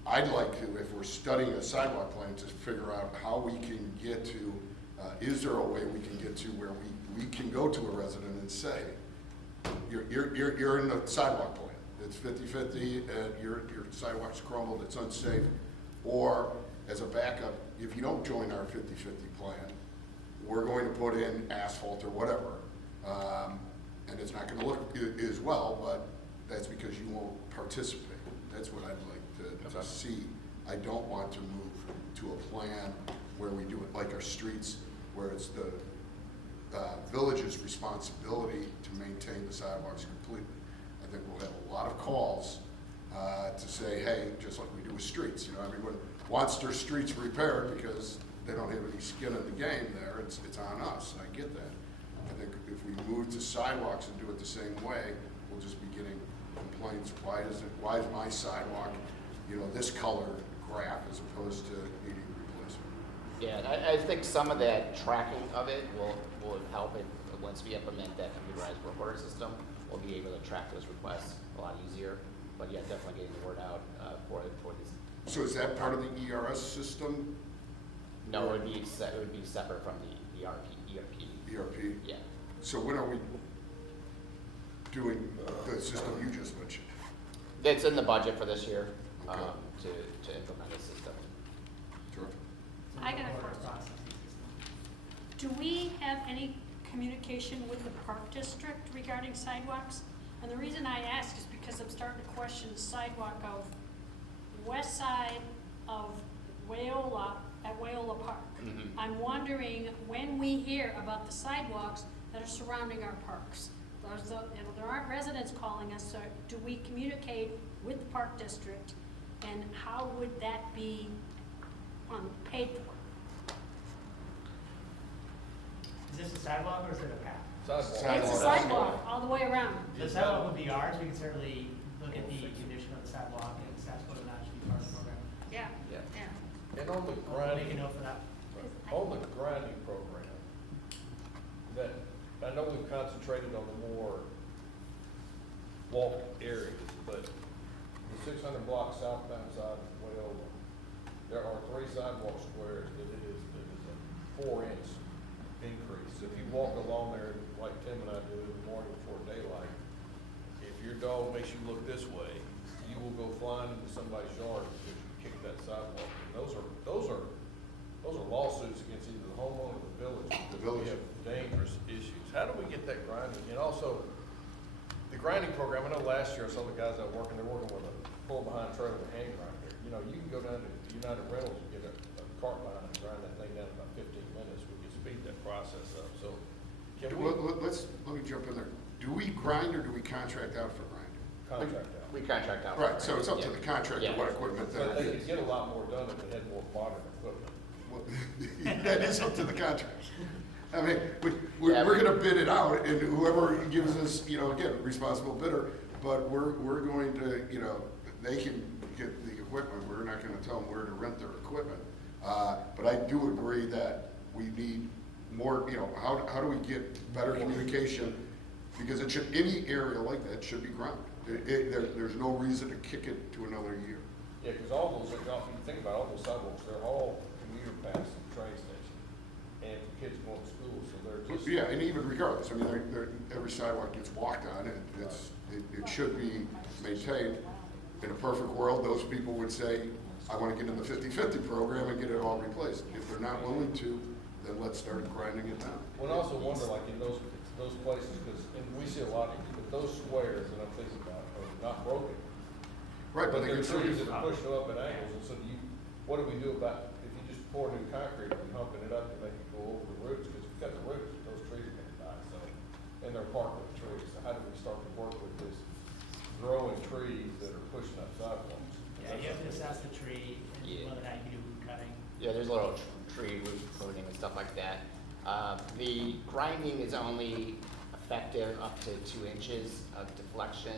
I'd like to, if we're studying a sidewalk plan, to figure out how we can get to, is there a way we can get to where we can go to a resident and say, you're in the sidewalk plan, it's 50-50 and your sidewalk's crumbled, it's unsafe. Or as a backup, if you don't join our 50-50 plan, we're going to put in asphalt or whatever. And it's not gonna look as well, but that's because you won't participate. That's what I'd like to see. I don't want to move to a plan where we do it like our streets, where it's the village's responsibility to maintain the sidewalks completely. I think we'll have a lot of calls to say, hey, just like we do with streets, you know, everyone wants their streets repaired because they don't have any skin in the game there, it's on us, I get that. I think if we move to sidewalks and do it the same way, we'll just be getting complaints, why is my sidewalk, you know, this color graph as opposed to needing replacement? Yeah, and I think some of that tracking of it will help it, once we implement that computerized work order system, we'll be able to track those requests a lot easier. But yeah, definitely getting the word out for this. So is that part of the ERS system? No, it would be separate from the ERP. ERP? Yeah. So when are we doing the system you just mentioned? It's in the budget for this year, Okay. to implement the system. Terrific. I got a question. Do we have any communication with the park district regarding sidewalks? And the reason I ask is because I'm starting to question the sidewalk of west side of Wayola, at Wayola Park. Mm-hmm. I'm wondering when we hear about the sidewalks that are surrounding our parks. There aren't residents calling us, so do we communicate with the park district? And how would that be paid for? Is this a sidewalk or is it a path? It's a sidewalk all the way around. The sidewalk would be ours, we can certainly look at the condition of the sidewalk and staff's put it on, should be part of the program. Yeah, Yeah. yeah. And on the We'll make a grinding, note for that. on the grinding program, that, I know we've concentrated on the more walk areas, but the 600 block southbound side of Wayola, there are 3 sidewalk squares that it is a 4-inch increase. If you walk along there, like Tim and I do in the morning before daylight, if your dog makes you look this way, you will go flying into somebody's yard because you kicked that sidewalk. And those are lawsuits against either the homeowner or the village. The village. We have dangerous issues. How do we get that grinding? And also, the grinding program, I know last year I saw the guys out working, they're working with a pull-behind trailer with a hand grinder. You know, you can go down to United Rentals and get a cart behind and grind that thing down in about 15 minutes. We can speed that process up. So can we Let me jump in there. Do we grind or do we contract out for grinding? contract out? We contract out. Right, so it's up to the contractor Yeah. what equipment But that they is. could get a lot more done if they had more modern equipment. Well, that is up to the contractor. I mean, we're gonna bid it out, and whoever gives us, you know, again, responsible bidder, but we're going to, you know, they can get the equipment, we're not gonna tell them where to rent their equipment. But I do agree that we need more, you know, how do we get better communication? Because it should, any area like that should be grounded. There's no reason to kick it to another year. Yeah, because all those, if you think about all those sidewalks, they're all commuter paths and train station. And kids going to school, so they're just. Yeah, and even regardless, I mean, every sidewalk gets walked on, and it should be maintained. In a perfect world, those people would say, I want to get in the 50-50 program and get it all replaced. If they're not willing to, then let's start grinding it down. Well, I also wonder, like, in those places, because, and we see a lot of, but those squares that I'm thinking about are not broken. Right, but But they they're can trees still, that are pushing up at angles, and so what do we do about, if you just pour new concrete and humping it up to make it go over the roots, because if you cut the roots, those trees are gonna die, so, and they're part of the trees, so how do we start to work with this growing trees that are pushing up sidewalks? Yeah, you have to assess the tree Yeah. and whether or not you do root cutting. Yeah, there's a little tree root pruning and stuff like that. The grinding is only effective up to 2 inches of deflection.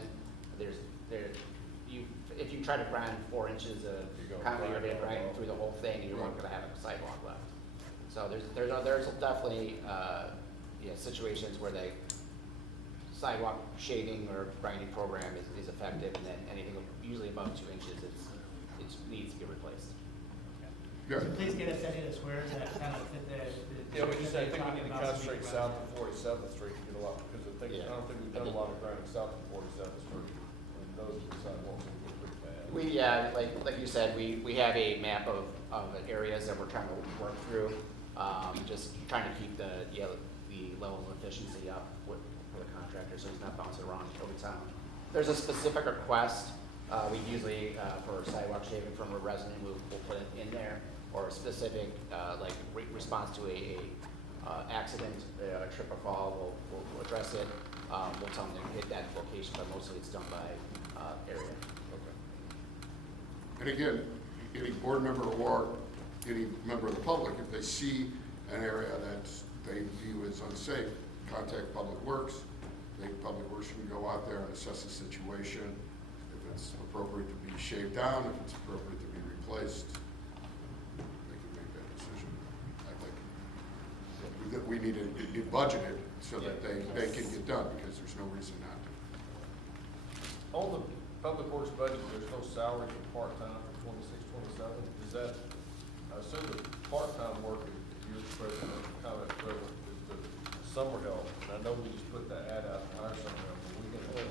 If you try to grind 4 inches of concrete, you're gonna grind through the whole thing, and you weren't gonna have a sidewalk left. So there's definitely situations where the sidewalk shading or grinding program is effective, and then anything usually above 2 inches, it needs to be replaced. yeah, So please get us any of the squares that kind of fit the. Yeah, we just, I think we talking need to about concentrate speed south grinding. of 47th Street to get a lot, because I don't think we've done a lot of grinding south of 47th Street. And those sidewalks will get pretty bad. Yeah, like you said, we have a map of areas that we're trying to work through, just trying to keep the level of efficiency up for the contractor, so he's not bouncing around over time. There's a specific request, we usually, for sidewalk shaving from a resident, we'll put it in there, or a specific, response to a accident, a trip or fall, we'll address it. We'll tell them to hit that location, but mostly it's done by, area. And again, any board member or any member of the public, if they see an area that they view as unsafe, contact Public Works. Public Works can go out there and assess the situation. If it's appropriate to be shaved down, if it's appropriate to be replaced, they can make that decision. I think that we need to be budgeted so that they can get done, because there's no reason not to. On the Public Works budget, there's no salary for part-time for 26, 27. Is that, I assume the part-time work, if you're the president or comment president, is the summer help. And I know we just put that ad out to hire summer help, but we can,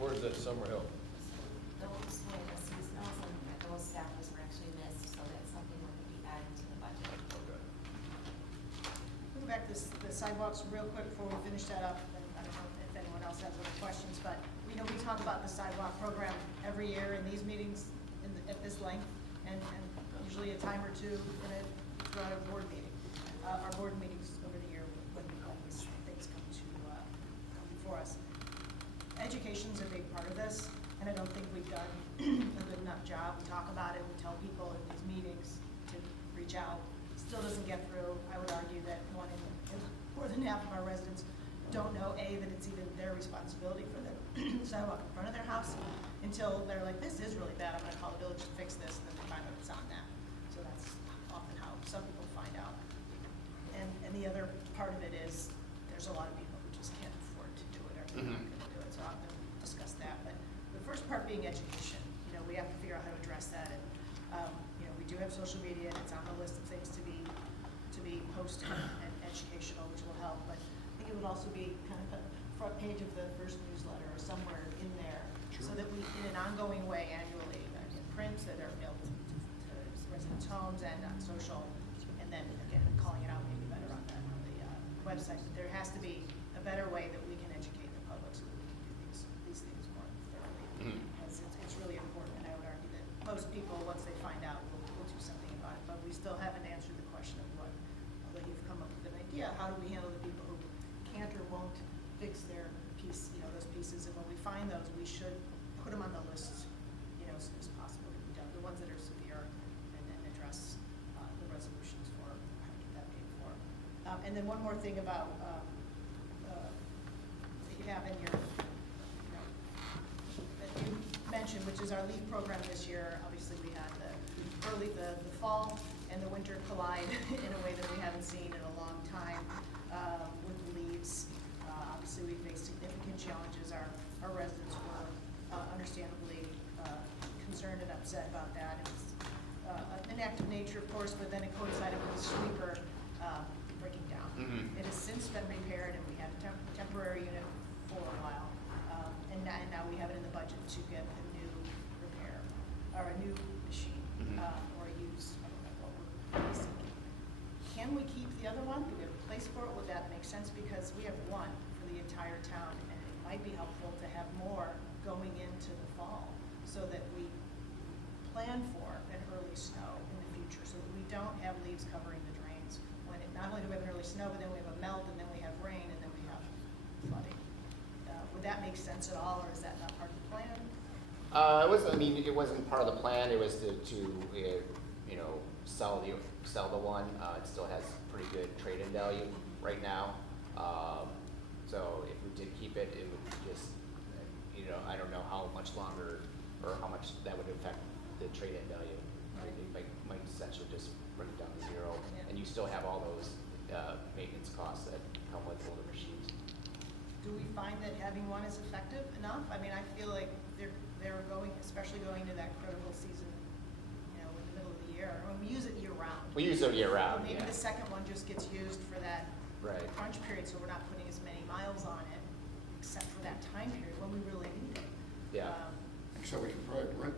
where is that summer help? Those were the seasonals and those staffers were actually missed, so that's something that could be added to the budget. Okay. Go back to the sidewalks real quick before we finish that up, and I don't know if anyone else has other questions, but we talk about the sidewalk program every year in these meetings at this length, and usually a time or two throughout a board meeting, our board meetings over the year when these things come before us. Education's a big part of this, and I don't think we've done a good enough job. We talk about it, we tell people in these meetings to reach out. Still doesn't get through. I would argue that more than half of our residents don't know, A, that it's even their responsibility for the sidewalk in front of their house, until they're like, this is really bad, I'm gonna call the village to fix this, and then they find out it's on them. So that's often how some people find out. And the other part of it is, there's a lot of people who just can't afford to do it, or they're not gonna do it, so I'm gonna discuss that. But the first part being education, we have to figure out how to address that, and, we do have social media, and it's on the list of things to be posted and educational, which will help, but I think it would also be kind of the front page of the first newsletter or somewhere in there, so that we, in an ongoing way annually, in print that are mailed to residents' homes and on social, and then again, calling it out maybe better on the website. But there has to be a better way that we can educate the public so that we can do these things more thoroughly. Because it's really important, and I would argue that most people, once they find out, will do something about it. But we still haven't answered the question of what, although you've come up with an idea, how do we handle the people who can't or won't fix their piece, those pieces, and when we find those, we should put them on the list, as soon as possible to be done, the ones that are severe, and then address the resolutions for how to get that paid for. And then one more thing about, that you have in your, that you mentioned, which is our LEAF program this year. Obviously, we had the fall and the winter collide in a way that we haven't seen in a long time with the leaves. Obviously, we faced significant challenges. Our residents were understandably concerned and upset about that. It was an act of nature, of course, but then it coincided with the sweeper breaking down. It has since been repaired, and we had a temporary unit for a while. And now we have it in the budget to get a new repair, or a new machine, or a used, I don't know what we're thinking. Can we keep the other one? Do we have a place for it? Would that make sense? Because we have one for the entire town, and it might be helpful to have more going into the fall, so that we plan for an early snow in the future, so that we don't have leaves covering the drains. When not only do we have an early snow, but then we have a melt, and then we have rain, and then we have flooding. Would that make sense at all, or is that not part of the plan? It wasn't part of the plan. It was to sell the one. It still has pretty good trade-in value right now. So if we did keep it, it would just, I don't know how much longer or how much that would affect the trade-in value. It might essentially just bring it down to zero, and you still have all those maintenance costs that come with older machines. Do we find that having one is effective enough? I feel like they're going, especially going into that critical season, in the middle of the year. We use it year round. We use it year round. Maybe the second one just gets used for that crunch period, so we're not putting as many miles on it, except for that time period when we really need it. Yeah. So we can probably rent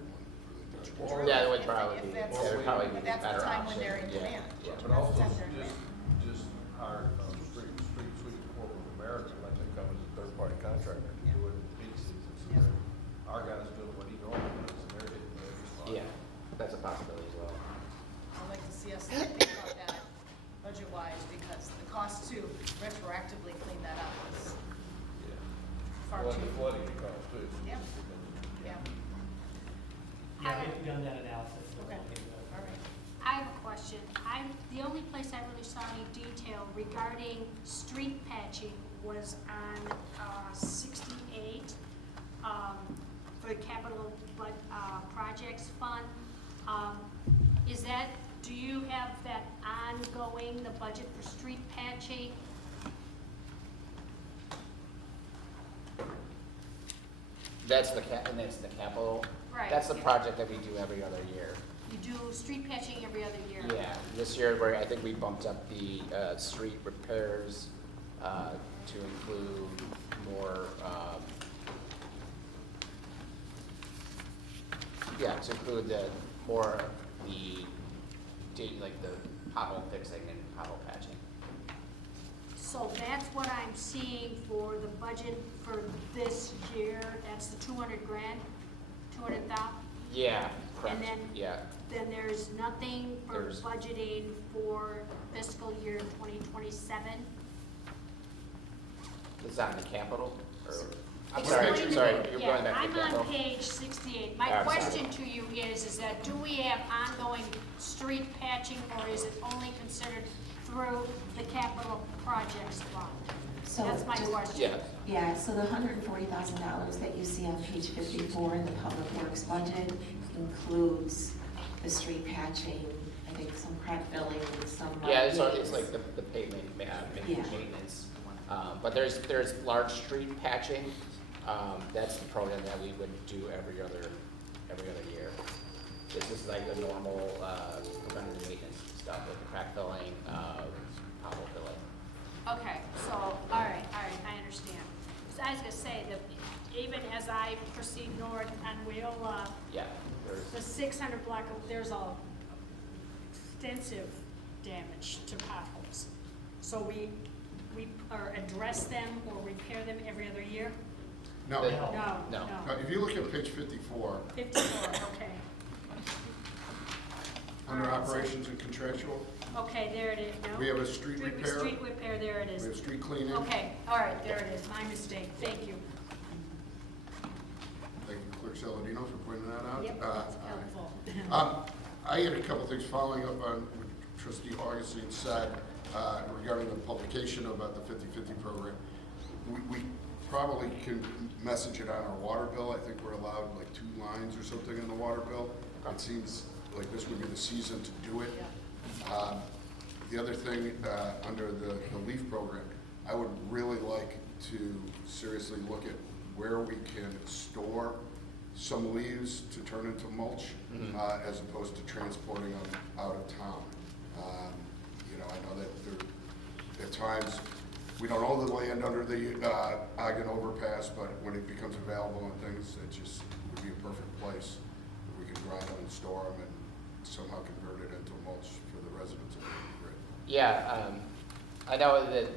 one for the town. Yeah, it would probably be, If that's- yeah, it would probably be a That's the better time when option. they're in Yeah, demand. yeah. But also, That's the time they're in just hire street sweep corporate America, let them come as a third-party contractor to do it in peak season. So Yeah. our guys doing what he normally does, and they're hitting every spot. Yeah, that's a possibility as well. I'd like to see us think about that budget-wise, because the cost to retroactively clean that up is Yeah. far Well, too. the flooding costs too. Yeah. Yeah, Yeah, we've done that analysis. So okay, we'll get that. all right. I have a question. The only place I really saw any detail regarding street patching was on 68, for the capital projects fund. Is that, do you have that ongoing, the budget for street patching? That's and that's the capital. Right. That's the project that we do every other year. You do street patching every other year? Yeah, this year, I think we bumped up the street repairs to include more, to include the pothole fixing and pothole patching. So that's what I'm seeing for the budget for this year, that's the 200 grand, 200,000? Yeah, correct, And then, yeah. then there's nothing for There's- budgeting for fiscal year 2027? Is that in the capital, or, I'm Explain sorry, to me- you're yeah, going back to the capital? I'm on page 68. My I'm sorry. question to you is that do we have ongoing street patching, or is it only considered through the capital projects fund? So That's my just- question. Yeah, Yeah, so the $140,000 that you see on page 54 in the public works budget includes the street patching, I think some crack filling, some. yeah, it's gates. like the pavement, Yeah. maintenance. But there's large street patching, that's the program that we would do every other year. This is like the normal, preventative maintenance stuff, like the crack filling, pothole filling. Okay, so, all right, I understand. So I was gonna say that even as I proceed north on Wheelock, Yeah, there's, the 600 block, there's a extensive damage to potholes. So we address them or repair them every other year? No, The- No, No. no, if you look at page 54, 54, okay. under All right, so- operations and contractual, Okay, there it is. No. we have a street repair, Street repair, there it we is. have street cleaning. Okay, all right, there it is, my mistake, thank you. Thank you, Clerk Saladino, for pointing that out. Yep, that's helpful. I had a couple things following up on what Trustee Augustine said regarding the publication about the 50/50 program. We probably can message it on our water bill. I think we're allowed like 2 lines or something in the water bill. It seems like this would be the season to do it. The other thing, under the LEAF program, I would really like to seriously look at where we can store some leaves to turn into mulch, as opposed to transporting them out of town. I know that there, at times, we don't own the land under the Ogden overpass, but when it becomes available and things, it just would be a perfect place. We can grind them and store them and somehow convert it into mulch for the residents of the grid. Yeah, I know that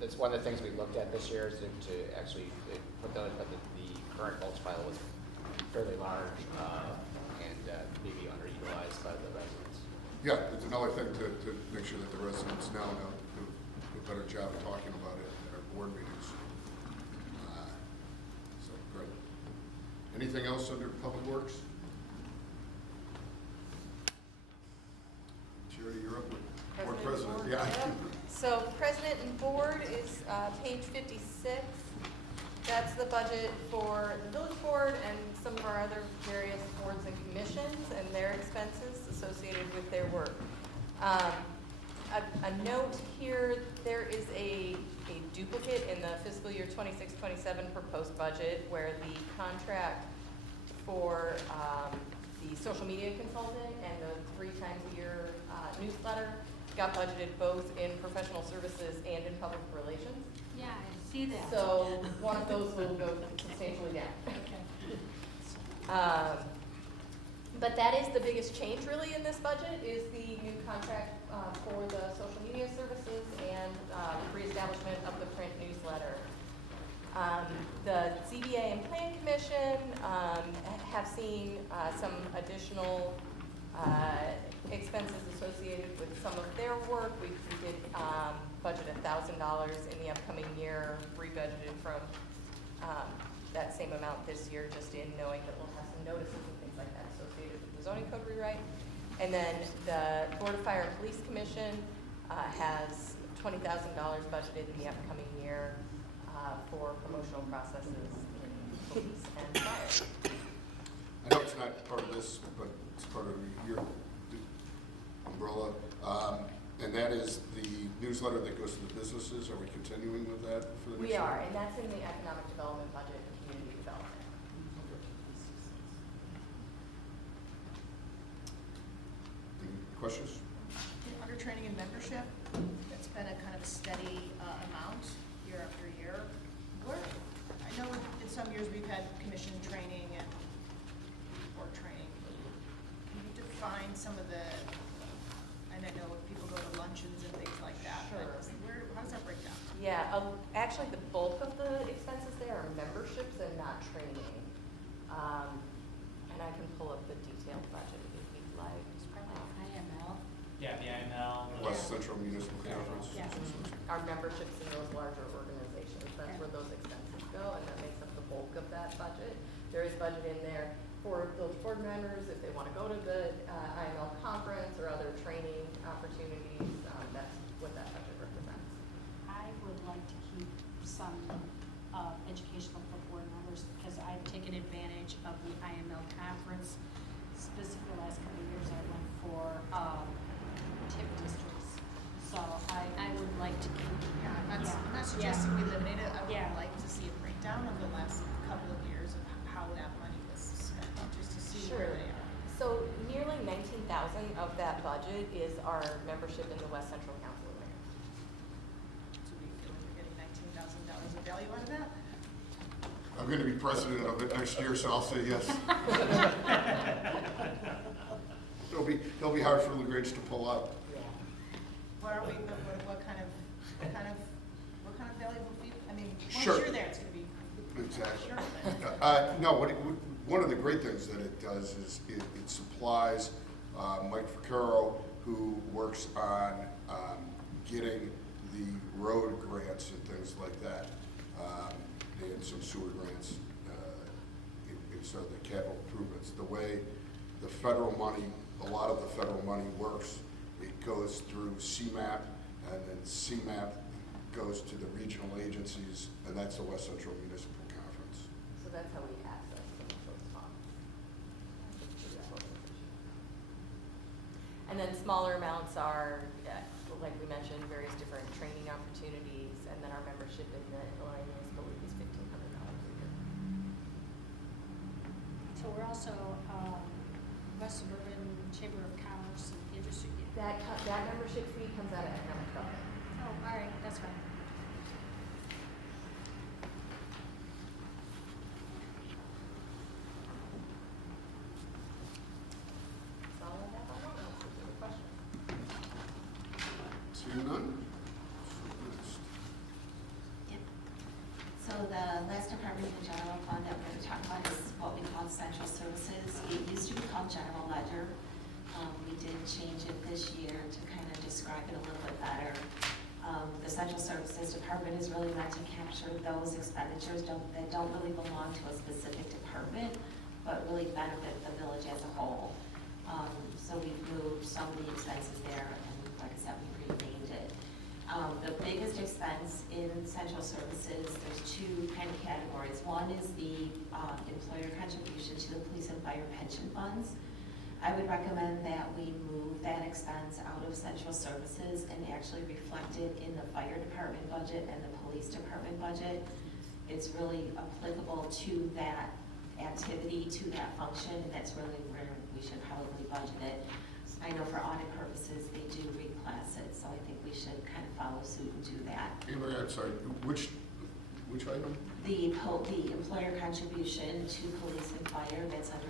that's one of the things we looked at this year, is to actually put the current mulch pile was fairly large, and maybe underutilized by the residents. Yeah, it's another thing to make sure that the residents now do a better job of talking about it at our board meetings. So, great. Anything else under Public Works? Charity, you're up with board president. Yeah. So president and board is page 56. That's the budget for the village board and some of our other various boards and commissions and their expenses associated with their work. A note here, there is a duplicate in the fiscal year 26-27 proposed budget where the contract for the social media consultant and the 3 times a year newsletter got budgeted both in professional services and in public relations. Yeah, I see that. So one of those will go substantially down. Okay. But that is the biggest change really in this budget, is the new contract for the social media services and reestablishment of the print newsletter. The CBA and Plan Commission have seen some additional expenses associated with some of their work. We did budget $1,000 in the upcoming year, rebudgeted from that same amount this year, just in knowing that we'll have some notices and things like that associated with the zoning code rewrite. And then the Board of Fire and Police Commission has $20,000 budgeted in the upcoming year for promotional processes in police and fire. I know it's not part of this, but it's part of your umbrella, and that is the newsletter that goes to the businesses. Are we continuing with that for the next year? We are, and that's in the economic development budget and community development. Any questions? Under training and membership, it's been a kind of steady amount year after year. I know in some years we've had commission training and board training. Can you define some of the, and I know if people go to luncheons and things like that, Sure. but how does that break down? Yeah, actually the bulk of the expenses there are memberships and not training. And I can pull up the detailed budget if you'd like. It's probably IML. Yeah, the IML. West Central Municipal Conference. Yeah. Our memberships in those larger organizations, that's where those expenses go, and that makes up the bulk of that budget. There is budget in there for those board members, if they want to go to the IML conference or other training opportunities, that's what that budget represents. I would like to keep some educational for board members, because I've taken advantage of the IML conference. Specifically, the last couple of years, I went for TIP districts. So I would like to keep. Yeah, I'm not Yeah. suggesting we eliminate it. I would Yeah. like to see a breakdown of the last couple of years of how that money was spent, just to see where Sure. they are. So nearly 19,000 of that budget is our membership in the West Central Council of Mayors. Do we feel like we're getting $19,000 of value out of that? I'm going to be president of it next year, so I'll say yes. It'll be hard for La Grange to pull up. What are we, what kind of valuable people, I mean, once Sure. you're there, it's gonna be. Exactly. Sure. No, one of the great things that it does is it supplies Mike Vaccaro, who works on getting the road grants and things like that, and some sewer grants, and so the capital improvements. The way the federal money, a lot of the federal money works, it goes through CMAP, and then CMAP goes to the regional agencies, and that's the West Central Municipal Conference. So that's how we access some of those funds. And then smaller amounts are, like we mentioned, various different training opportunities, and then our membership in the Illinois Municipal League is $1,500 a year. So we're also West Suburban Chamber of Commerce and Industry. That membership fee comes out of economic development. Oh, all right, that's fine. That's all I have on that. If there's any questions. Seeing none? Yep. So the last department, the general fund that we're going to talk about is what we call central services. It used to be called general ledger. We did change it this year to kind of describe it a little bit better. The central services department is really meant to capture those expenditures that don't really belong to a specific department, but really benefit the village as a whole. So we've moved some of the expenses there, and like I said, we renamed it. The biggest expense in central services, there's two kind of categories. One is the employer contribution to the police and fire pension funds. I would recommend that we move that expense out of central services and actually reflect it in the fire department budget and the police department budget. It's really applicable to that activity, to that function, and that's really where we should probably budget it. I know for audit purposes, they do reclass it, so I think we should kind of follow suit and do that. Anyway, I'm sorry, which item? The employer contribution to police and fire, that's under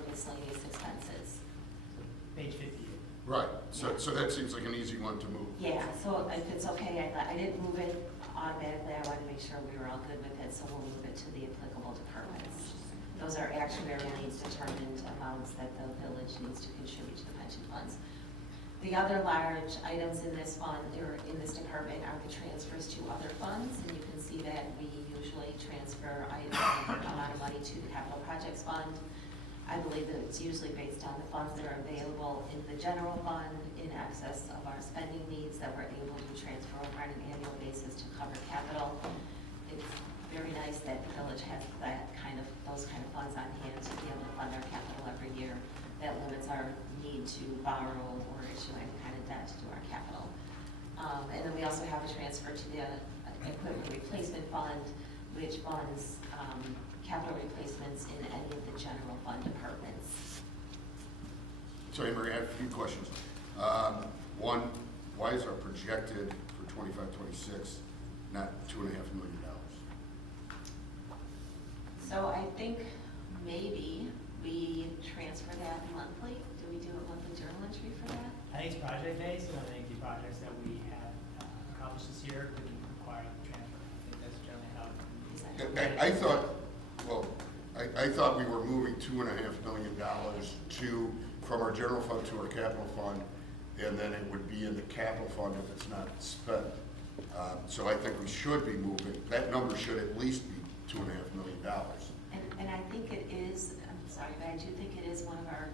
Right, so that seems like an easy one to move. Yeah, so if it's okay, I didn't move it automatically, I wanted to make sure we were all good with it, so we'll move it to the applicable departments. Those are actuarial needs determined amounts that the village needs to contribute to the pension funds. The other large items in this fund, or in this department, are the transfers to other funds, and you can see that we usually transfer amount of money to the capital projects fund. I believe that it's usually based on the funds that are available in the general fund in excess of our spending needs that we're able to transfer over on an annual basis to cover capital. It's very nice that the village has those kind of funds on hand to be able to fund our capital every year. That limits our need to borrow or issue any kind of debt to do our capital. And then we also have a transfer to the equipment replacement fund, which funds capital replacements in any of the general fund departments. So, Anne Marie, I have a few questions. One, why is our projected for 25-26 not $2.5 million? So I think maybe we transfer that monthly. Do we do a monthly journal entry for that? I think it's project-based, and I think the projects that we have accomplished this year would require the transfer. I think that's generally how. I thought we were moving $2.5 million from our general fund to our capital fund, and then it would be in the capital fund if it's not spent. So I think we should be moving, that number should at least be $2.5 million. And I think it is, I'm sorry, but I do think it is one of our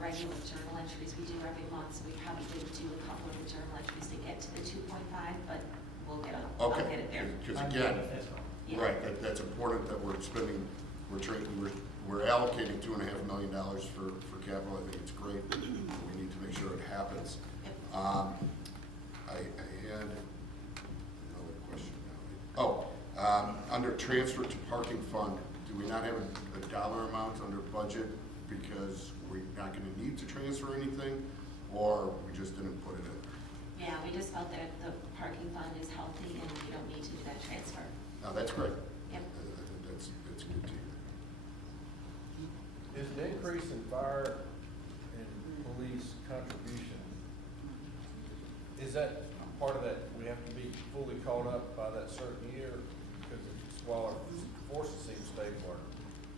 regular journal entries we do every month. So we probably did do a couple of the journal entries to get to the 2.5, but I'll get it there. Because again, Yeah. right, that's important that we're spending, we're allocating $2.5 million for capital. I think it's great. We need to make sure it happens. Yep. I had another question now. Under transfer to parking fund, do we not have a dollar amount under budget because we're not going to need to transfer anything, or we just didn't put it in? Yeah, we just felt that the parking fund is healthy and we don't need to do that transfer. No, that's great. Yep. That's good to hear. Is the increase in fire and police contribution, is that part of that, we have to be fully caught up by that certain year? Because while our forces seem stable.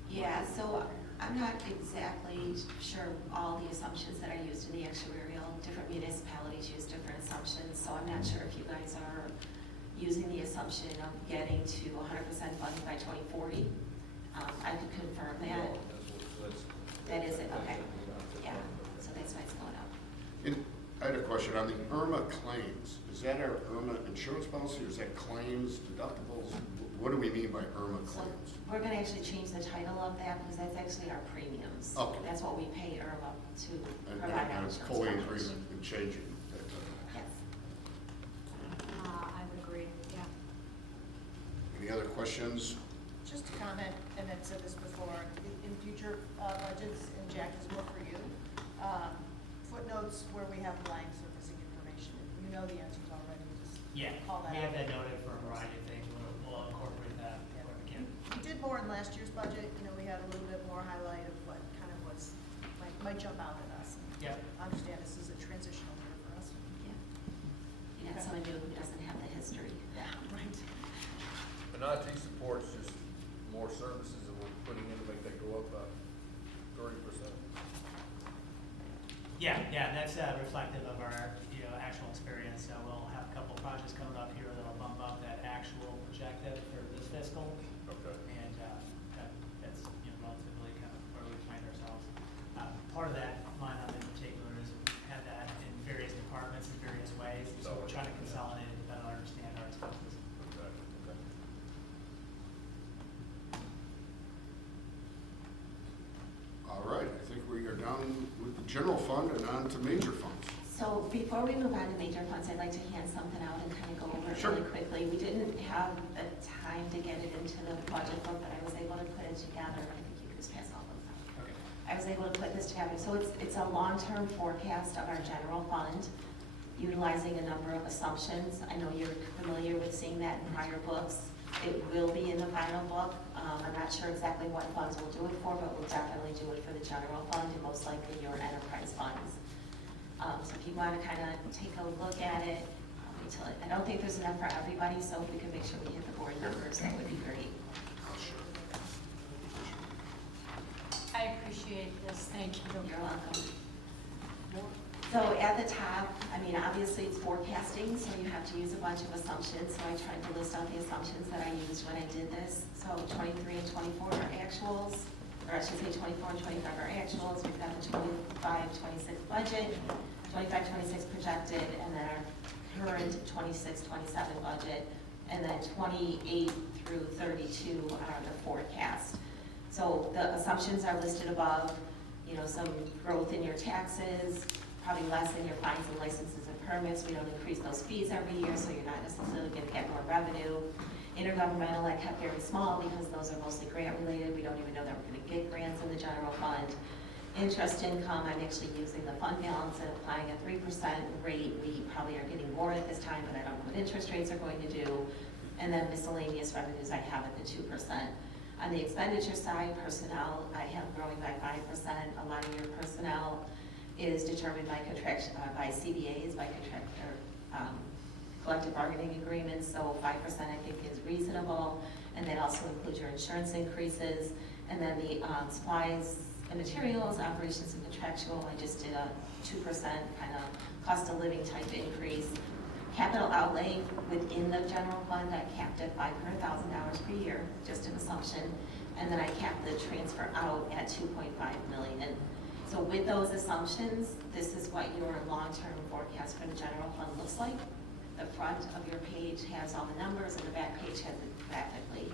Yeah, so I'm not exactly sure all the assumptions that are used in the actuarial. Different municipalities use different assumptions, so I'm not sure if you guys are using the assumption of getting to 100% funded by 2040. I could confirm that. That is it, okay. Yeah, so that's why it's going up. I had a question on the IRMA claims. Is that our IRMA insurance policy, or is that claims, deductibles? What do we mean by IRMA So claims? we're gonna actually change the title of that because that's actually our premiums. Okay. That's what we pay IRMA to And provide our I'm insurance fully in coverage. agreement in changing that. Yes. I would agree, yeah. Any other questions? Just to comment, and I've said this before, in future budgets, and Jack, is more for you, footnotes where we have blanks or missing information. You know the answers already, just Yeah, call that we out. have that noted for a variety of things. We'll incorporate that where we can. We did more in last year's budget, we had a little bit more highlight of what kind of was, might jump out at us. Yep. Understand this is a transitional year for us. Yeah. You got someone new who doesn't have the history. Yeah, right. And IT support's just more services that we're putting in to make that go up by 30%. Yeah, that's reflective of our, actual experience. So we'll have a couple projects coming up here that'll bump up that actual projected for this fiscal. Okay. And that's, relatively kind of where we find ourselves. Part of that line item in particular is we have that in various departments in various ways. So we're trying to consolidate it to better understand our expenses. Okay. All right, I think we are done with the general fund and on to major funds. So before we move on to major funds, I'd like to hand something out and kind of go over it Sure. really quickly. We didn't have the time to get it into the budget book, but I was able to put it together. I think you could just pass all those out. Okay. I was able to put this together. So it's a long-term forecast of our general fund, utilizing a number of assumptions. I know you're familiar with seeing that in prior books. It will be in the final book. I'm not sure exactly what funds we'll do it for, but we'll definitely do it for the general fund and most likely your enterprise funds. So if you want to kind of take a look at it, I don't think there's enough for everybody, so if we could make sure we hit the board numbers, that would be great. I appreciate this, thank you. You're welcome. So at the top, I mean, obviously it's forecasting, so you have to use a bunch of assumptions. So I tried to list out the assumptions that I used when I did this. So 23 and 24 are actuals, or I should say 24 and 25 are actuals. We've got the 25-26 budget, 25-26 projected, and then our current 26-27 budget, and then 28 through 32 are the forecast. So the assumptions are listed above, you know, some growth in your taxes, probably less in your fines and licenses and permits. We don't increase those fees every year, so you're not necessarily gonna get more revenue. Intergovernmental, I kept very small because those are mostly grant related. We don't even know that we're gonna get grants in the general fund. Interest income, I'm actually using the fund balance and applying a 3% rate. We probably are getting more at this time, but I don't know what interest rates are going to do. And then miscellaneous revenues, I have at the 2%. On the expenditure side, personnel, I have growing by 5%. A lot of your personnel is determined by contract, by CBAs, by contract, or collective bargaining agreements, so 5% I think is reasonable, and that also includes your insurance increases, and then the supplies and materials, operations and contractual, I just did a 2% kind of cost of living type increase. Capital outlay within the general fund, I capped at $500,000 per year, just an assumption, and then I capped the transfer out at 2.5 million. So with those assumptions, this is what your long-term forecast for the general fund looks like. The front of your page has all the numbers and the back page has it graphically.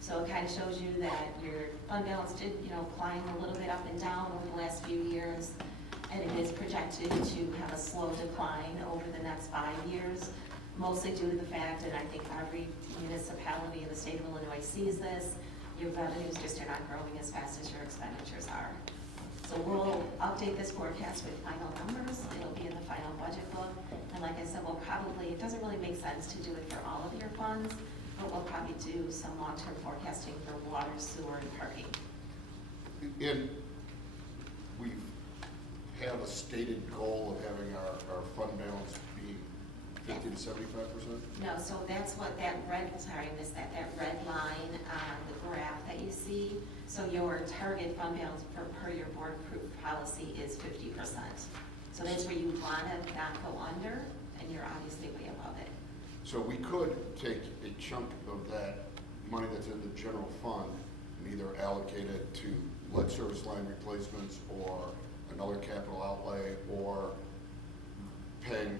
So it kind of shows you that your fund balance did, you know, climb a little bit up and down over the last few years, and it is projected to have a slow decline over the next 5 years, mostly due to the fact, and I think every municipality in the state of Illinois sees this, your revenues just are not growing as fast as your expenditures are. So we'll update this forecast with final numbers. It'll be in the final budget book. And like I said, we'll probably, it doesn't really make sense to do it for all of your funds, but we'll probably do some long-term forecasting for water, sewer, and parking. And we have a stated goal of having our fund balance be 50 to 75%? No, so that's what that red, sorry, I missed that, that red line on the graph that you see. So your target fund balance per your board approved policy is 50%. So that's where you want to not go under, and you're obviously way above it. So we could take a chunk of that money that's in the general fund and either allocate it to lead service line replacements or another capital outlay or paying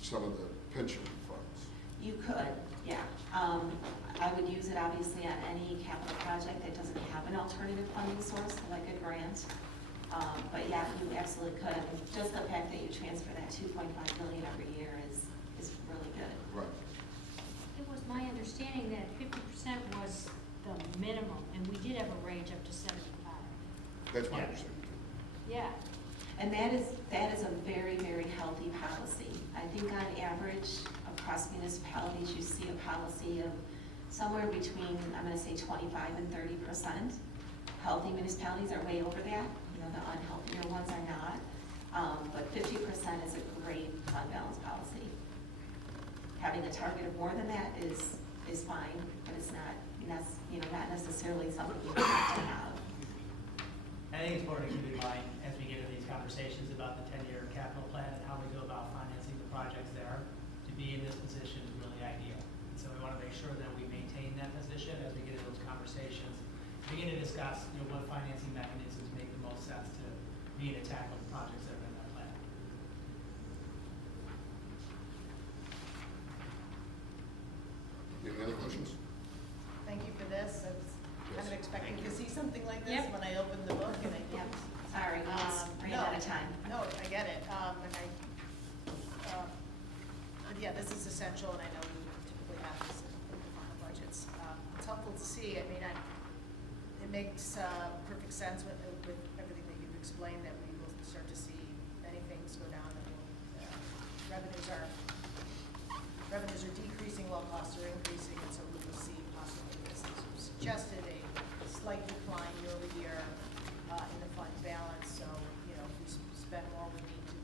some of the pension funds. You could, yeah. I would use it obviously on any capital project that doesn't have an alternative funding source, like a grant. But yeah, you absolutely could. I mean, just the fact that you transfer that 2.5 million every year is really good. Right. It was my understanding that 50% was the minimum, and we did have a range up to 75. That's my Yeah. understanding. Yeah. And that is a very, very healthy policy. I think on average, across municipalities, you see a policy of somewhere between, I'm gonna say 25 and 30%. Healthy municipalities are way over that, you know, the unhealthier ones are not. But 50% is a great fund balance policy. Having a target of more than that is fine, but it's not, not necessarily something you have to have. I think it's important to keep in mind as we get into these conversations about the 10-year capital plan and how we go about financing the projects there, to be in this position is really ideal. And so we want to make sure that we maintain that position as we get into those conversations, begin to discuss, what financing mechanisms make the most sense to be in and tackle the projects that are in that plan. Any other questions? Thank you for this. I was kind of expecting to see something like this Yep. when I opened the book and I Yep, didn't. sorry, we just ran No, out of time. No, I get it, but yeah, this is essential, and I know we typically have this in the final budgets. It's helpful to see, I mean, it makes perfect sense with everything that you've explained, that we will start to see many things go down, and revenues are decreasing while costs are increasing, and so we will see possibly, as you suggested, a slight decline year over year in the fund balance. So, if we spend more, we need to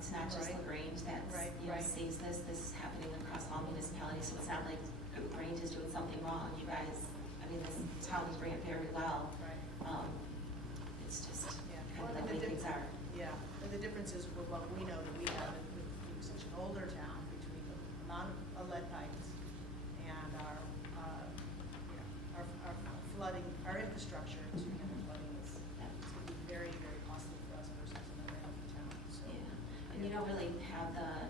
It's not just Right. La Grange that, Right, right. sees this. This is happening across all municipalities, so it's not like La Grange is doing something wrong. You guys, I mean, this town is doing it very well. Right. It's just Yeah. kind Well, of the and way things are. Yeah, and the difference is with what we know that we have, with being such an older town, between the amount of lead pipes and our flooding, our infrastructure to handle flooding is, it's going to be very, very costly for us versus another half of town, so. Yeah, and you don't really have the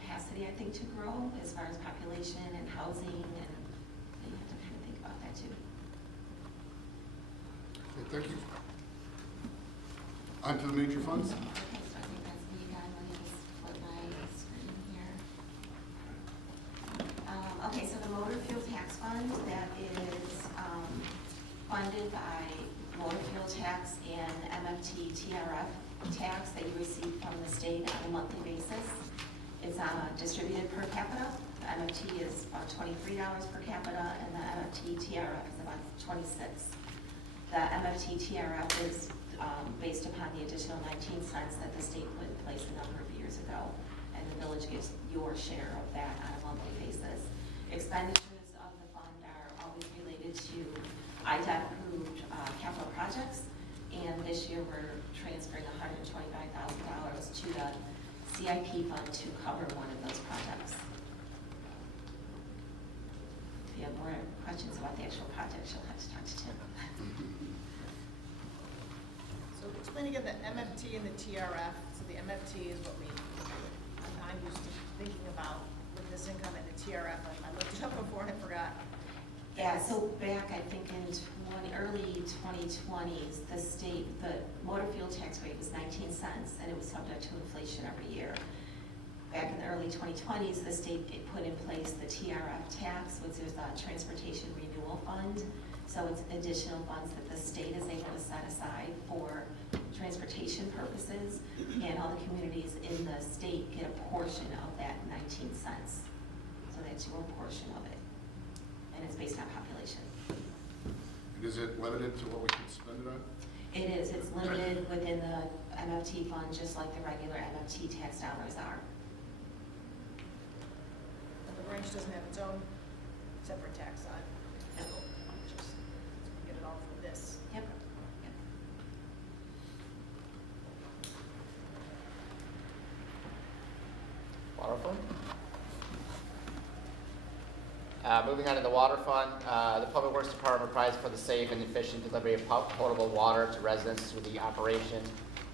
capacity, I think, to grow as far as population and housing, and you have to kind of think about that too. Okay, thank you. On to the major funds. Okay, so I think that's me again. Let me just flip my screen here. Okay, so the motor fuel tax fund, that is funded by motor fuel tax and MFT TRF tax that you receive from the state on a monthly basis. It's distributed per capita. The MFT is about $23 per capita, and the MFT TRF is about $26. The MFT TRF is based upon the additional 19 cents that the state put in place a number of years ago, and the village gets your share of that on a monthly basis. Expenditures of the fund are always related to IDOT-approved capital projects, and this year we're transferring $125,000 to the CIP fund to cover one of those projects. If you have more questions about the actual project, you'll have to talk to Tim. So explain again the MFT and the TRF. So the MFT is what I'm used to thinking about with this income, and the TRF, I looked it up before and I forgot. Yeah, so back, I think in early 2020s, the motor fuel tax rate was 19 cents, and it was subject to inflation every year. Back in the early 2020s, the state put in place the TRF tax, which is the Transportation Renewal Fund. So it's additional funds that the state is able to set aside for transportation purposes, and all the communities in the state get a portion of that 19 cents. So that's your portion of it, and it's based on population. Is it limited to what we can spend it on? It is, it's limited within the MFT fund, just like the regular MFT tax dollars are. And the Grange doesn't have its own separate tax on it. Just get it all from this. Yep. Water fund? Moving on to the water fund, the Public Works Department provides for the safe and efficient delivery of potable water to residents through the operation,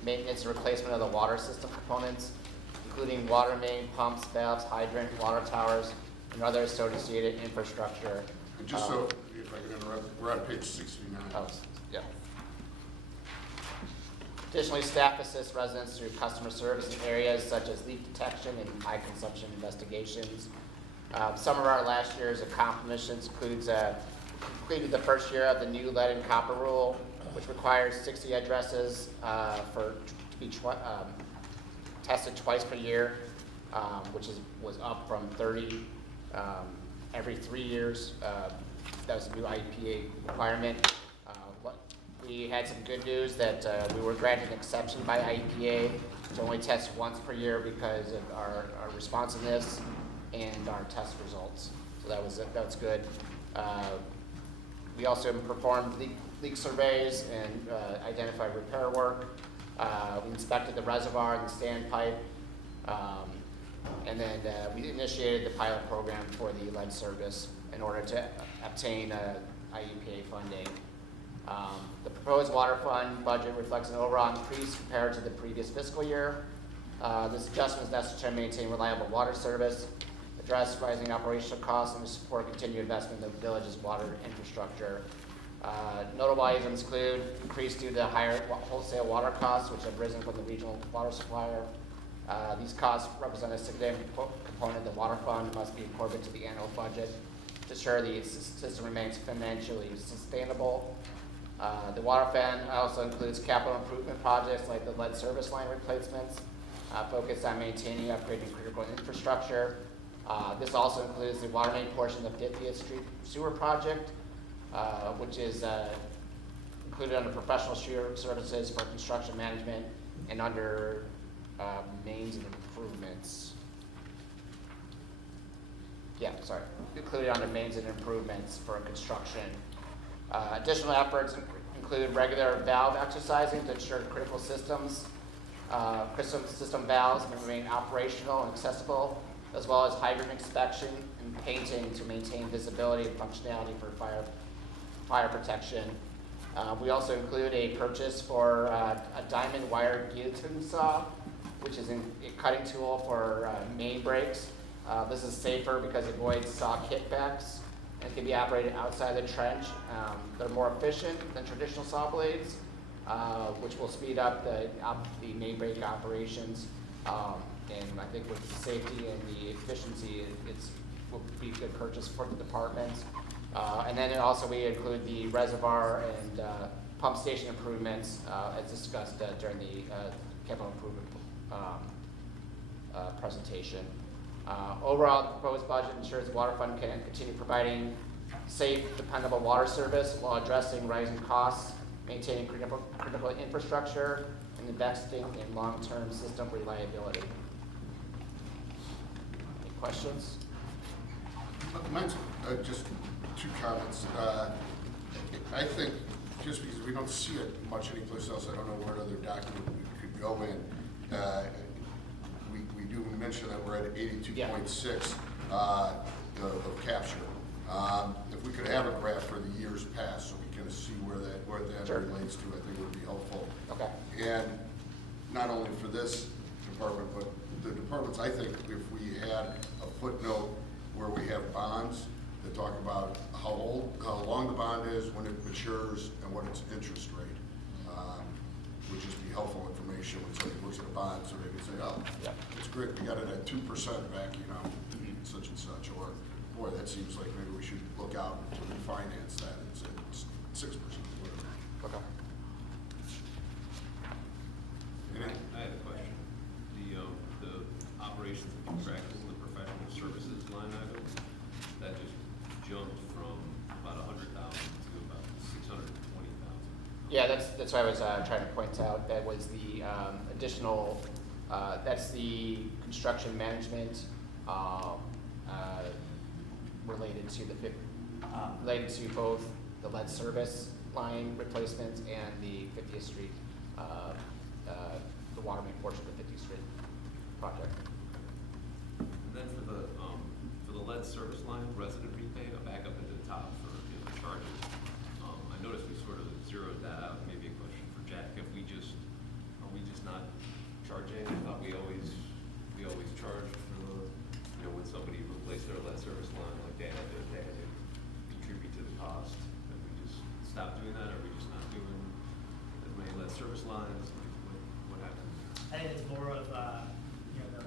maintenance, and replacement of the water system components, including water main, pumps, valves, hydrant, water towers, and other associated infrastructure. And just so, if I can interrupt, we're on page 69. Yeah. Additionally, staff assists residents through customer service in areas such as leak detection and high consumption investigations. Some of our last year's accomplishments completed the first year of the new lead and copper rule, which requires 60 addresses to be tested twice per year, which was up from 30 every 3 years. That was a new IEPA requirement. We had some good news that we were granted an exception by IEPA to only test once per year because of our responsiveness and our test results. So that was good. We also performed leak surveys and identified repair work. We inspected the reservoir and the standpipe. And then we initiated the pilot program for the lead service in order to obtain IEPA funding. The proposed water fund budget reflects an overall increase compared to the previous fiscal year. This adjustment is necessary to maintain reliable water service, address rising operational costs, and to support continued investment in the village's water infrastructure. Notable items include increase due to higher wholesale water costs, which have risen from the regional water supplier. These costs represent a significant component of the water fund and must be incorporated to the annual budget to ensure the system remains financially sustainable. The water fund also includes capital improvement projects like the lead service line replacements, focused on maintaining and upgrading critical infrastructure. This also includes the water main portion of 50th Street Sewer Project, which is included under professional sewer services for construction management and under mains and improvements. Yeah, sorry, included under mains and improvements for construction. Additional efforts include regular valve exercising to ensure critical systems, system valves remain operational and accessible, as well as hydrant inspection and painting to maintain visibility and functionality for fire protection. We also include a purchase for a diamond wire guillotine saw, which is a cutting tool for main breaks. This is safer because it avoids saw kickbacks and can be operated outside the trench. They're more efficient than traditional saw blades, which will speed up the main break operations. And I think with the safety and the efficiency, will be a good purchase for the departments. And then also we include the reservoir and pump station improvements as discussed during the capital improvement presentation. Overall, the proposed budget ensures the water fund can continue providing safe, dependable water service while addressing rising costs, maintaining critical infrastructure, and investing in long-term system reliability. Any questions? Mine's just two comments. I think just because we don't see it much anyplace else, I don't know what other document we could go in. We do mention that we're at 82.6 of capture. If we could have a graph for the years past so we can see where that Sure. relates to, I think would be helpful. Okay. And not only for this department, but the departments, I think if we had a footnote where we have bonds that talk about how long the bond is, when it matures, and what its interest rate, would just be helpful information when somebody looks at a bond, so they can say, oh, Yeah. it's great, we got it at 2% back, such and such, or, boy, that seems like maybe we should look out to refinance that, it's at 6%, whatever. Okay. I have a question. The operations and contractual and the professional services line item, that just jumped from about 100,000 to about 620,000. Yeah, that's what I was trying to point out. That was the additional, that's the construction management related to both the lead service line replacements and the 50th Street, the water main portion of the 50th Street project. And then for the lead service line, resident repay, back up into the top for charges. I noticed we sort of zeroed that out. Maybe a question for Jack. Are we just not charging? I thought we always charge for when somebody replaced their lead service line, like they had to contribute to the cost. Have we just stopped doing that? Or are we just not doing as many lead service lines? What happened? I think it's more of, the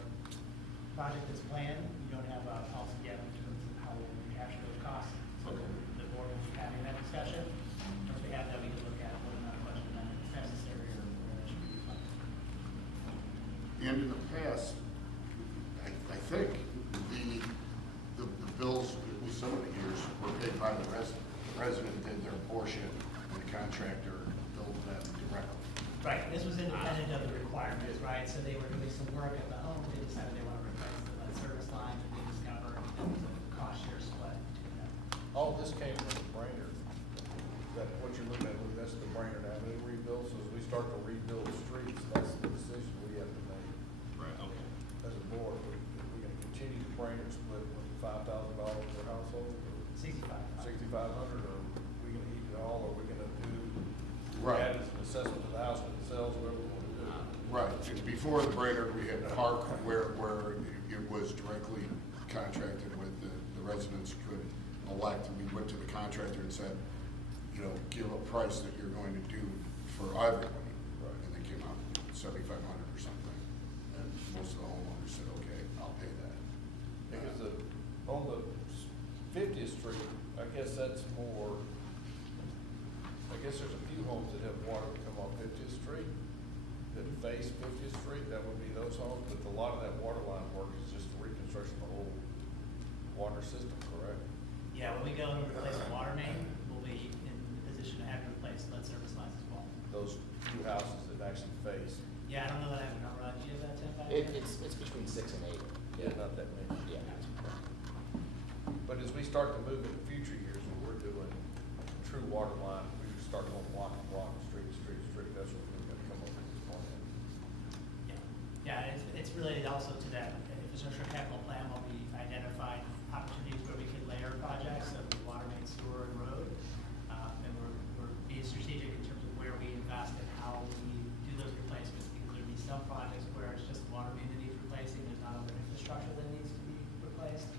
project is planned, you don't have a policy yet in terms of how we'll capture those costs. So Okay. the board will be having that discussion. Once we have that, we can look at whether or not a budget amendment is necessary or whether that should be funded. And in the past, I think the bills, at least some of the years, were paid by the resident. The resident did their portion, and the contractor billed them directly. Right, this was independent of the requirements, right? So they were doing some work at the home, they decided they want to replace the lead service line, and they discovered that was a cost share split between them. All this came from the Brainerd. That, what you're looking at, that's the Brainerd Avenue rebuild, so as we start to rebuild streets, that's the decision we have to make. Right. Okay. As a board, we're gonna continue the Brainerd split with $5,000 per household, or 6,500, or are we gonna eat it all, or are we gonna do, Right. add as an assessment to the house when it sells, whatever we wanna do. Right, and before the Brainerd, we had Park, where it was directly contracted with, the residents could elect, and we went to the contractor and said, give a price that you're going to do for everybody. Right. And they came out with 7,500 or something, and most of the homeowners said, okay, I'll pay that. Because on the 50th Street, I guess that's more, I guess there's a few homes that have water that come off 50th Street, that face 50th Street, that would be those homes, but a lot of that water line work is just the reconstruction of the whole water system, correct? Yeah, when we go and replace a water main, we'll be in the position to have to replace lead service lines as well. Those few houses that actually face Yeah, I don't know that I have a number on, do you have that, Tim, back It, there? it's between 6 and 8. Yeah, not that many. Yeah. But as we start to move into future years, when we're doing true water line, we just start going block, street, that's what we're gonna come up with this plan. Yeah, it's related also to that infrastructure capital plan, where we identified opportunities where we could layer projects of water main, sewer, and road. And we're being strategic in terms of where we invest and how we do those replacements, because there'd be some projects where it's just the water main that needs replacing, there's not other infrastructure that needs to be replaced.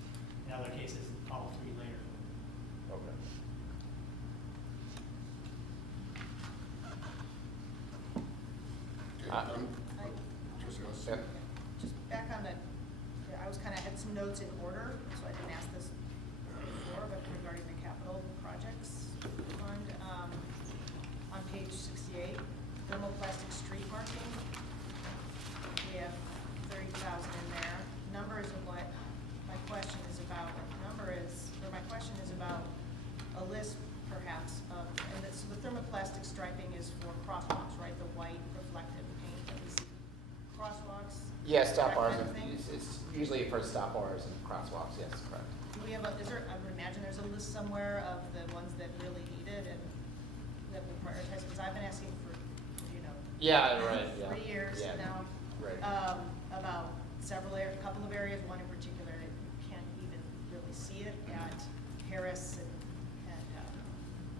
In other cases, all three layers. Okay. Okay, Trustee Ellis? Yep. Just back on the, I was kind of had some notes in order, so I didn't ask this before, but regarding the capital projects fund, on page 68, thermoplastic street marking, we have 30,000 in there. Number is what my question is about. My question is about a list perhaps of, and so the thermoplastic striping is for crosswalks, right? The white reflective paint that we see. Crosswalks? Yeah, stop that bars, kind of thing? it's usually for stop bars and crosswalks, yes, correct. Do we have I would imagine there's a list somewhere of the ones that really need it and that we prioritize, because I've been asking for, Yeah, right, yeah. 3 years Yeah. now. Right. About a couple of areas, one in particular, that you can't even really see it at Harris and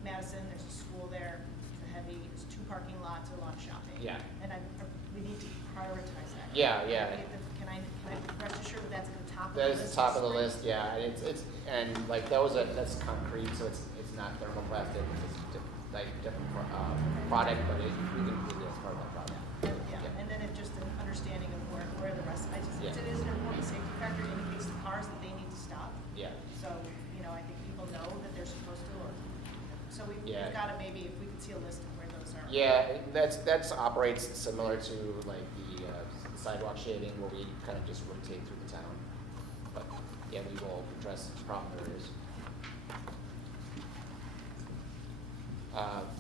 Madison. There's a school there, there's 2 parking lots, a lot of shopping. Yeah. And we need to prioritize that. Yeah, yeah. Can I rest assured that that's at the top of the That list? is the top of the list, yeah, it's, and like, that's concrete, so it's not thermoplastic, it's different product, but we can include it as part of that product. Yeah, and then just an understanding of where the rest, Yeah. it is an important safety factor, it indicates to cars that they need to stop. Yeah, So, I think people know that they're supposed to, so we've Yeah. got to maybe, if we could see a list of where those are. yeah, that's operates similar to like the sidewalk shading, where we kind of just rotate through the town. But, yeah, we will address problem areas.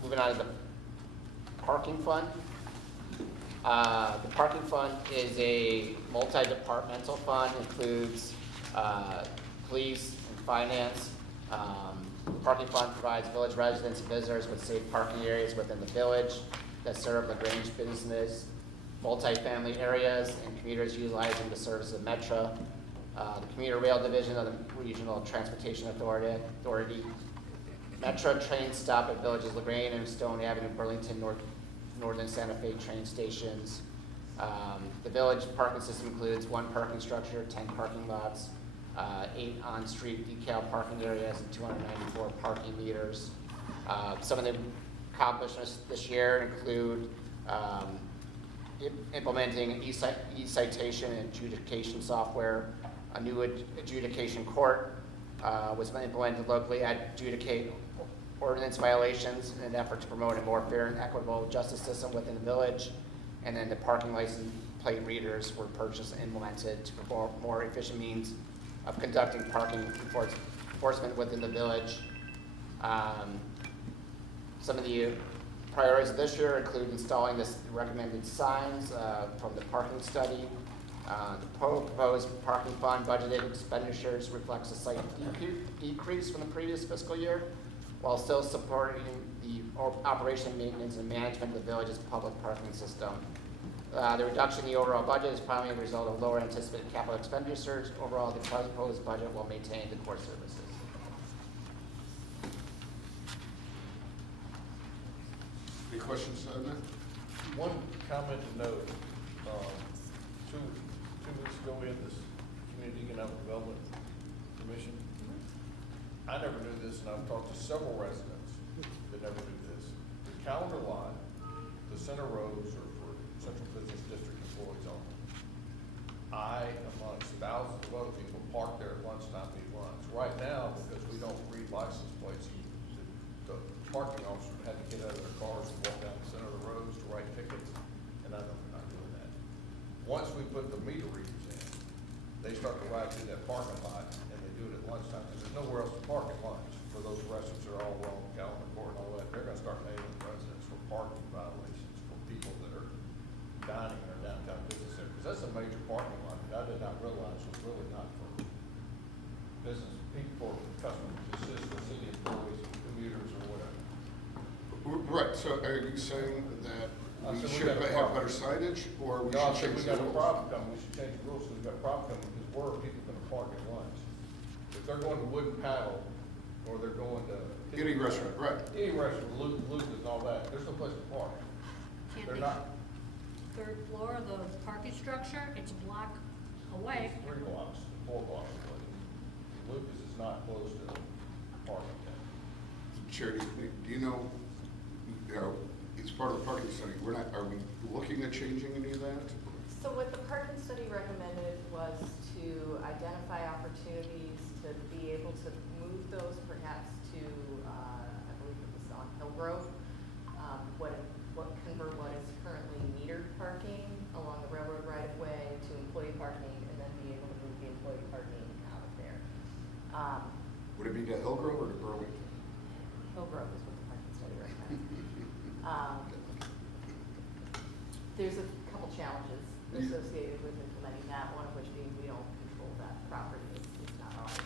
Moving on to the parking fund. The parking fund is a multi-departmental fund, includes police and finance. The parking fund provides village residents and visitors with safe parking areas within the village that serve La Grange business, multifamily areas, and commuters utilizing the service of Metro, the commuter rail division of the Regional Transportation Authority. Metro trains stop at Villages La Grange and Stone Avenue, Burlington, Northern Santa Fe train stations. The village parking system includes 1 parking structure, 10 parking lots, 8 on-street decal parking areas, and 294 parking meters. Some of the accomplishments this year include implementing e-citation and adjudication software. A new adjudication court was implemented locally to adjudicate ordinance violations in an effort to promote a more fair and equitable justice system within the village. And then the parking license plate readers were purchased and implemented to perform more efficient means of conducting parking enforcement within the village. Some of the priorities of this year include installing the recommended signs from the parking study. The proposed parking fund budgeted expenditures reflects a slight decrease from the previous fiscal year, while still supporting the operation, maintenance, and management of the village's public parking system. The reduction in the overall budget is primarily a result of lower anticipated capital expenditures. Overall, the proposed budget will maintain the core services. Any questions on that? One comment to note, two weeks ago, we had this Community Economic Development Commission. I never knew this, and I've talked to several residents that never knew this. The calendar line, the center rows are for Central Business District employees only. I, amongst thousands of other people, park there at lunchtime to eat lunch. Right now, because we don't read license plates, the parking officer had to get out of their cars and walk down the center of the roads to write tickets, and I know we're not doing that. Once we put the meter readers in, they start to ride through that parking lot, and they do it at lunchtime, because there's nowhere else to park at lunch. For those residents that are all along Calvin Court and all that, they're gonna start paying the residents for parking violations for people that are dining that's a major parking lot that I did not realize was really not for business, people, for customers, it's just for city employees, commuters, or whatever. Right, so are you saying that I we said we should got a have problem. better signage, or we No, I should said we change the got a rules? problem coming, we should change the rules, because we got a problem coming, because where are people gonna park at lunch? If they're going to Wooden Paddle, or they're going to. Any restaurant, right. Any restaurant, Lucas and all that, there's no place to park. Can't They're they, not, third floor of the parking structure, it's a block away. it's 3 blocks, 4 blocks away. Lucas is not close to the parking lot. Charity, do you know, it's part of the parking study, are we looking at changing any of that? So what the parking study recommended was to identify opportunities to be able to move those perhaps to, I believe it was on Hillgrove, convert what is currently metered parking along the railroad right of way to employee parking, and then be able to move the employee parking out of there. Would it be to Hillgrove or to Burlington? Hillgrove is what the parking study recommends. There's a couple challenges associated with implementing that, one of which being we don't control that property, it's not ours.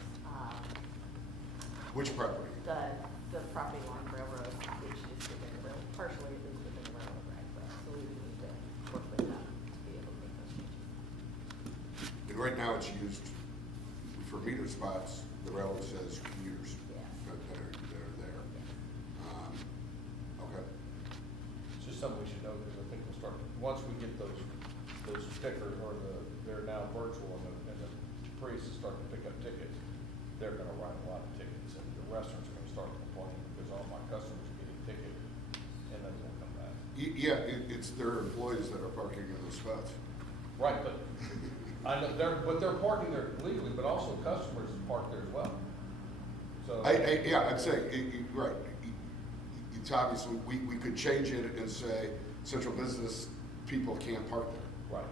Which property? The property along the railroad, which is within the, partially at least within the railroad right of way, so we would need to work with them to be able to make those changes. And right now it's used for meter spots, the railroad says commuters Yes. that are there. Okay. It's just something we should know, because I think we'll start, once we get those stickers, or they're now virtual, and the priests start to pick up tickets, they're gonna write a lot of tickets, and the restaurants are gonna start complaining, because all my customers are getting ticketed, and then they'll come back. Yeah, it's their employees that are parking in those spots. Right, but I know, they're parking there legally, but also customers park there as well. So. I'm saying, right, it's obviously, we could change it and say, central business people can't park there. Right.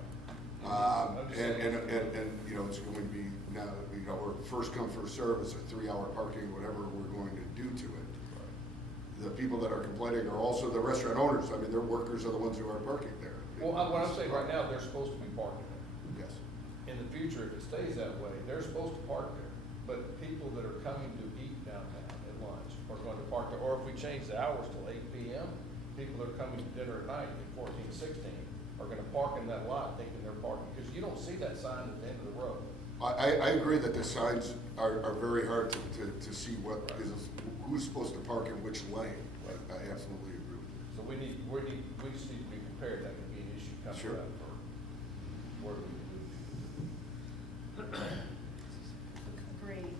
And, you know, it's going to be now, you know, or first come, first serve, it's a 3-hour parking, whatever we're going to do to it. The people that are complaining are also the restaurant owners. I mean, their workers are the ones who are parking there. Well, what I'm saying right now, they're supposed to be parking there. Yes. In the future, if it stays that way, they're supposed to park there. But people that are coming to eat downtown at lunch are going to park there. Or if we change the hours till 8 p.m., people that are coming to dinner at night at 14, 16 are going to park in that lot thinking they're parking, because you don't see that sign at the end of the road. I agree that the signs are very hard to see what is, who's supposed to park in which lane. I absolutely agree with you. So we just need to be prepared. That could be an issue coming Sure. up for where we move. Agreed.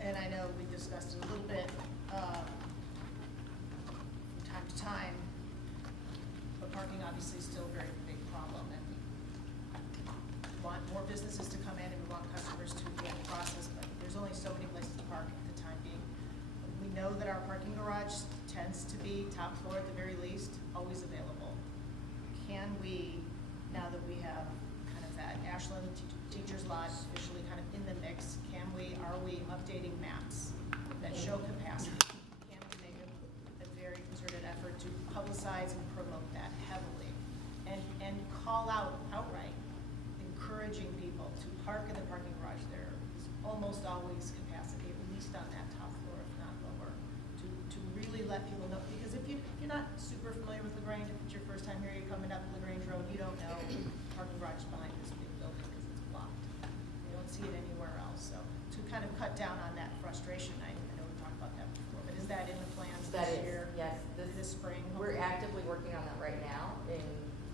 And I know we discussed it a little bit, from time to time, but parking obviously is still a very big problem, and we want more businesses to come in, and we want customers to be in the process, but there's only so many places to park at the time being. We know that our parking garage tends to be top floor at the very least, always available. Can we, now that we have kind of that Ashland Teachers Lodge officially kind of in the mix, are we updating maps that show capacity? Can we make a very concerted effort to publicize and promote that heavily? And call out outright, encouraging people to park in the parking garage. There is almost always capacity, at least on that top floor, if not lower, to really let people know. Because if you're not super familiar with La Grange, if it's your first time here, you're coming up La Grange Road, you don't know parking garage is behind this big building because it's blocked. You don't see it anywhere else. So to kind of cut down on that frustration, I know we talked about that before, but is that in the plans That this is, year? yes, This spring? We're actively working on that right now in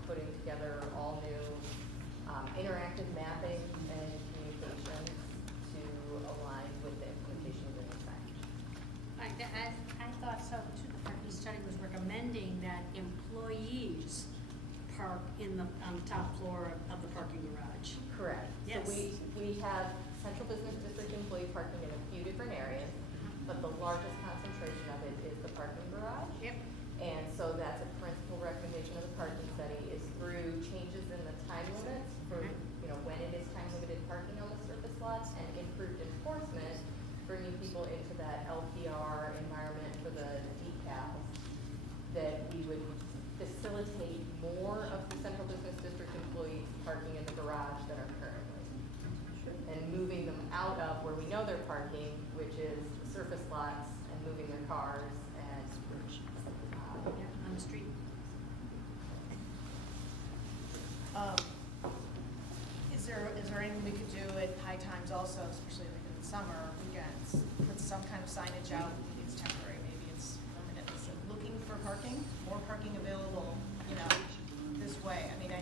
putting together all new interactive mapping and communications to align with the implementation of the new signage. I thought so too. The parking study was recommending that employees park on the top floor of the parking garage. Correct. Yes. So we have central business district employee parking in a few different areas, but the largest concentration of it is the parking garage. Yep. And so that's a principal recommendation of the parking study is through changes in the time limits for, you know, when it is time limited parking on the surface lots, and improved enforcement, bringing people into that LPR environment for the decals, that we would facilitate more of the central business district employees parking in the garage that are currently. And moving them out of where we know they're parking, which is surface lots, and moving their cars and. Yeah, on the street. Is there anything we could do at high times also, especially like in the summer or weekends? Put some kind of signage out, maybe it's temporary, maybe it's permanent, that says, looking for parking, more parking available, you know, this way. I mean,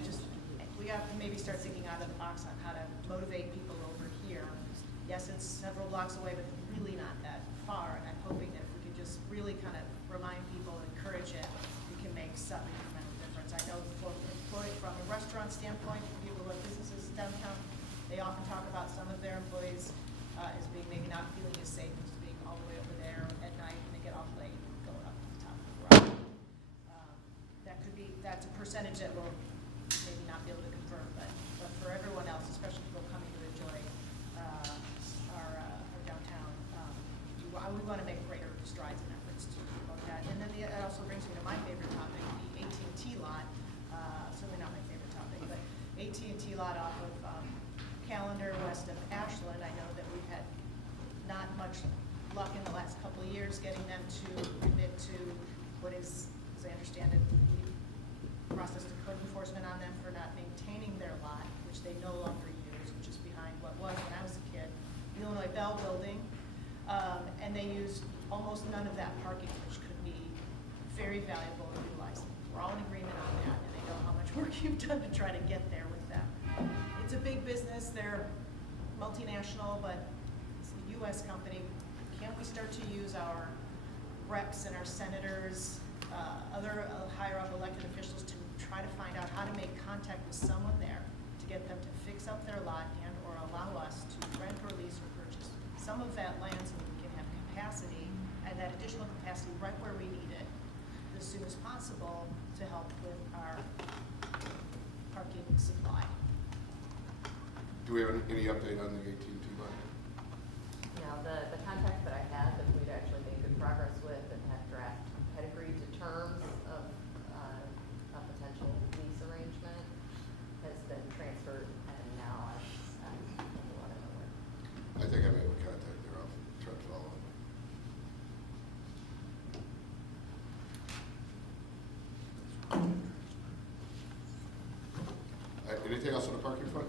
we have to maybe start thinking out of the box on how to motivate people over here. Yes, it's several blocks away, but really not that far, and I'm hoping that if we could just really kind of remind people and encourage it, we can make some incremental difference. I know from a restaurant standpoint, people who have businesses downtown, they often talk about some of their employees as being maybe not feeling as safe as being all the way over there at night when they get off late going up to the top of the garage. That's a percentage that we'll maybe not be able to confirm, but for everyone else, especially people coming to enjoy our downtown, we want to make greater strides and efforts to promote that. And then it also brings me to my favorite topic, the AT&T lot. Certainly not my favorite topic, but AT&T lot off of Callender west of Ashland. I know that we've had not much luck in the last couple of years getting them to commit to what is, as I understand it, the process to code enforcement on them for not maintaining their lot, which they no longer use, which is behind what was, when I was a kid, the Illinois Bell Building. And they use almost none of that parking, which could be very valuable and utilized. We're all in agreement on that, and I know how much work you've done to try to get there with them. It's a big business, they're multinational, but it's a US company. Can't we start to use our reps and our senators, other higher up elected officials to try to find out how to make contact with someone there to get them to fix up their lot and or allow us to rent or lease or purchase some of that land so that we can have capacity and that additional capacity right where we need it as soon as possible to help with our parking supply. Do we have any update on the AT&T line? Now, the contact that I had that we'd actually made good progress with and had agreed to terms of a potential lease arrangement has been transferred, and now I'm a lot of nowhere. I think I may have a contact there. I'll try to follow up. Anything else on the parking front?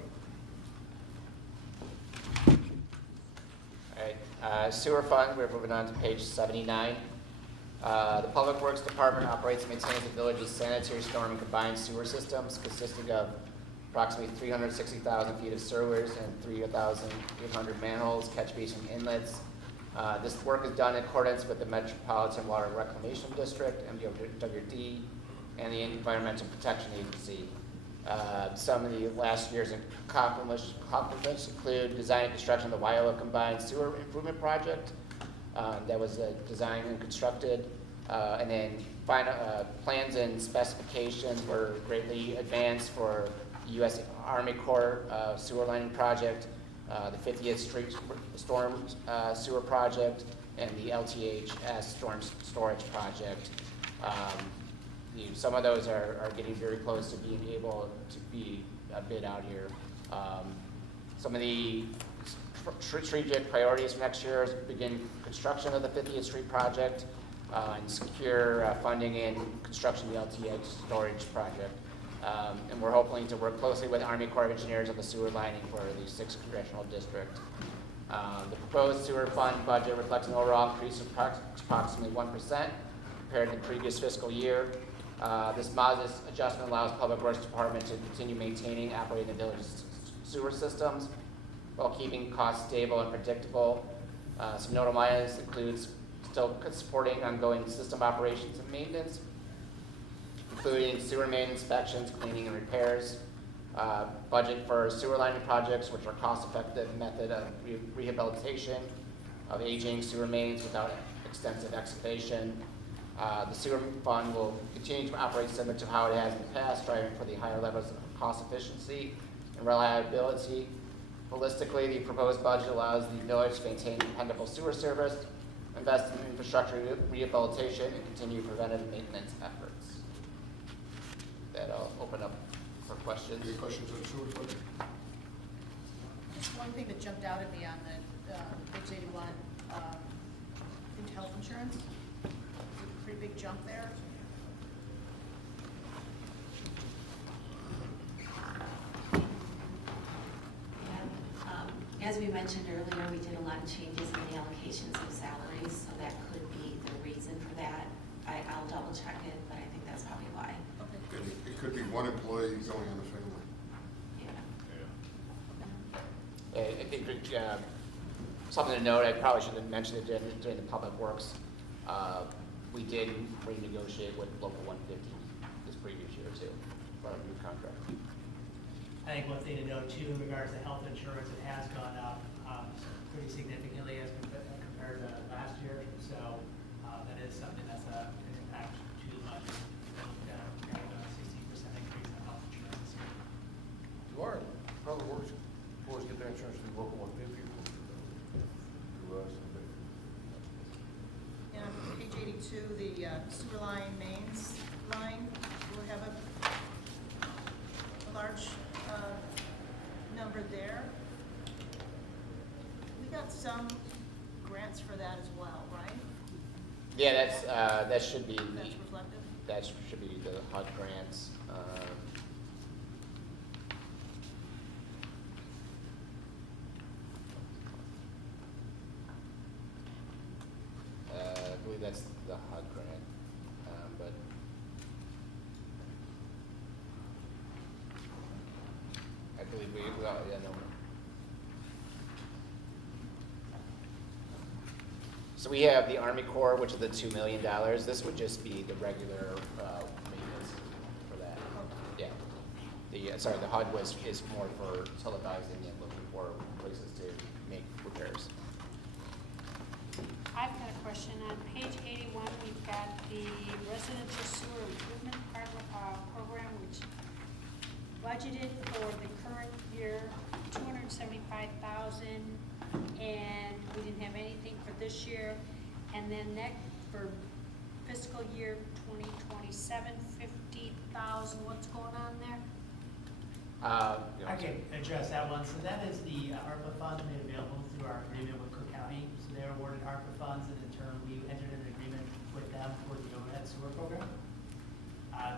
All right, sewer fund, we're moving on to page 79. The Public Works Department operates and maintains the village's sanitary storm and combined sewer systems consisting of approximately 360,000 feet of sewers and 3,800 manholes, catch basin inlets. This work is done in accordance with the Metropolitan Water Reclamation District, MDWD, and the Environmental Protection Agency. Some of the last year's accomplishments include design and construction of the Wyoa Combined Sewer Improvement Project that was designed and constructed, and then final plans and specifications were greatly advanced for U.S. Army Corps sewer lining project, the 50th Street Storm Sewer Project, and the LTHS Storm Storage Project. Some of those are getting very close to being able to be bid out here. Some of the strategic priorities for next year is begin construction of the 50th Street project and secure funding and construction of the LTH storage project. And we're hoping to work closely with Army Corps of Engineers on the sewer lining for the 6th Congressional District. The proposed sewer fund budget reflects an overall increase of approximately 1% compared to the previous fiscal year. This modest adjustment allows Public Works Department to continue maintaining and operating the village's sewer systems while keeping costs stable and predictable. Some notable items includes still supporting ongoing system operations and maintenance, including sewer main inspections, cleaning, and repairs. Budget for sewer lining projects, which are cost-effective method of rehabilitation of aging sewer mains without extensive excavation. The sewer fund will continue to operate similar to how it has in the past, striving for the higher levels of cost efficiency and reliability. Holistically, the proposed budget allows the village to maintain dependable sewer service, invest in infrastructure rehabilitation, and continue preventive maintenance efforts. That I'll open up for questions? Any questions on the sewer budget? Just one thing that jumped out at me on the page 81, into health insurance. It's a pretty big jump there. As we mentioned earlier, we did a lot of changes in the allocations of salaries, so that could be the reason for that. I'll double check it, but I think that's probably why. Okay. It could be one employee going on the family. Yeah. I think, something to note, I probably should have mentioned it during the public works. We did renegotiate with local 150 this previous year too, for our new contract. I think one thing to note too, in regards to health insurance, it has gone up pretty significantly as compared to last year. So that is something that's an impact to the budget. We have a 16% increase in health insurance. Do our public works boys get their insurance through local 150? Through us? And on page 82, the sewer line mains line, we'll have a large number there. We got some grants for that as well, right? Yeah, that should be, That's reflective? that should be the HUD grants. I believe that's the HUD grant, but I believe well, yeah, no. So we have the Army Corps, which is the $2 million. This would just be the regular maintenance for that. Yeah. The HUD is more for televising and looking for places to make repairs. I've got a question. On page 81, we've got the residential sewer improvement program, which budgeted for the current year, $275,000, and we didn't have anything for this year. And then next, for fiscal year 2027, $50,000. What's going on there? I can address that one. So that is the ARPA funds made available through our agreement with Cook County. So they were awarded ARPA funds, and in turn, we entered an agreement with them for the overhead sewer program.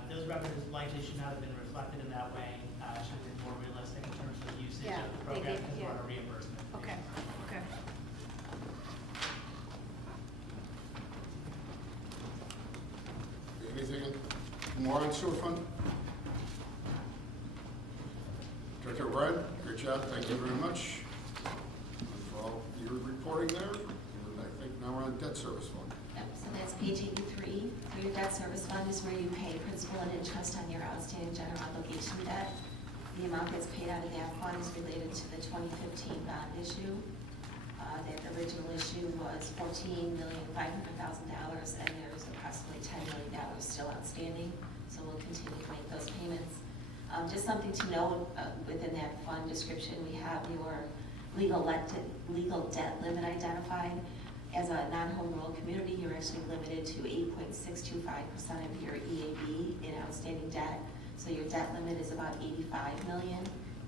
Those revenues likely should not have been reflected in that way. Should have been more realistic in terms of usage Yeah, of the they program did, because yeah. we're on a reimbursement. Okay, okay. Anything more on sewer fund? Director O'Brien, great job, thank you very much for all your reporting there. And I think now we're on debt service fund. Yep, so that's page 83. For your debt service fund is where you pay principal and interest on your outstanding general obligation debt. The amount that's paid out of that fund is related to the 2015 bond issue. That original issue was $14,500,000, and there's approximately $10 million still outstanding, so we'll continue to make those payments. Just something to note, within that fund description, we have your legal debt limit identified. As a non-home rule community, you're actually limited to 8.625% of your EAB in outstanding debt. So your debt limit is about $85 million,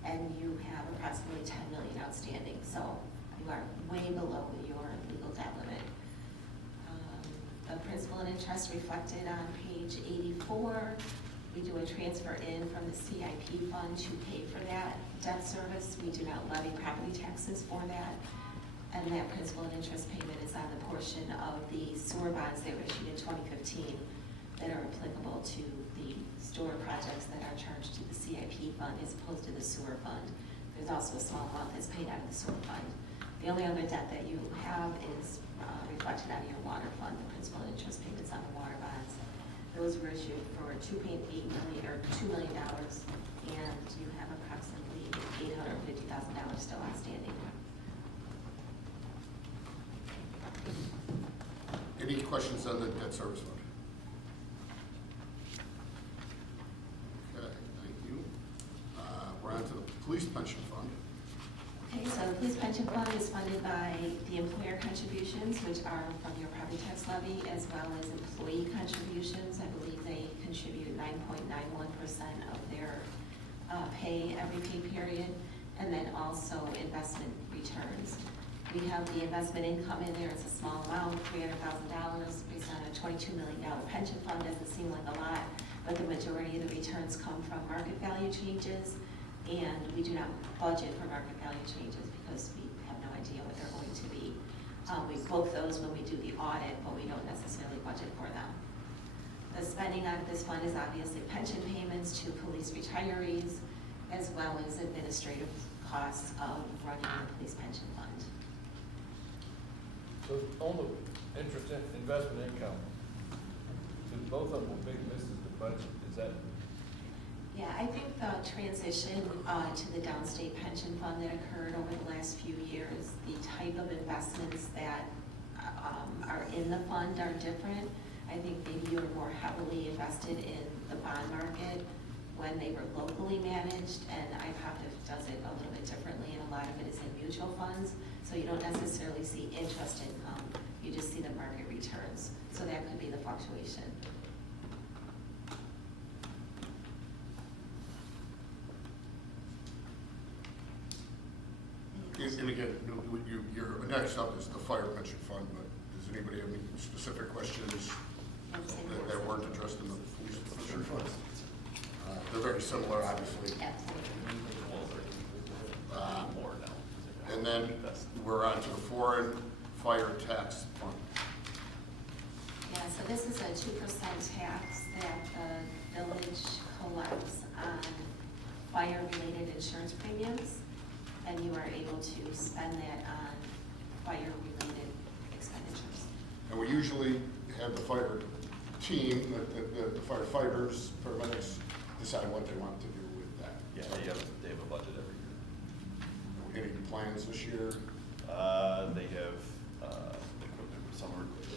and you have approximately $10 million outstanding. So you are way below your legal debt limit. The principal and interest reflected on page 84. We do a transfer in from the CIP fund to pay for that debt service. We do not levy property taxes for that. And that principal and interest payment is on the portion of the sewer bonds that were issued in 2015 that are applicable to the sewer projects that are charged to the CIP fund as opposed to the sewer fund. There's also a small amount that's paid out of the sewer fund. The only other debt that you have is reflected out of your water fund, the principal and interest payments on the water bonds. Those were issued for $2.8 million or $2 million, and you have approximately $850,000 still outstanding. Any questions on the debt service fund? Okay, thank you. We're on to the police pension fund. Okay, so the police pension fund is funded by the employer contributions, which are from your property tax levy, as well as employee contributions. I believe they contribute 9.91% of their pay every pay period, and then also investment returns. We have the investment income in there, it's a small amount, $300,000, based on a $22 million pension fund, doesn't seem like a lot, but the majority of the returns come from market value changes, and we do not budget for market value changes because we have no idea what they're going to be. We book those when we do the audit, but we don't necessarily budget for them. The spending on this fund is obviously pension payments to police retirees, as well as administrative costs of running the police pension fund. So on the interest in investment income, since both of them were big misses the budget, is that? Yeah, I think the transition to the downstate pension fund that occurred over the last few years, the type of investments that are in the fund are different. I think maybe you were more heavily invested in the bond market when they were locally managed, and IPOP does it a little bit differently, and a lot of it is in mutual funds, so you don't necessarily see interest income, you just see the market returns, so that could be the fluctuation. And again, your next up is the fire pension fund, but does anybody have any specific questions that weren't addressed in the police pension fund? They're very similar, obviously. And then we're on to the foreign fire tax fund. Yeah, so this is a 2% tax that the village collects on fire-related insurance premiums, and you are able to spend that on fire-related expenditures. And we usually have the fire team, the firefighters, paramedics, decide what they want to do with that. Yeah, they have a budget every year. Any plans this year? They have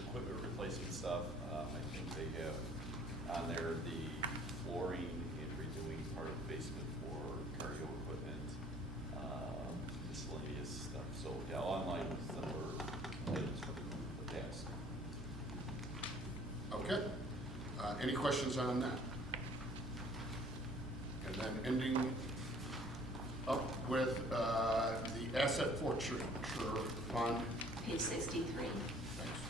equipment replacement stuff. I think they have on there the flooring and redoing part of the basement for cardio equipment, miscellaneous stuff. So yeah, online similar items for the task. Okay. Any questions on that? And then ending up with the asset forfeiture fund. Page 63. Thanks.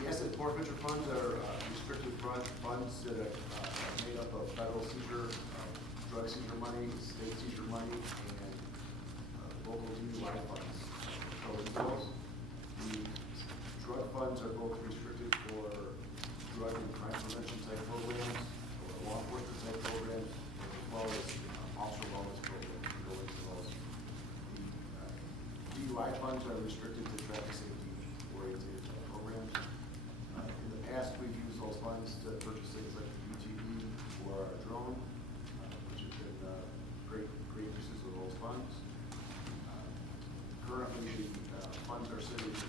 The asset forfeiture funds are restricted funds that are made up of federal seizure, drug seizure money, state seizure money, and local DUI funds. So the drug funds are both restricted for drug and crime prevention type programs, or law enforcement type programs, as well as officer wellness programs that go into those. The DUI funds are restricted to traffic safety oriented programs. In the past, we've used those funds to purchase things like the UTV or our drone, which have been great uses of those funds. Currently, the funds are sitting at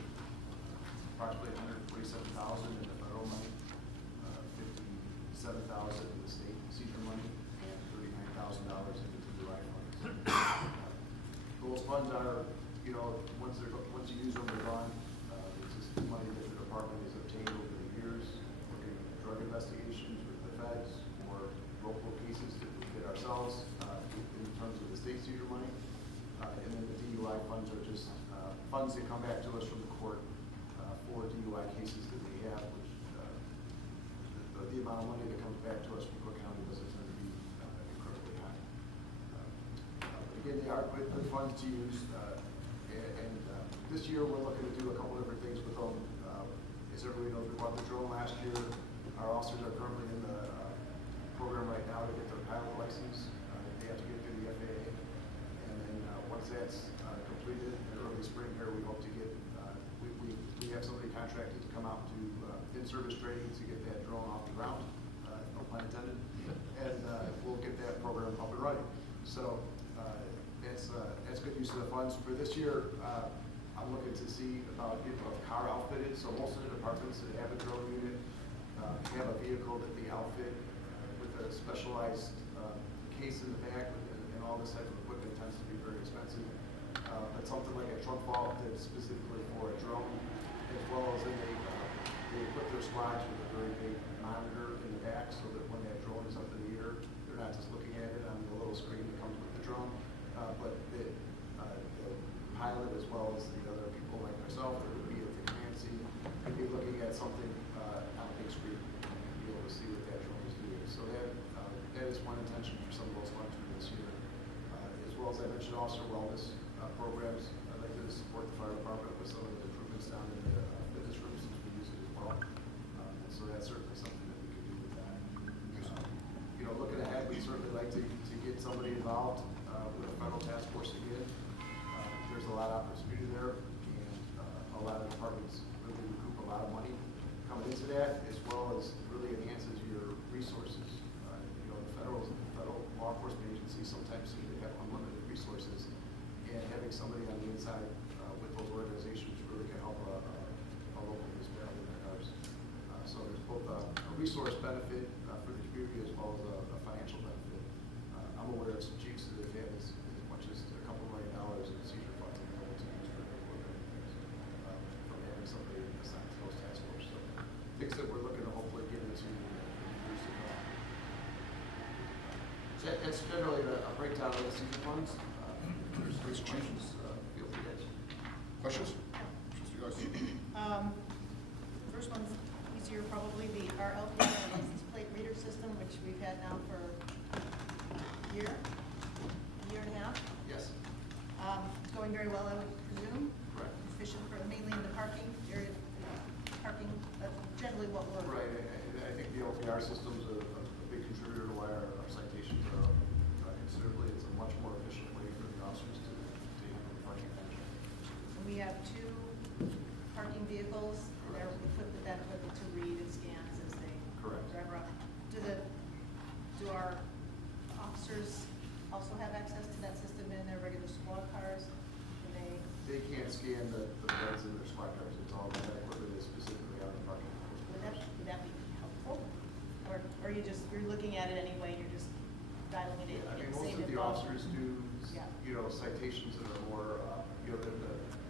approximately $147,000 in the federal money, $57,000 in the state seizure money, and $39,000 in the DUI funds. Those funds are, once you use them, they're gone. It's just money that the department has obtained over the years, working in drug investigations with the feds or local cases that we get ourselves in terms of the state seizure money. And then the DUI funds are just funds that come back to us from the court for DUI cases that we have, which the amount of money that comes back to us from Cook County doesn't tend to be incredibly high. Again, they are good funds to use, and this year we're looking to do a couple different things with them. As everybody knows, we bought the drone last year. Our officers are currently in the program right now to get their pilot license. They have to get through the FAA, and then once that's completed in early spring here, we hope to get, we have somebody contracted to come out to in-service training to get that drone off the ground, no pun intended, and we'll get that program up and running. So that's good use of the funds. For this year, I'm looking to see about getting a car outfitted, so most of the departments that have a drone unit have a vehicle that they outfit with a specialized case in the back and all this type of equipment tends to be very expensive. But something like a trunk vault that's specifically for a drone, as well as they equip their squads with a very big monitor in the back so that when that drone is up in the air, they're not just looking at it on the little screen that comes with the drone, but the pilot as well as the other people like myself that would be at the command seat could be looking at something on a big screen and be able to see what that drone is doing. So that is one intention for some of those funds for this year. As well as I mentioned, officer wellness programs. I'd like to support the fire department with some of the improvements down in the fitness rooms since we use it as well. And so that's certainly something that we could do with that. You know, looking ahead, we'd certainly like to get somebody involved with a federal task force again. There's a lot of opportunity there, and a lot of departments really recoup a lot of money coming into that, as well as really enhances your resources. You know, the federal law enforcement agencies sometimes seem to have unlimited resources, and having somebody on the inside with those organizations really can help a local municipality like ours. So there's both a resource benefit for the community as well as a financial benefit. I'm aware of some chiefs that have had as much as a couple $1 million in seizure funds available to use for their work from having somebody assigned to those task force. So things that we're looking to hopefully get into in years to come. So that's generally a breakdown of the seizure funds. There's three questions. Feel free to answer. Questions? Trustee Gleason? First one's easier, probably the RLP license plate reader system, which we've had now for a year and a half. Yes. It's going very well, I would presume. Correct. Efficient for mainly in the parking area, parking, that's generally what we're. Right, I think the LPR system's a big contributor to why our citations are up considerably. It's a much more efficient way for the officers to handle the parking management. And we have 2 parking vehicles, and they're equipped with that equipment to read and scan as they Correct. drive around. Do our officers also have access to that system in their regular squad cars? And They can't scan the beds in their squad cars. It's all that equipment is specifically on the parking. would that be helpful? Or you're looking at it anyway, you're just dialing it in? I mean, getting most same of the info? officers do, Yeah. you know, citations that are more, you know,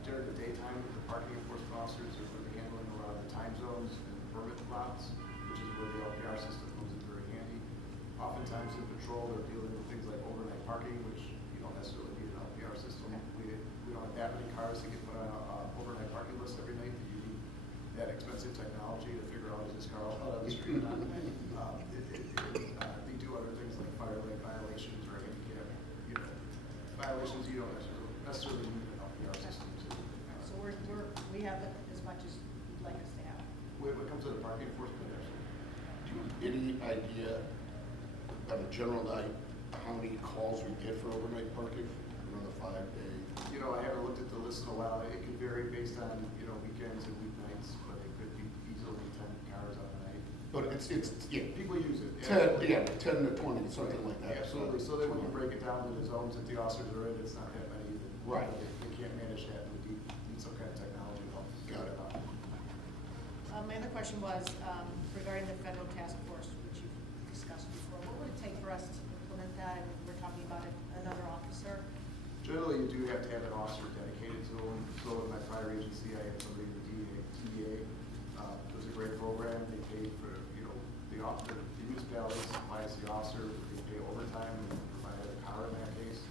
during the daytime, the parking enforcement officers are really handling a lot of the time zones and permit routes, which is where the LPR system comes in very handy. Oftentimes in patrol, they're dealing with things like overnight parking, which you don't necessarily need an LPR system. We don't have that many cars that get put on an overnight parking list every night that you need that expensive technology to figure out is this car out on the street or not. They do other things like fire lane violations or handicap, you know, violations you don't necessarily need an LPR system to. So we have it as much as you'd like us to have. When it comes to the parking enforcement, actually, Do you have any idea, on a general night, how many calls we get for overnight parking? You know, the 5-day. you know, I haven't looked at the list in a while. It could vary based on, you know, weekends and weeknights, but it could be easily 10 cars on a night. But it's yeah. People use it. 10 to 20, something like that. Absolutely, so that when you break it down to the zones that the officers are in, it's not that many. Right. They can't manage that, and we need some kind of technology to help. Got it. My other question was regarding the federal task force, which you've discussed before. What would it take for us to implement that? And we're talking about another officer. Generally, you do have to have an officer dedicated to them. So in my prior agency, I had somebody in the DEA. It was a great program. They paid for, you know, the municipality supplies the officer. They pay overtime and provide a car in that case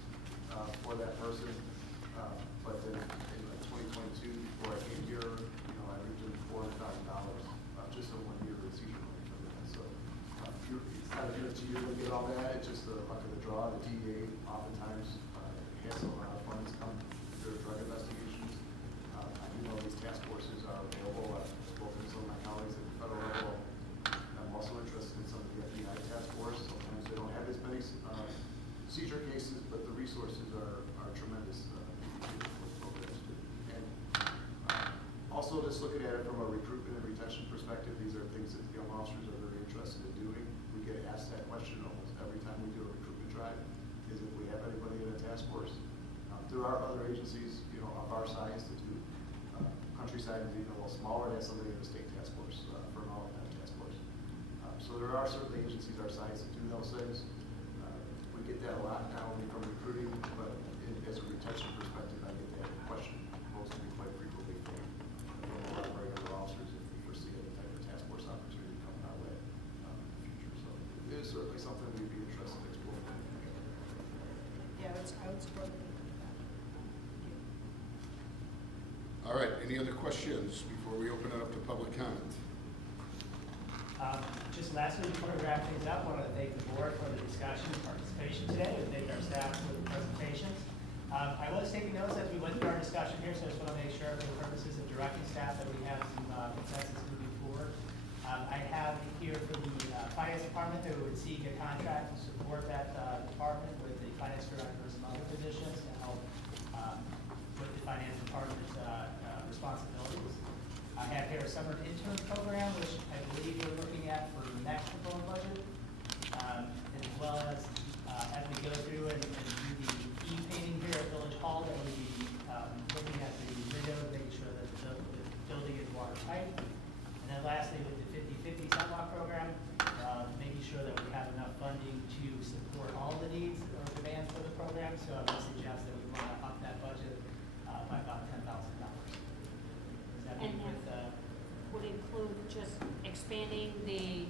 for that person. But then in 2022, before I came here, you know, I reached in $400,000 just in 1 year of seizure money from that. So it's not a guarantee you're going to get all that. It's just the luck of the draw. The DEA oftentimes has a lot of funds come through drug investigations. I do know these task forces are available. I've spoken to some of my colleagues at the federal level. I'm also interested in some of the FBI task force. Sometimes they don't have as many seizure cases, but the resources are tremendous. And also just looking at it from a recruitment and retention perspective, these are things that young officers are very interested in doing. We get asked that question almost every time we do a recruitment drive, is if we have anybody in a task force. There are other agencies, you know, of our size that do. Countryside is even a little smaller, has somebody in the state task force, for an all task force. So there are certainly agencies our size that do those things. We get that a lot not only from recruiting, but as a retention perspective, I get that question posed to me quite frequently from a lot of regular officers if we foresee any type of task force opportunity coming our way in the future. So it is certainly something we'd be interested in Any other questions before we open it up to public comment? Just lastly, before we wrap things up, I want to thank the board for the discussion and participation today, and thank our staff for the presentations. I was taking notes as we went through our discussion here, so I just want to make sure for the purposes of directing staff that we have some consensus moving forward. I have here for the finance department that we would seek a contract to support that department with the finance director and some other positions to help with the finance department's responsibilities. I have here a summer intern program, which I believe we're looking at for the next proposed budget, as well as we go through and do the e-painting here at Village Hall, that we'll be looking at the windows, making sure that the building is watertight. And then lastly, with the 50/50 sidewalk program, making sure that we have enough funding to support all the needs or demands for the program. So I would suggest that we want to up that budget by about $10,000. And that would include just expanding the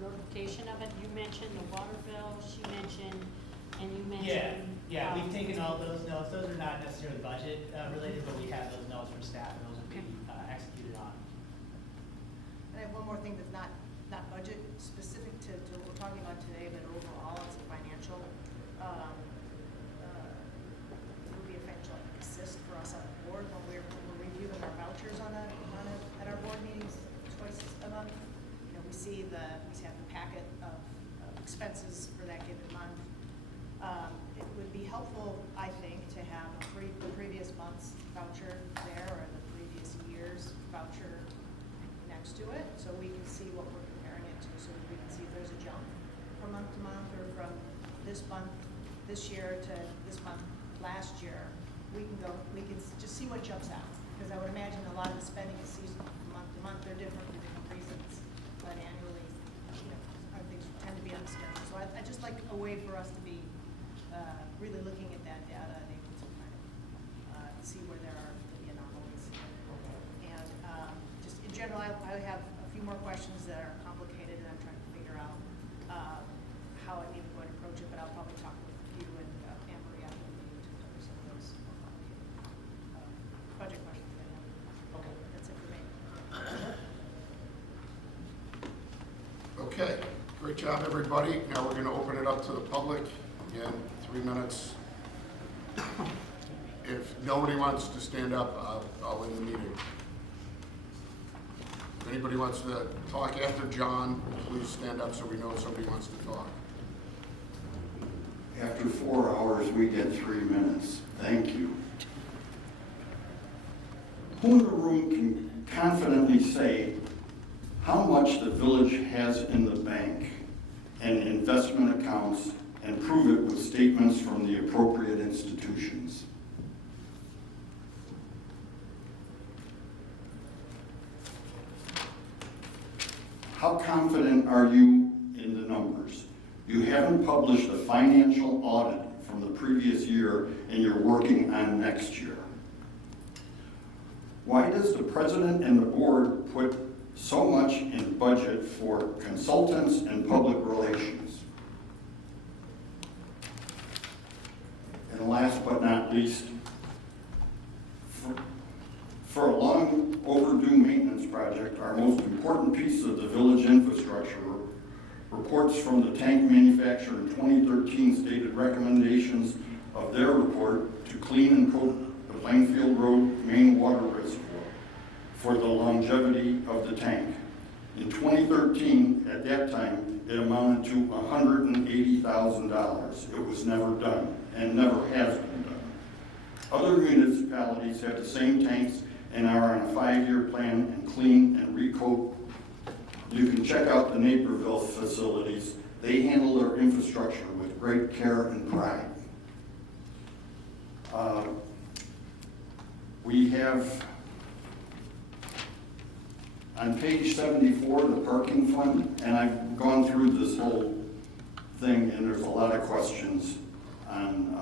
notification of it. You mentioned the water bill, she mentioned, and you mentioned. Yeah, we've taken all those notes. Those are not necessarily budget related, but we have those notes for staff, and those will be executed on. And I have one more thing that's not budget specific to what we're talking about today, but overall it's a financial, it would be a financial assist for us on the board when we're reviewing our vouchers at our board meetings twice a month. You know, we have the packet of expenses for that given month. It would be helpful, I think, to have the previous month's voucher there, or the previous year's voucher next to it, so we can see what we're comparing it to, so we can see if there's a jump from month to month, or from this month, this year to this month last year. We can just see what jumps out, because I would imagine a lot of the spending is seasonal, month to month, they're different for different reasons, but annually, our things tend to be on schedule. So I just like a way for us to be really looking at that data and able to kind of see where there are maybe anomalies. And just in general, I have a few more questions that are complicated, and I'm trying to figure out how I maybe would approach it, but I'll probably talk with you and Anne Marie after the meeting to cover some of those more complicated budget questions that I have. Okay, that's it for me. Okay, great job, everybody. Now we're going to open it up to the public. Again, 3 minutes. If nobody wants to stand up, I'll end the meeting. If anybody wants to talk after John, please stand up so we know somebody wants to talk. After 4 hours, we get 3 minutes. Thank you. Who in the room can confidently say how much the village has in the bank and investment accounts, and prove it with statements from the appropriate institutions? How confident are you in the numbers? You haven't published a financial audit from the previous year, and you're working on next year. Why does the president and the board put so much in budget for consultants and public relations? And last but not least, for a long overdue maintenance project, our most important piece of the village infrastructure, reports from the tank manufacturer in 2013 stated recommendations of their report to clean and coat the Plainfield Road main water reservoir for the longevity of the tank. In 2013, at that time, it amounted to $180,000. It was never done, and never has been done. Other municipalities have the same tanks and are on a 5-year plan and clean and recoat. You can check out the Naperville facilities. They handle their infrastructure with great care and pride. We have, on page 74, the parking fund, and I've gone through this whole thing, and there's a lot of questions on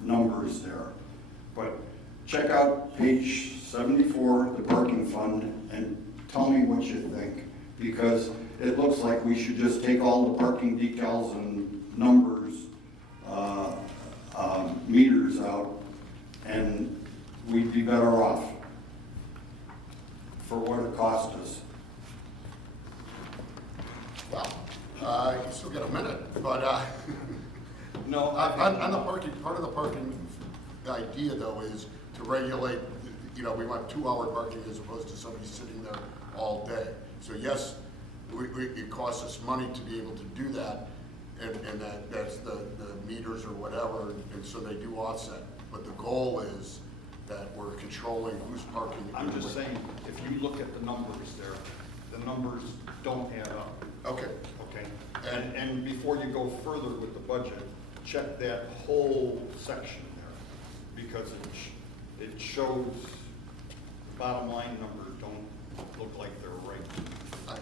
numbers there. But check out page 74, the parking fund, and tell me what you think, because it looks like we should just take all the parking decals and numbers, meters out, and we'd be better off. On the parking, part of the parking, the idea though is to regulate, you know, we want 2-hour parking as opposed to somebody sitting there all day. So yes, it costs us money to be able to do that, and that's the meters or whatever, and so they do offset. But the goal is that we're controlling who's parking. I'm just saying, if you look at the numbers there, the numbers don't add up. Okay. Okay, and before you go further with the budget, check that whole section there, because it shows the bottom line numbers don't look like they're right.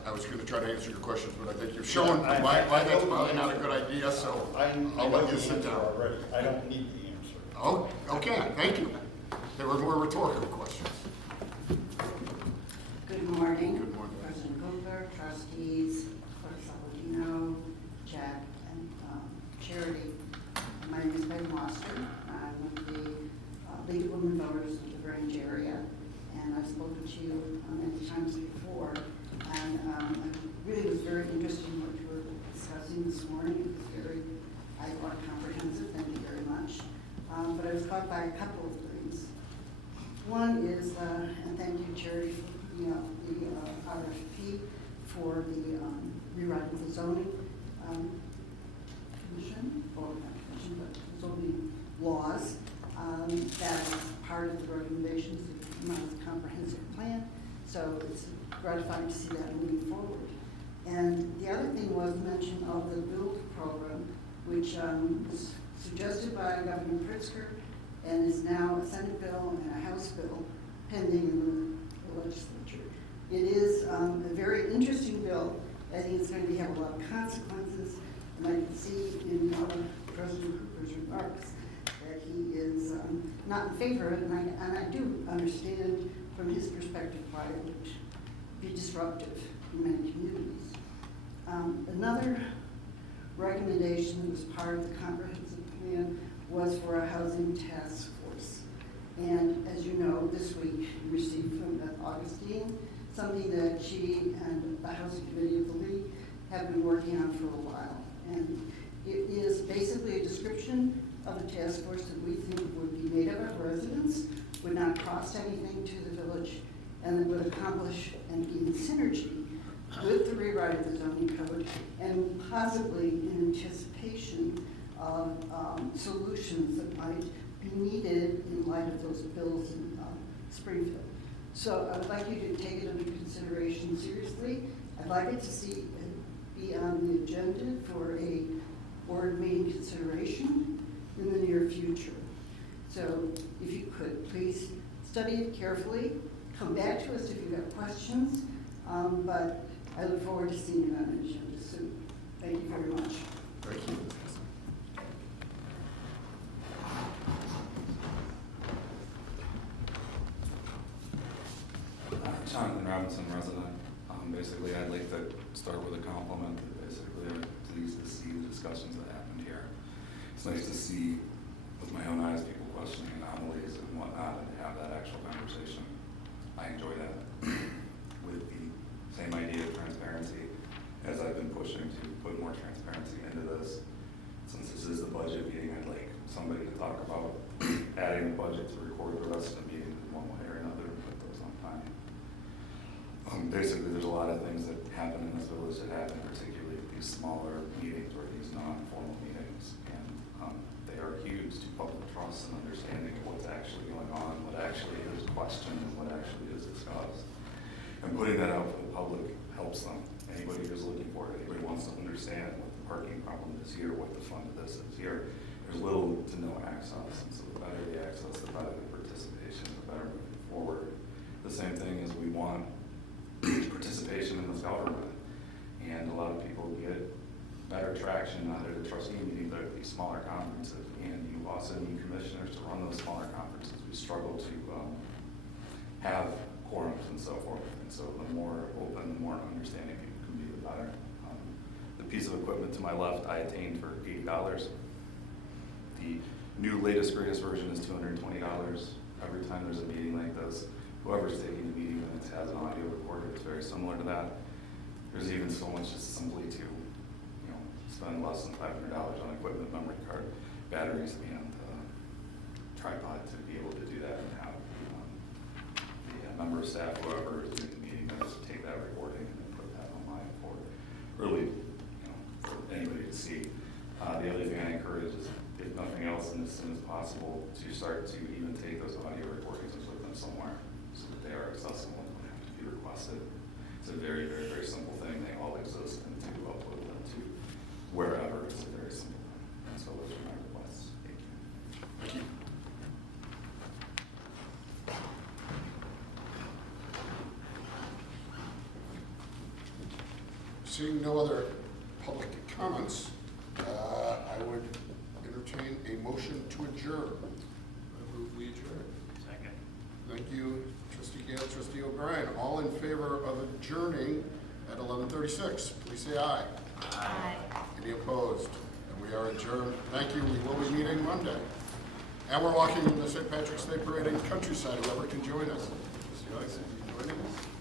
I was gonna try to answer your questions, but I think you've shown why that's probably not a good idea, so I'll let you sit down. Already. I don't need the answer. Oh, okay, thank you. They were more rhetorical questions. Good morning. Good morning. President Goldberg, trustees, Clerk Saladino, Jack, and Charity. My name is Peg Monster. I'm with the League of Women Voters of the Grange area, and I've spoken to you many times before. And it really was very interesting what you were discussing this morning. It was very, I thought, comprehensive. Thank you very much. But I was caught by a couple of things. One is, and thank you, Charity, for putting out the RFP for the rewriting of the zoning commission, or not commission, but zoning laws. That is part of the recommendations of the comprehensive plan. So it's gratifying to see that moving forward. And the other thing was mention of the BUILD program, which was suggested by Governor Pritzker and is now a Senate bill and a House bill pending in the legislature. It is a very interesting bill. I think it's going to have a lot of consequences, and I can see in President Cooper's remarks that he is not in favor of it, and I do understand from his perspective why it would be disruptive in many communities. Another recommendation that was part of the comprehensive plan was for a housing task force. And as you know, this week we received from Beth Augustine something that she and the Housing Committee of the League have been working on for a while. And it is basically a description of the task force that we think would be made up of residents, would not cost anything to the village, and that would accomplish and be in synergy with the rewrite of the zoning code, and possibly in anticipation of solutions that might be needed in light of those bills in Springfield. So I would like you to take it under consideration seriously. I'd like it to see it be on the agenda for a board meeting consideration in the near future. So if you could, please study it carefully. Come back to us if you have questions, but I look forward to seeing you on the agenda soon. Thank you very much. Thank you. Jonathan Robinson, resident. Basically, I'd like to start with a compliment. Basically, I'm pleased to see the discussions that happened here. It's nice to see, with my own eyes, people questioning anomalies and whatnot, and have that actual conversation. I enjoy that. With the same idea of transparency, as I've been pushing to put more transparency into this. Since this is the budget meeting, I'd like somebody to talk about adding the budget to record the rest of the meeting in one way or another and put those on time. Basically, there's a lot of things that happen in this village that happen, particularly at these smaller meetings or these non-formal meetings. And they are huge to public trust and understanding of what's actually going on, what actually is questioned, and what actually is discussed. And putting that out for the public helps them. Anybody who's looking for it, anybody wants to understand what the parking problem is here, what the fund of this is here. There's little to no access, and so the better the access, the better the participation, the better moving forward. The same thing is we want participation in this government, and a lot of people get better traction not at a trustee meeting, but at these smaller conferences. And you also need commissioners to run those smaller conferences. We struggle to have quorums and so forth, and so the more open, the more understanding people can be, the better. The piece of equipment to my left, I attained for $80. The new latest, greatest version is $220. Every time there's a meeting like this, whoever's taking the meeting minutes has an audio recorder. It's very similar to that. There's even so much just simply to, spend less than $500 on equipment, memory card. batteries and tripod to be able to do that, and have the member of staff, whoever is doing the meeting, members take that recording and then put that online for really, for anybody to see. The other thing I encourage is, if nothing else, and as soon as possible, to start to even take those audio recordings and put them somewhere so that they are accessible and don't have to be requested. It's a very, very, very simple thing. They all exist, and to upload them to wherever is a very simple thing. And so those are my requests. Thank you. Thank you. Seeing no other public comments, I would entertain a motion to adjourn. I move we adjourn. Second. Thank you, Trustee Gale, Trustee O'Brien. All in favor of adjourning at 11:36, please say aye. Aye. Any opposed? And we are adjourned. Thank you. We will be meeting Monday. And we're walking in the St. Patrick's Day Parade in Countryside. Whoever can join us. Trustee Alex, are you joining us?